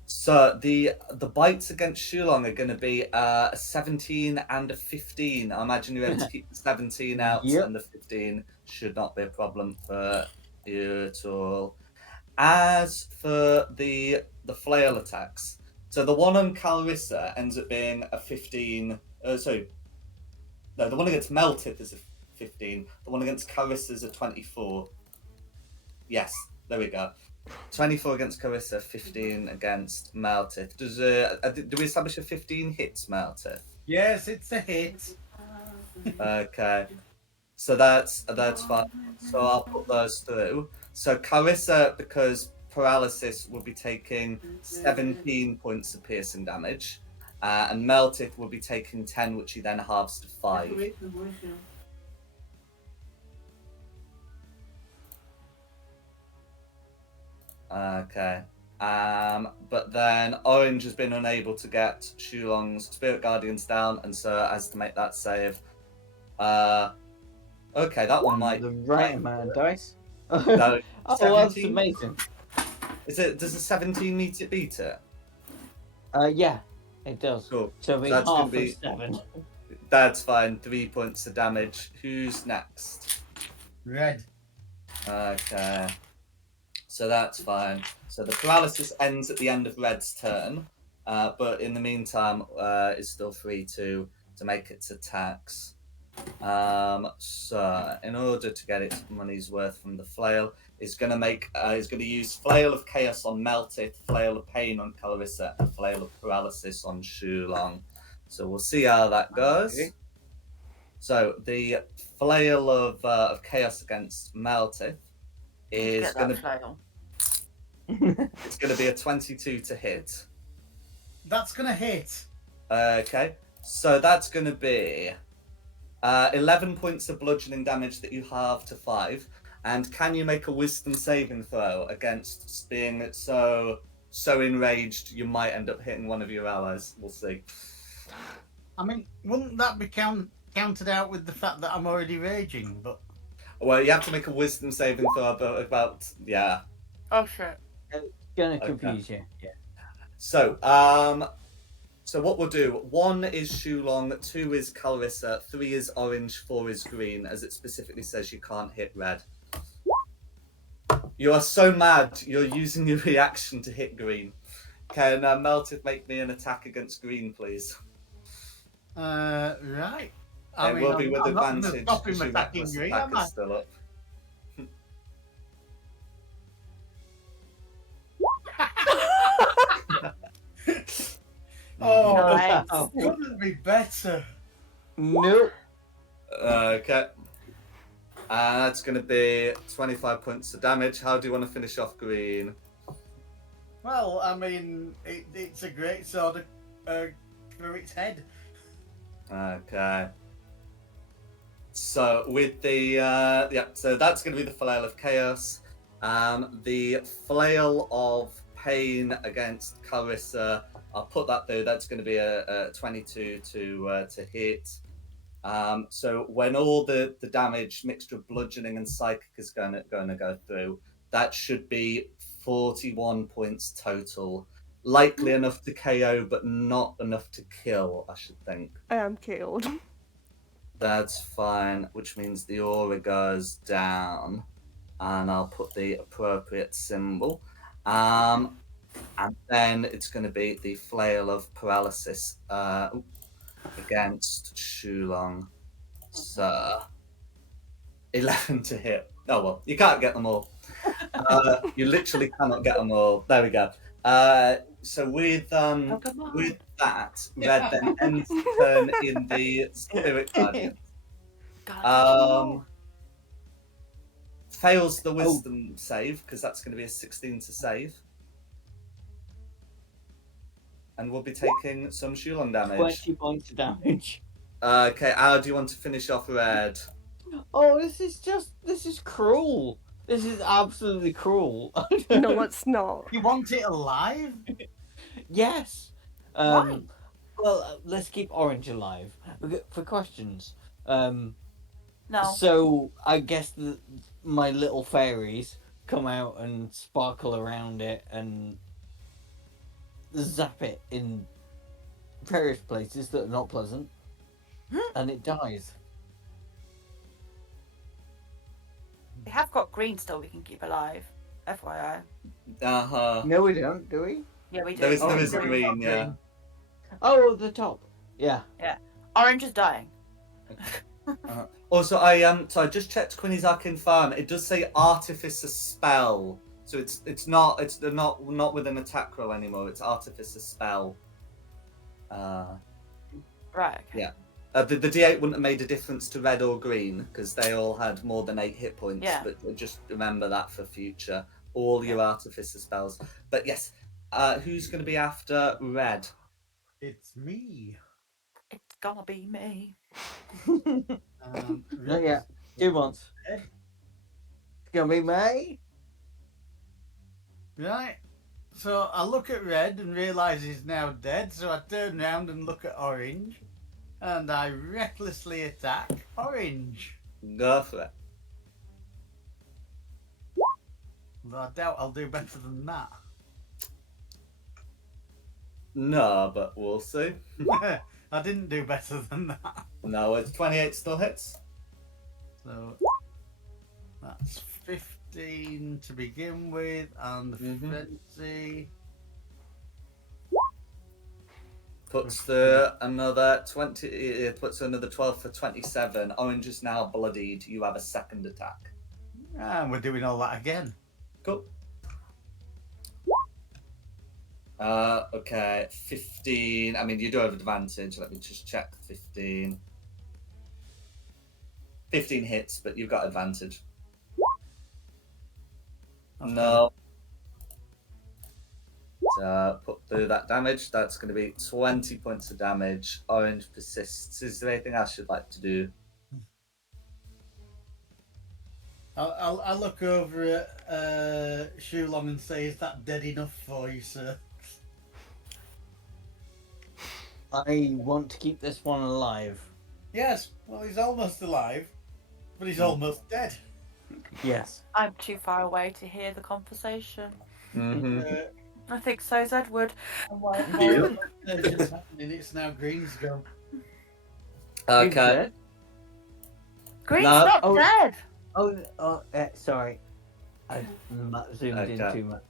So the bites against Shulong are going to be a 17 and a 15. I imagine you're able to keep the 17 out, Yep. and the 15 should not be a problem for you at all. As for the flail attacks, so the one on Calrissa ends up being a 15. No, the one against Meltith is a 15. The one against Calrissa is a 24. Yes, there we go. 24 against Carissa, 15 against Maltith. Do we establish a 15 hits Maltith? Yes, it's a hit. Okay, so that's fine. So I'll put those through. So Carissa, because paralysis, will be taking 17 points of piercing damage, and Meltith will be taking 10, which he then halves to 5. Okay. But then Orange has been unable to get Shulong's Spirit Guardians down, and so has to make that save. Okay, that one might. The right amount of dice. No, Oh, 17? that's amazing. Does a 17 beat it? Yeah, it does. Cool. So we that's gonna half be- of 7. That's fine. 3 points of damage. Who's next? Red. Okay. So that's fine. So the paralysis ends at the end of Red's turn, but in the meantime, is still free to make its attacks. So in order to get its money's worth from the flail, is going to use flail of chaos on Meltith, flail of pain on Clarissa, and flail of paralysis on Shulong. So we'll see how that goes. Okay. So the flail of chaos against Meltith is Get going that to flail. it's going to be a 22 to hit. That's gonna hit. Okay, so that's going to be 11 points of bludgeoning damage that you halve to 5. And can you make a wisdom saving throw against being so enraged you might end up hitting one of your allies? We'll see. I mean, wouldn't that be counted out with the fact that I'm already raging? But Well, you have to make a wisdom saving throw about yeah. Oh shit. Gonna confuse you. Yeah. So, so what we'll do, 1 is Shulong, 2 is Clarissa, 3 is orange, 4 is green, as it specifically says you can't hit red. You are so mad, you're using your reaction to hit green. Can Meltith make me an attack against green, please? right. It will be with I'm not gonna advantage stop him because your attacking reckless green, attack am I? is still up. Oh, Nice. couldn't be better. Nope. Okay. And that's going to be 25 points of damage. How do you want to finish off green? Well, I mean, it's a great sword for its head. Okay. So with the so that's going to be the flail of chaos. The flail of pain against Clarissa. I'll put that through. That's going to be a 22 to hit. So when all the damage mixture of bludgeoning and psychic is going to go through, that should be 41 points total. Likely enough to KO, but not enough to kill, I should think. I am killed. That's fine, which means the aura goes down, and I'll put the appropriate symbol. And then it's going to be the flail of paralysis against Shulong. So 11 to hit. Oh well, you can't get them all. You literally cannot get them all. There we go. So with that, Red then ends the turn in the Spirit Guardian. Fails the Wisdom save because that's going to be a 16 to save, and we'll be taking some Shulon damage. 20 points of damage. Okay, how do you want to finish off Red? Oh, this is cruel. This is absolutely cruel. No, it's not. You want it alive? Yes. Why? Well, let's keep Orange alive for questions. No. So I guess my little fairies come out and sparkle around it and zap it in various places that are not pleasant, and it dies. We have got green still we can keep alive. FYI. No, we don't, do we? Yeah, we do. There is Orange a green, yeah. Oh, the top. Yeah. Orange is dying. Also, I just checked Quinny's Arcane Farm. It does say Artificer spell, so it's not with an attack roll anymore. It's Artificer spell. Right. Okay. Yeah. The D8 wouldn't have made a difference to red or green because they all had more than 8 hit points. Yeah. But just remember that for future. All your Artificer spells. But yes, who's going to be after red? It's me. It's gonna be me. Not yet. 2 months. Red. It's gonna be May. Right. So I look at Red and realise he's now dead, so I turn round and look at Orange, and I recklessly attack Orange. Go for it. Though I doubt I'll do better than that. No, but we'll see. I didn't do better than that. No, it's 28 still hits. So that's 15 to begin with, and Mhm. frenzy. Puts the another 20. It puts another 12 for 27. Orange is now bloodied. You have a second attack. And we're doing all that again. Cool. Okay, 15. I mean, you do have advantage. Let me just check. 15. 15 hits, but you've got advantage. Okay. No. So put through that damage. That's going to be 20 points of damage. Orange persists. Is there anything else you'd like to do? I'll look over at Shulong and say, "Is that dead enough for you, sir?" I want to keep this one alive. Yes. Well, he's almost alive, but he's almost dead. Yes. I'm too far away to hear the conversation. Mm-hmm. I think so's Edward. And while Yeah. the conversation's happening, it's now Green's go. Okay. Green's No. not Oh. dead. Sorry. I zoomed in Okay. too much.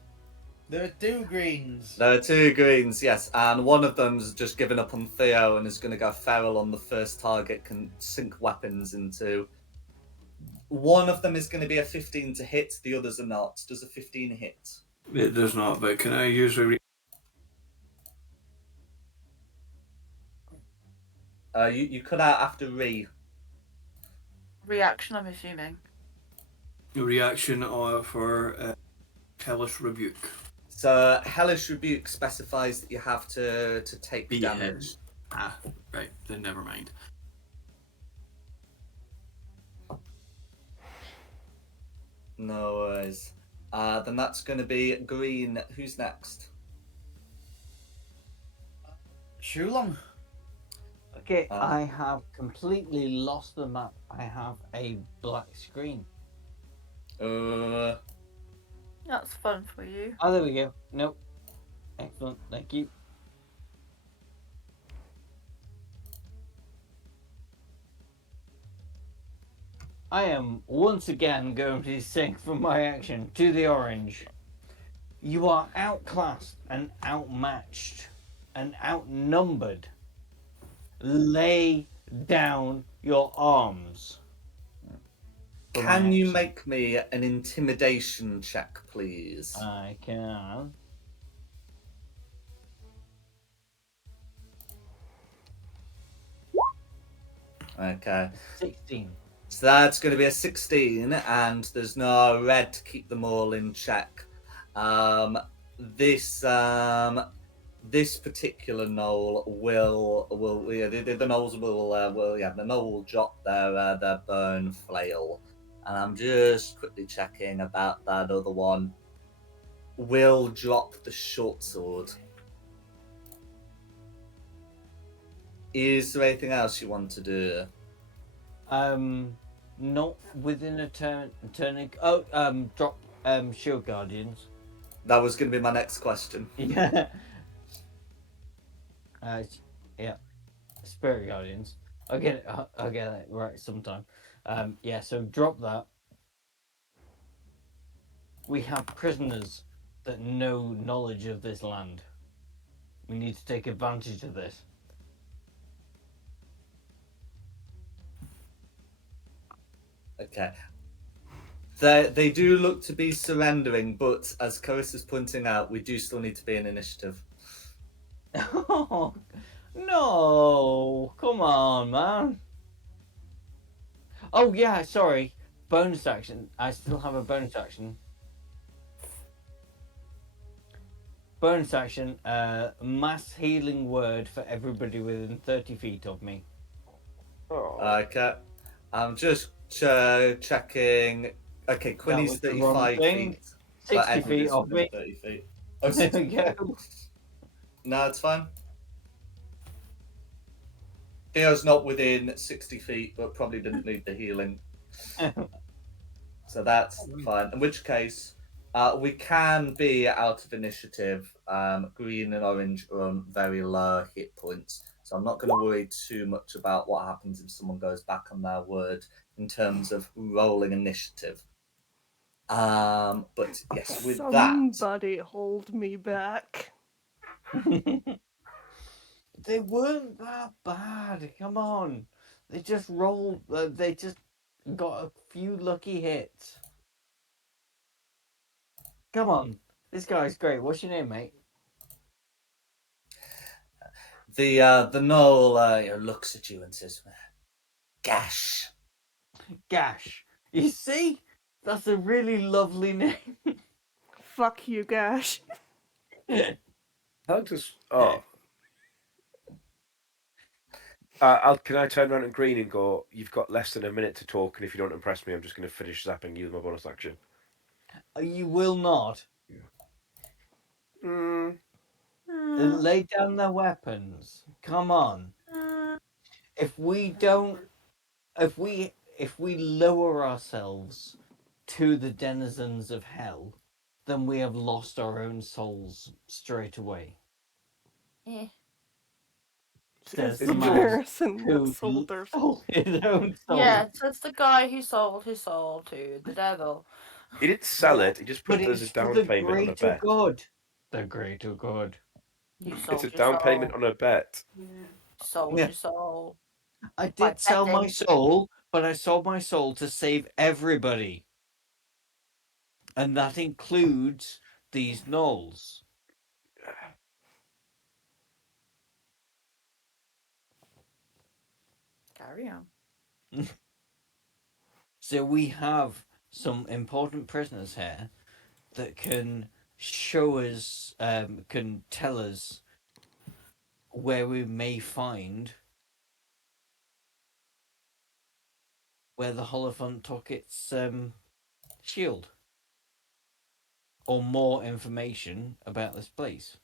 There are two Greens. There are two greens, yes, and one of them's just given up on Theo and is going to go feral on the first target, can sink weapons into. One of them is going to be a 15 to hit, the others are not. Does a 15 hit? It does not, but can I use a You cut out after re. Reaction, I'm assuming. reaction for Hellish Rebuke? So Hellish Rebuke specifies that you have to take Yeah. damage. Ah, right, then never mind. No worries. Then that's going to be green. Who's next? Shulong. Okay, Um, I have completely lost the map. I have a black screen. That's fun for you. Oh, there we go. Nope. Excellent. Thank you. I am once again going to sink from my action to the orange. You are outclassed and outmatched and outnumbered. Lay down your arms. For my Can you action. make me an intimidation check, please? I can. Okay. 16. So that's going to be a 16, and there's no red to keep them all in check. This particular knoll will the knolls the knoll will drop their bone flail, and I'm just quickly checking about that other one. Will drop the short sword. Is there anything else you want to do? Not within a turn. Drop shield guardians. That was going to be my next question. Yeah. Yeah. Spirit guardians. I'll get it right sometime. Yeah. So drop that. We have prisoners that know knowledge of this land. We need to take advantage of this. Okay. They do look to be surrendering, but as Carissa's pointing out, we do still need to be in initiative. Oh, no. Come on, man. Oh, yeah, sorry. Bonus action. I still have a bonus action. Bonus action, mass healing word for everybody within 30 feet of me. Oh, Okay. I'm just checking. Okay, Quinny's was the wrong 35 thing. feet. 60 but Edward feet is of within me. 30 feet. Oh, There 60 we go. No, it's fine. Theo's not within 60 feet, but probably didn't need the healing. So that's fine. In which case, we can be out of initiative. Green and orange are on very low hit points. So I'm not going to worry too much about what happens if someone goes back on their word in terms of rolling initiative. But yes, with that, Somebody hold me back. They weren't that bad. Come on. They just rolled. They just got a few lucky hits. Come on. This guy's great. What's your name, mate? The gnoll looks at you and says, "Gash." Gash. You see? That's a really lovely name. Fuck you, Gash. I'll just. Oh. Can I turn around and green and go, you've got less than a minute to talk, and if you don't impress me, I'm just going to finish zapping you with my bonus action. You will not. Lay down their weapons. Come on. If we don't, if we lower ourselves to the denizens of hell, then we have lost our own souls straight away. Eh. Says It's the the man person who that sold their sold his own soul. Yeah, so it's the guy who sold his soul to the devil. He didn't sell it, he just put But it as a it's for down the payment on a greater bet. good. The greater good. You It's sold a your down soul. payment on a bet. Sold Yeah. your soul. I By did sell my betting. soul, but I sold my soul to save everybody. And that includes these gnolls. Carry on. So we have some important prisoners here that can show us, can tell us where we may find where the Holophant took its shield. Or more information about this place.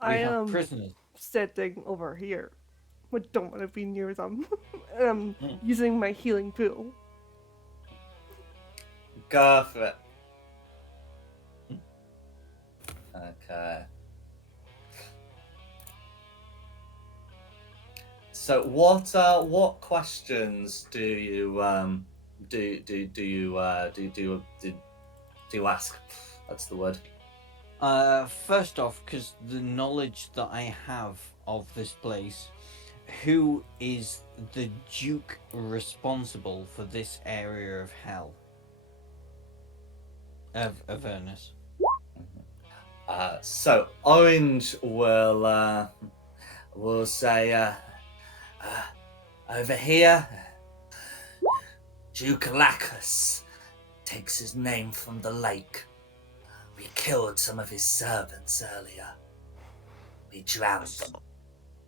I We have am prisoners. sitting over here. I don't want to be near them. Mm. Using my healing pool. Go for it. Okay. So what questions do you ask? That's the word. First off, because the knowledge that I have of this place, who is the Duke responsible for this area of hell? Of Avernus. So Orange will say over here, Duke Lacus takes his name from the lake. We killed some of his servants earlier. We drowned them.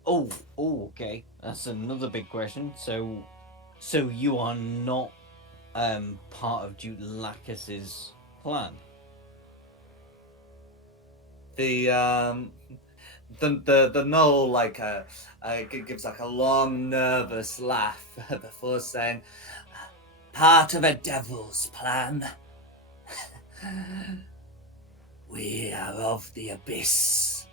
Oh, okay. That's another big question. So you are not part of Duke Lacus's plan. The gnoll gives like a long nervous laugh before saying, "Part of a devil's plan. We are of the abyss."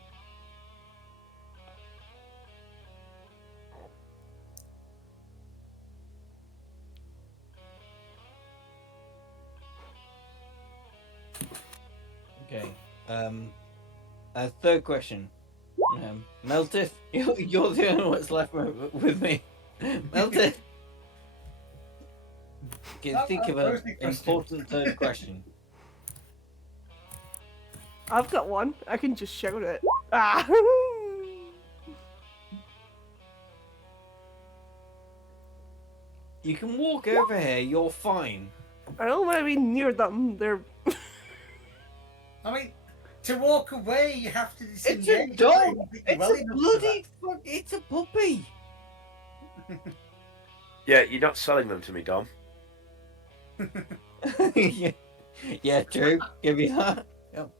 Okay. Third question. Meltith, you're the only one that's left with me. Meltith, can think of an important third question. I've got one. I can just shout it. Ah! You can walk over here. You're fine. I don't want to be near them. They're. I mean, to walk away, you have to It's a disengage. dog. It's It's a bloody fuck. It's a puppy. Yeah, you're not selling them to me, Dom. yeah, true. Give you that. Yep.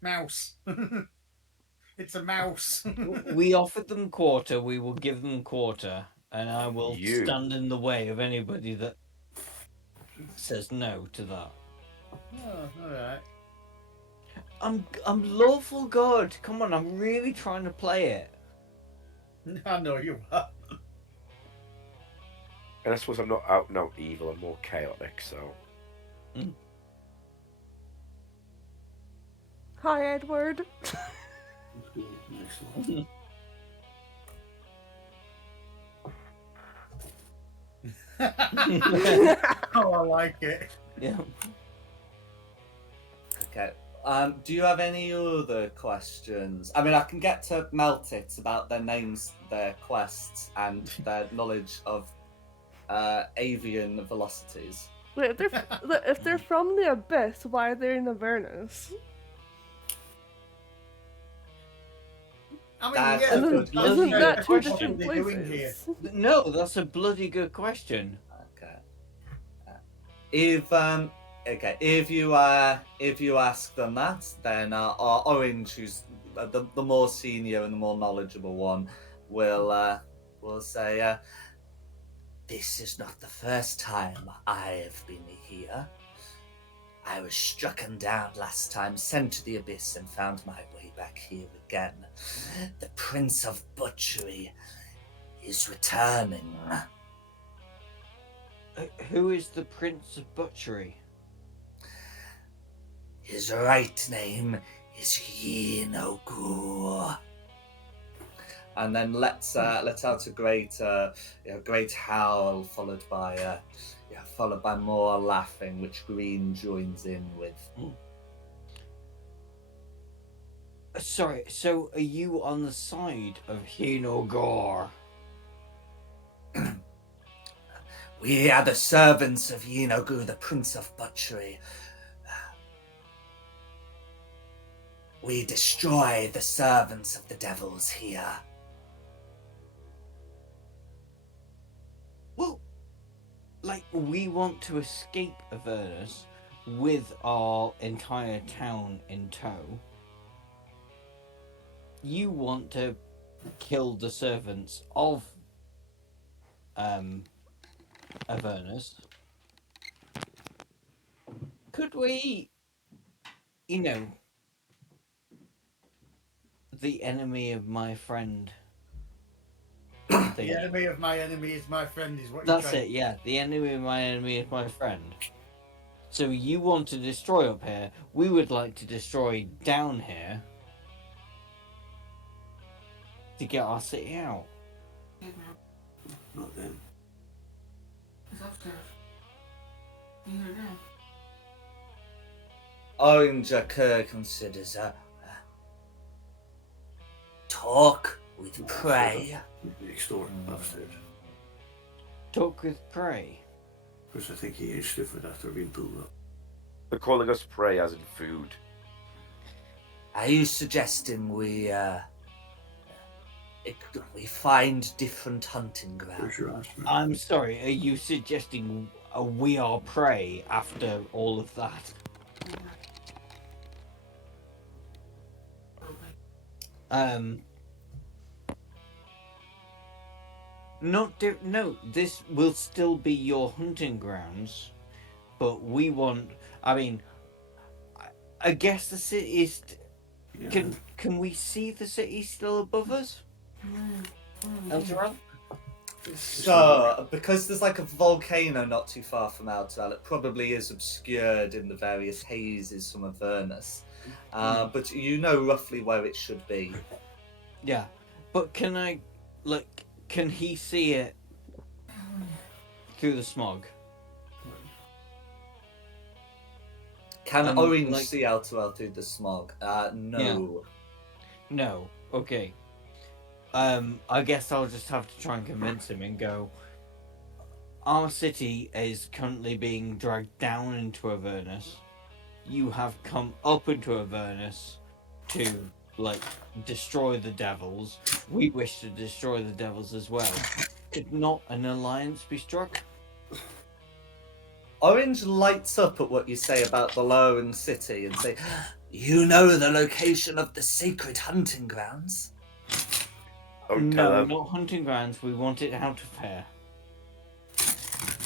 Mouse. It's a mouse. We offered them quarter. We will give them quarter, and I will You. stand in the way of anybody that says no to that. Oh, alright. I'm lawful good. Come on, I'm really trying to play it. I know you are. And I suppose I'm not out and out evil, I'm more chaotic, so. Hi, Edward. Let's go next one. Oh, I like it. Yeah. Okay. Do you have any other questions? I mean, I can get to Meltits about their names, their quests, and their knowledge of avian velocities. Wait, if they're from the abyss, why are they in Avernus? I mean, That's yeah, a good Isn't, question. isn't that two What are different they doing here? places? No, that's a bloody good question. Okay. If if you ask them that, then our Orange, who's the more senior and the more knowledgeable one, will say, "This is not the first time I have been here. I was strucken down last time, sent to the abyss, and found my way back here again. The Prince of Butchery is returning." Who is the Prince of Butchery? His right name is Yinogu. And then let's out a great great howl followed by more laughing, which Green joins in with. Sorry, so are you on the side of Hinogor? We are the servants of Yinogu, the Prince of Butchery. We destroy the servants of the devils here. Well, like, we want to escape Avernus with our entire town in tow. You want to kill the servants of Avernus. Could we, the enemy of my friend The enemy of my enemy is my friend, is what That's you're trying it, yeah. The enemy of my enemy is my friend. So you want to destroy up here. We would like to destroy down here to get our city out. Not them. It's upstairs. You hear that? Orange considers talk with prey. Next door, upstairs. Talk with prey. Because I think he is different after being pulled up. They're calling us prey as in food. Are you suggesting we find different hunting Where's grounds? your ass, man? I'm sorry, are you suggesting we are prey after all of that? No, this will still be your hunting grounds, but we want. I mean, I guess the city is. Yeah. Can we see the city still above us? Elturel? So, because there's like a volcano not too far from Altural, it probably is obscured in the various hazes from Avernus. But you know roughly where it should be. Yeah, but can he see it through the smog? Can Orange like- see Altural through the smog? No. No. Okay. I guess I'll just have to try and convince him and go. Our city is currently being dragged down into Avernus. You have come up into Avernus to destroy the devils. We wish to destroy the devils as well. Could not an alliance be struck? Orange lights up at what you say about the lone city and say, "You know the location of the sacred hunting grounds?" Don't tell No, them. not hunting grounds. We want it out of here.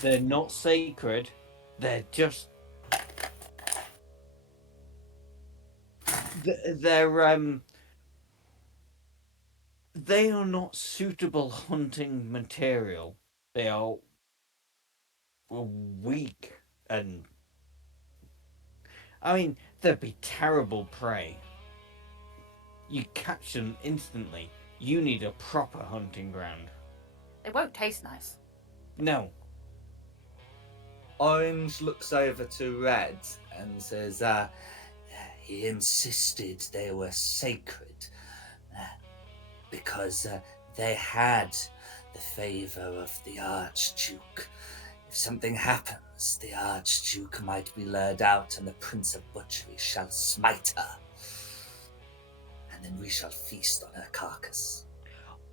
They're not sacred. They're just. They're They are not suitable hunting material. They are weak and. I mean, they'd be terrible prey. you catch them instantly. You need a proper hunting ground. It won't taste nice. No. Orange looks over to Red and says, he insisted they were sacred because they had the favour of the Archduke. If something happens, the Archduke might be lured out, and the Prince of Butchery shall smite her. And then we shall feast on her carcass.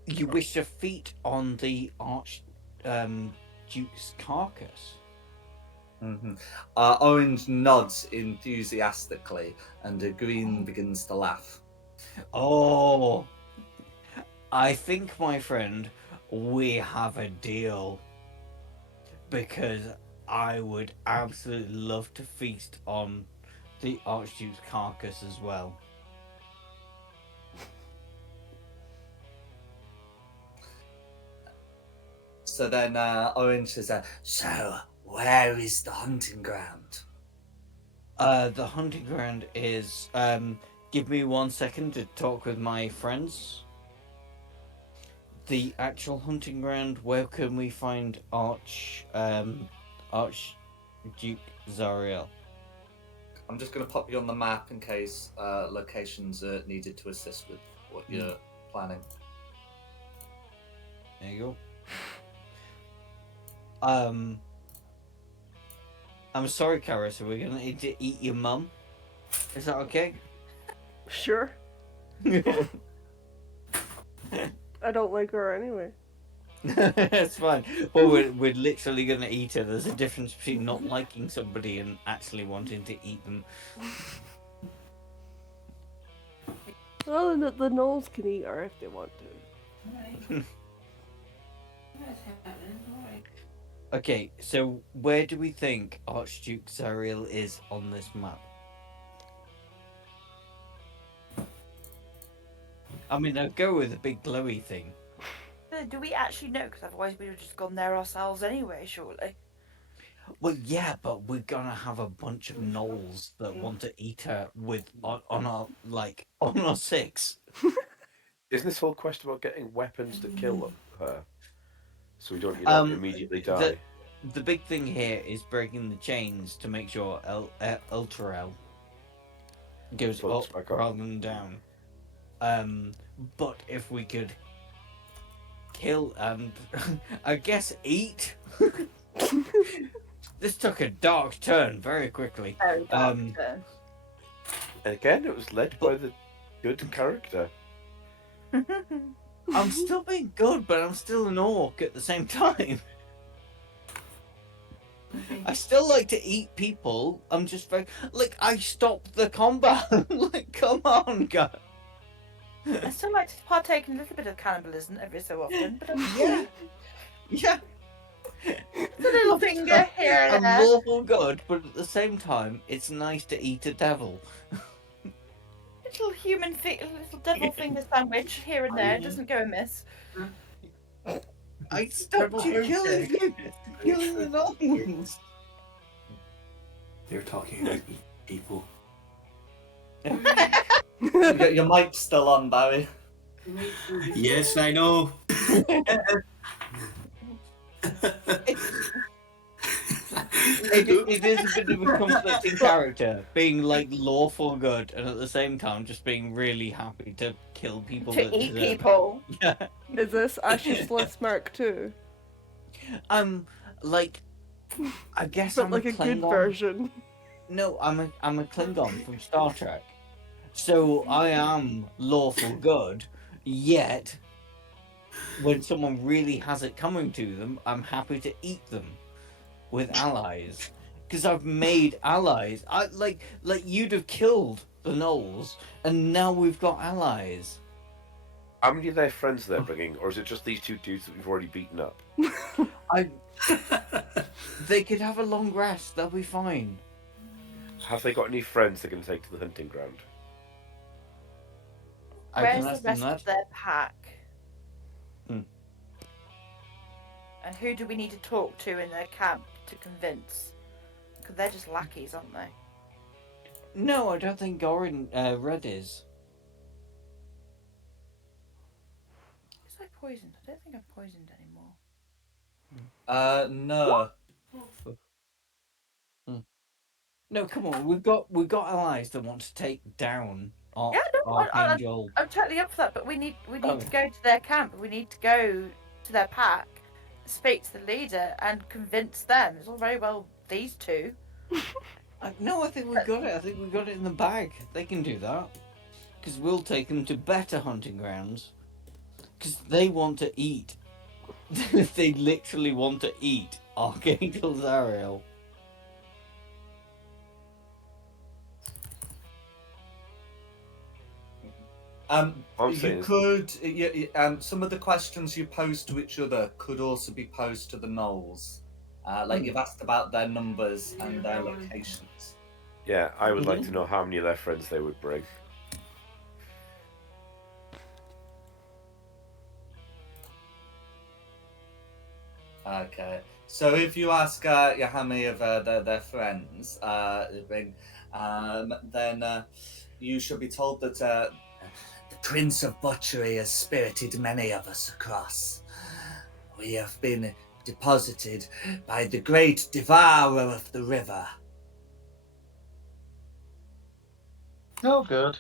You wish to feed on the Archduke's carcass? Orange nods enthusiastically, and Green begins to laugh. Oh, I think, my friend, we have a deal. Because I would absolutely love to feast on the Archduke's carcass as well. So then Orange says, so where is the hunting ground? The hunting ground is... give me 1 second to talk with my friends. The actual hunting ground, where can we find Archduke Zariel? I'm just going to pop you on the map in case locations are needed to assist with what you're planning. There you go. I'm sorry, Karis, are we gonna need to eat your mum? Is that okay? Sure. I don't like her anyway. It's fine. Well, we're literally gonna eat her. There's a difference between not liking somebody and actually wanting to eat them. Well, the gnolls can eat her if they want to. Alright. What's happening? Alright. Okay, so where do we think Archduke Zariel is on this map? I mean, I'll go with the big glowy thing. Do we actually know? Because otherwise we'd have just gone there ourselves anyway, surely. Well, yeah, but we're gonna have a bunch of gnolls that want to eat her with on our on our six. Isn't this whole quest about getting weapons to kill her? So we don't, you know, immediately die. The big thing here is breaking the chains to make sure Ultrael goes Floats up back up. rather than down. But if we could kill and I guess eat. This took a dark turn very quickly. Very dark turn. Again, it was led by the good character. I'm still being good, but I'm still an orc at the same time. I still like to eat people. I'm just very I stopped the combat. Come on, guys. I still like to partake in a little bit of cannibalism every so often, but Yeah. Yeah. it's a little finger here and I'm there. lawful good, but at the same time, it's nice to eat a devil. Little little devil finger sandwich here and there. Doesn't go amiss. I stopped you killing the dolphins. They're talking about eating people. Your mic's still on, Barry. Yes, I know. It is a bit of a conflicting character, being lawful good and at the same time just being really happy to kill people. To that eat deserve it. people. Yeah. Is this Ash's List Mark 2? I guess But I'm like a good Klingon. version. No, I'm a Klingon from Star Trek. So I am lawful good, yet when someone really has it coming to them, I'm happy to eat them with allies. Because I've made allies. I like you'd have killed the gnolls, and now we've got allies. How many of their friends they're bringing, or is it just these two dudes that we've already beaten up? They could have a long rest, they'll be fine. Have they got any friends they can take to the hunting ground? I Where's can the ask them rest that. of their pack? Hmm. And who do we need to talk to in their camp to convince? Because they're just lackeys, aren't they? No, I don't think Red is. poisoned? I don't think I'm poisoned anymore. No. No, come on. We've got allies that want to take down Yeah, no, Archangel. I'm totally up for that. But we need Oh. to go to their camp. We need to go to their pack, speak to the leader, and convince them. It's all very well these two. No, I think we got it. I think we got it in the bag. They can do that. Because we'll take them to better hunting grounds. Because they want to eat. They literally want to eat Archangel Zariel. You could. Some of the questions you pose to each other could also be posed to the gnolls. Like you've asked about their numbers and their locations. Yeah, I would like to know how many of their friends they would bring. Okay, so if you ask how many of their friends bring, then you should be told that the Prince of Butchery has spirited many of us across. We have been deposited by the great devourer of the river. Oh, good.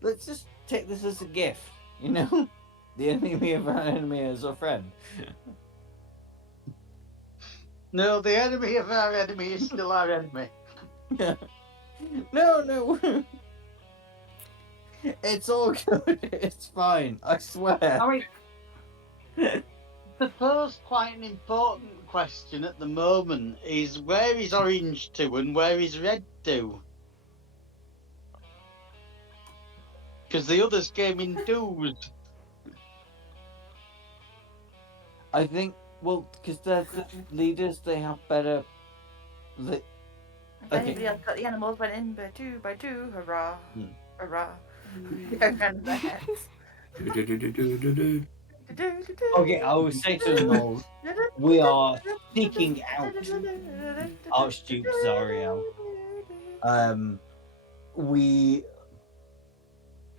Let's just take this as a gift, you know? The enemy of our enemy is our friend. No, the enemy of our enemy is still our enemy. No. It's all good. It's fine. I swear. I mean, the first quite an important question at the moment is where is orange to and where is red to? Because the others came in twos. I think, well, because they're the leaders, they have better. If anybody else got the animals went in by two, hurrah, hurrah. Go around their heads. Okay, I will say to the gnolls, we are seeking out Archduke Zariel. We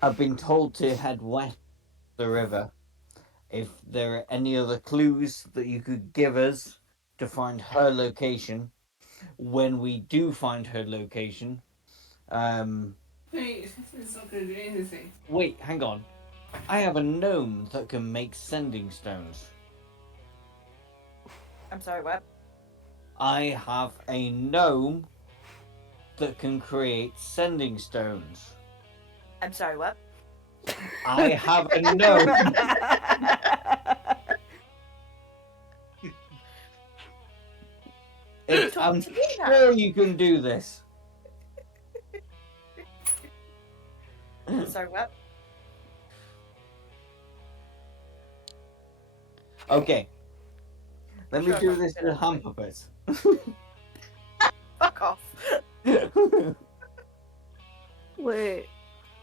have been told to head west of the river. If there are any other clues that you could give us to find her location, when we do find her location, Wait, it's not going to do anything. Wait, hang on. I have a gnome that can make sending stones. I'm sorry, what? I have a gnome that can create sending stones. I'm sorry, what? I have a gnome. I'm sure you can do this. Sorry, what? Okay. Let me do this with hand puppets. Fuck off. Wait.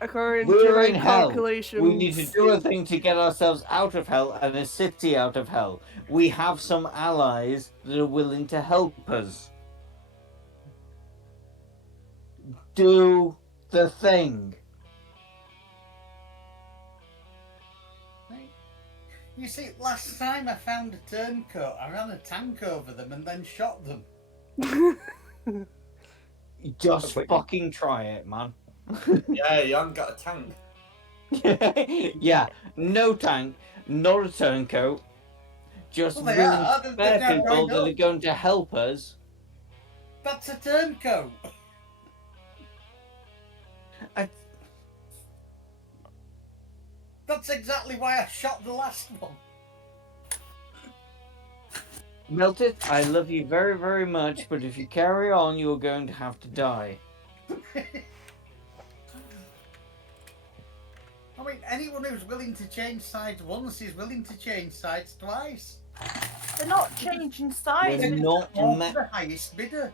According We're to my in hell. calculations, We need to do a thing to get ourselves out of hell and a city out of hell. We have some allies that are willing to help us. Do the thing. You see, last time I found a turncoat, I ran a tank over them and then shot them. Just fucking try it, man. Yeah, you haven't got a tank. Yeah, no tank, not a turncoat. Just Well, they willing are. spare They're now people going that are up. going to help us. That's a turncoat. That's exactly why I shot the last one. Melted, I love you very, very much, but if you carry on, you're going to have to die. I mean, anyone who's willing to change sides once is willing to change sides twice. They're not changing sides. We're not Or the highest bidder.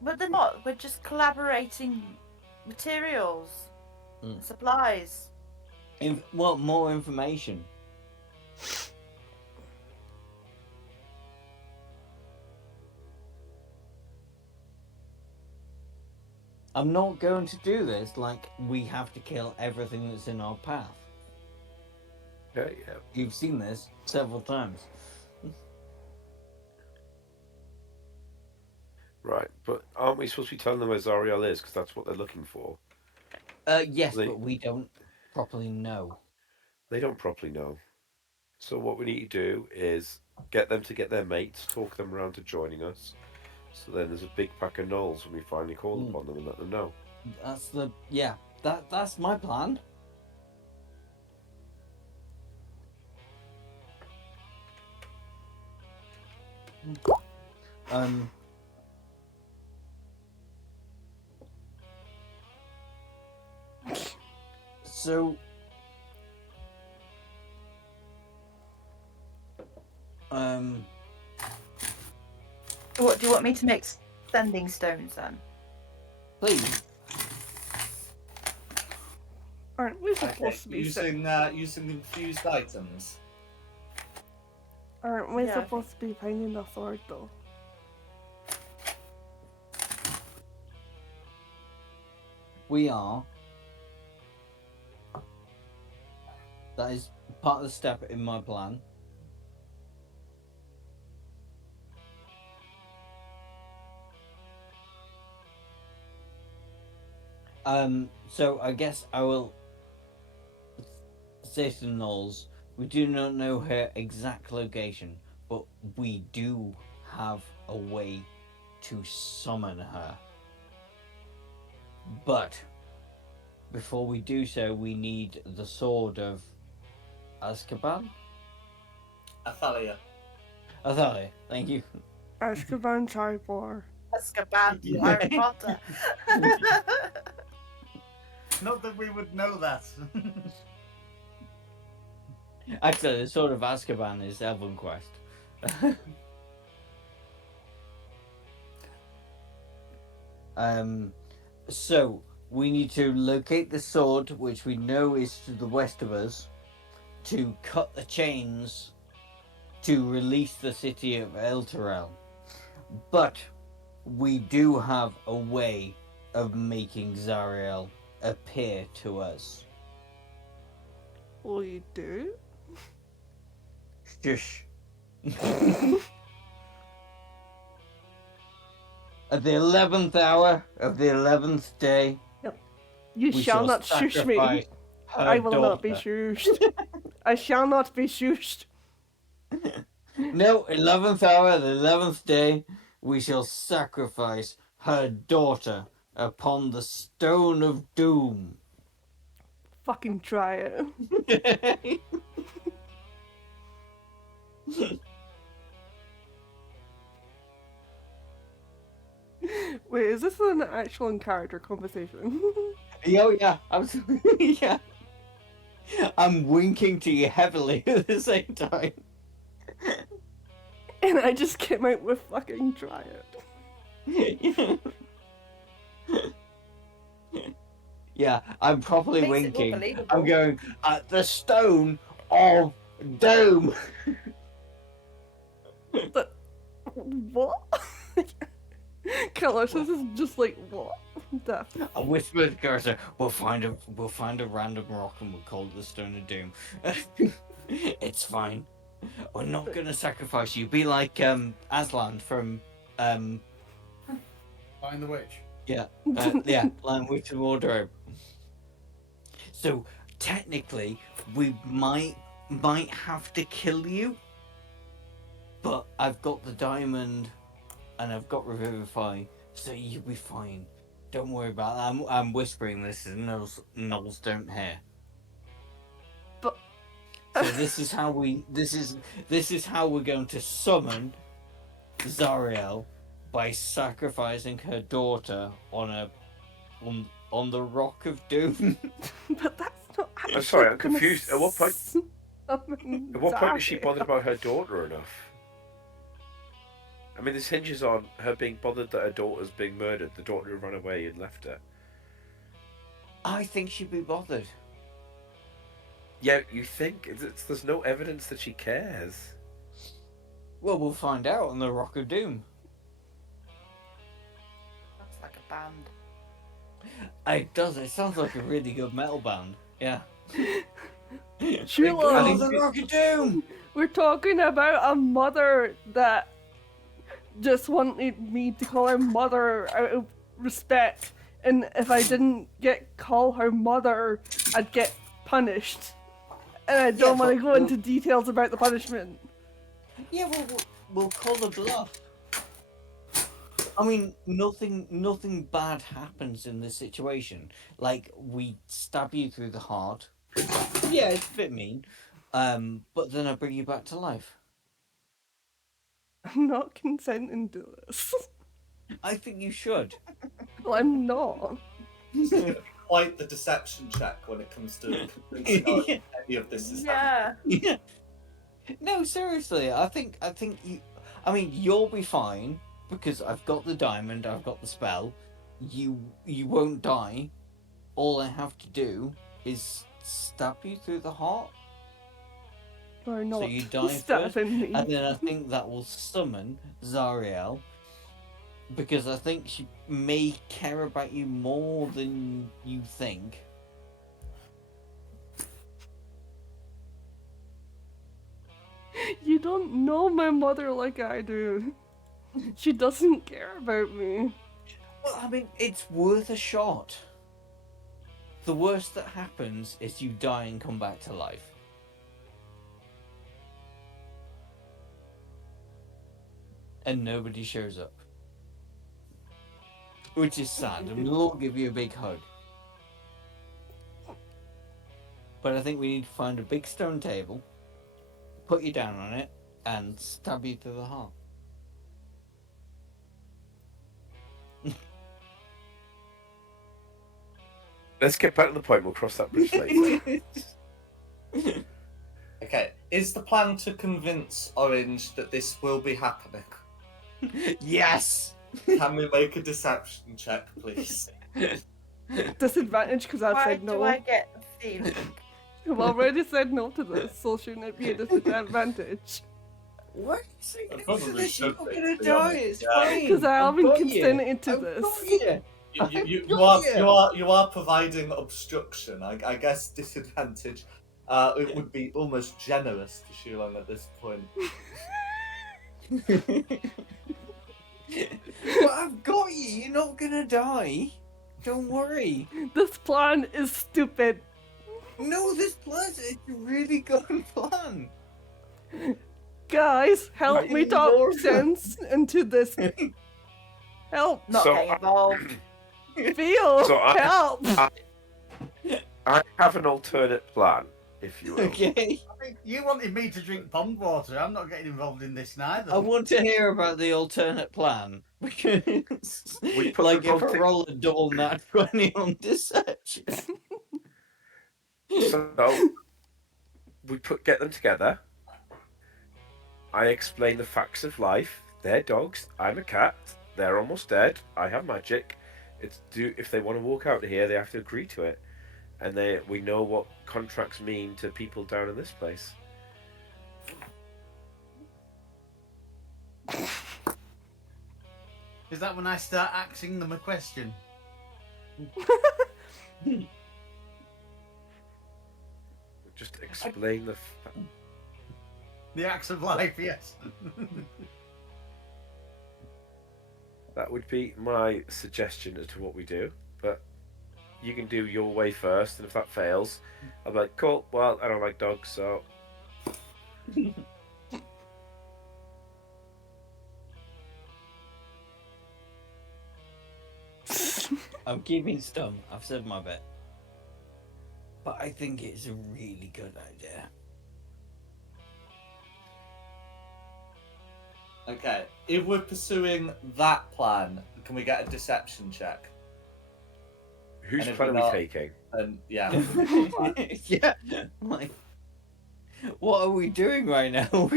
But they're not. We're just collaborating materials, supplies. Well, more information. I'm not going to do this like we have to kill everything that's in our path. Yeah. You've seen this several times. Right, but aren't we supposed to be telling them where Zariel is? Because that's what they're looking for. Yes, They- but we don't properly know. They don't properly know. So what we need to do is get them to get their mates, talk them around to joining us. So then there's a big pack of gnolls when we finally call upon them and let them know. That's my plan. Um. So. What do you want me to make sending stones then? Please. Aren't we Okay, supposed to be using infused items. Aren't we Yeah, I supposed to be finding the sword though? We are. That is part of the step in my plan. So I guess I will say to the Knolls, we do not know her exact location, but we do have a way to summon her. But before we do so, we need the sword of Azkaban? Athalia. Athalia, thank you. Azkaban Tribor. Azkaban, Harry Potter. Not that we would know that. Actually, the sword of Azkaban is Elven Quest. So we need to locate the sword, which we know is to the west of us, to cut the chains to release the city of Elturel. But we do have a way of making Zariel appear to us. We do? Shush. At the 11th hour of the 11th day, You we shall not shush me. sacrifice her I will not be daughter. shushed. I shall not be shushed. No, 11th hour, the 11th day, we shall sacrifice her daughter upon the stone of doom. Fucking try it. Wait, is this an actual in-character conversation? Oh yeah, absolutely, yeah. I'm winking to you heavily at the same time. And I just came out with fucking try it. Yeah, I'm properly Makes it more winking. believable. I'm going at the stone of doom. What? Carlos, this is just like, what? Death. I whispered to Cursor, we'll find a random rock and we'll call it the Stone of Doom. It's fine. We're not gonna sacrifice you. Be like Aslan from Find the witch. yeah, Lion Witch of Wardrobe. So technically, we might have to kill you, but I've got the diamond, and I've got Revivify, so you'll be fine. Don't worry about that. I'm whispering this, and Knowles don't hear. But So this is how we're going to summon Zariel by sacrificing her daughter on the Rock of Doom. but that's not actually I'm sorry, I'm gonna confused. At what point? summon At what point is she Zariel. bothered about her daughter enough? I mean, this hinges on her being bothered that her daughter's being murdered. The daughter who ran away and left her. I think she'd be bothered. Yeah, you think? There's no evidence that she cares. Well, we'll find out on the Rock of Doom. That's like a band. It does. It sounds like a really good metal band. Yeah. Sheila, Oh, the Rocket Doom! we're talking about a mother that just wanted me to call her mother out of respect, and if I didn't call her mother, I'd get punished. And I don't want to go into details about the punishment. Yeah, we'll call the bluff. I mean, nothing bad happens in this situation. Like, we stab you through the heart. Yeah, it's a bit mean. But then I bring you back to life. I'm not consenting to this. I think you should. Well, I'm not. Quite the deception check when it comes to convincing any of this is happening. Yeah. Yeah. No, seriously, I think you. I mean, you'll be fine because I've got the diamond, I've got the spell. You won't die. All I have to do is stab you through the heart. Or not. So you die first, stabbing me. and then I think that will summon Zariel, because I think she may care about you more than you think. You don't know my mother like I do. She doesn't care about me. Well, I mean, it's worth a shot. The worst that happens is you die and come back to life. And nobody shows up. Which is sad, and we'll all give you a big hug. But I think we need to find a big stone table, put you down on it, and stab you through the heart. Let's get back to the point. We'll cross that bridge later. Okay, is the plan to convince Orange that this will be happening? Yes! Can we make a deception check, please? Disadvantage because I've Why said do no. I get the feeling? I've already said no to this, so shouldn't it be a disadvantage? What? So I probably should you're be, gonna to be die, honest. it's Yeah. fine. Because I I've haven't got you. consented to I've this. got you. You are providing obstruction. I guess disadvantage. It would be almost generous to Shulong at this point. But I've got you. You're not gonna die. Don't worry. This plan is stupid. No, this plan is a really good plan. Guys, help I me need talk more sense into this. Help. Not So, getting involved. Feel. So help. I have an alternate plan, if you will. Okay. I think you wanted me to drink pond water. I'm not getting involved in this neither. I want to hear about the alternate plan because, We put like, the if I voting- roll a double nat 20 on deception. So we get them together. I explain the facts of life. They're dogs. I'm a cat. They're almost dead. I have magic. If they want to walk out of here, they have to agree to it. And we know what contracts mean to people down in this place. Is that when I start asking them a question? Just explain The acts of life, yes. That would be my suggestion as to what we do. But you can do your way first, and if that fails, I'm like, cool. Well, I don't like dogs, so I'm keeping stum. I've said my bit. But I think it's a really good idea. Okay, if we're pursuing that plan, can we get a deception check? whose And if plan are we're we not- taking? And yeah, Yeah. Like, what are we doing right now?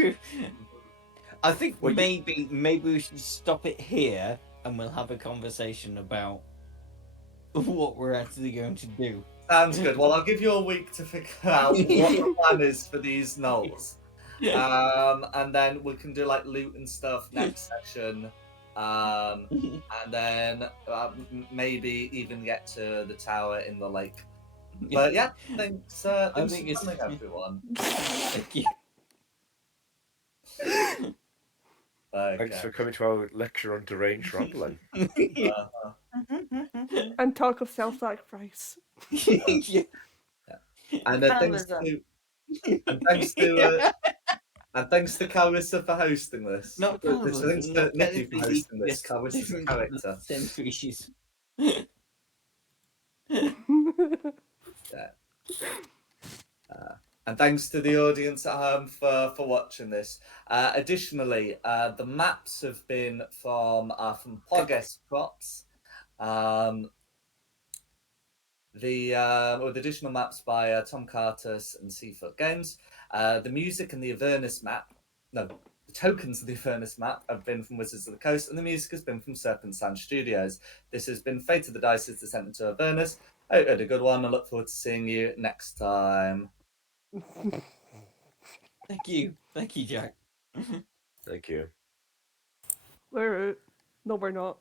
I think Well, maybe we should stop it here and we'll have a conversation about what we're actually going to do. sounds good. Well, I'll give you a week to figure out what the plan is for these gnolls. And then we can do like loot and stuff next session. and then maybe even get to the tower in the lake. But yeah, thanks, thanks think for it's- coming, everyone. Thank you. Okay. Thanks for coming to our lecture on deranged rambling. Uh-huh. And talk of self-sacrifice. Yeah. And thanks Cannibalism. to and thanks to and thanks to Carissa for hosting this. Not Thanks cannibalism, to not Nikki for technically hosting this. yes, Carissa's a different character. same species. Yeah. And thanks to the audience at home for watching this. Additionally, the maps have been from Poggest Props. With additional maps by Tom Cartus and Seafoot Games. The music and the Avernus map, no, the tokens of the Avernus map have been from Wizards of the Coast, and the music has been from Serpent Sand Studios. This has been Fate of the Dice's Descent into Avernus. I hope you had a good one. I look forward to seeing you next time. Thank you, Jack. Thank you. We're out. No, we're not.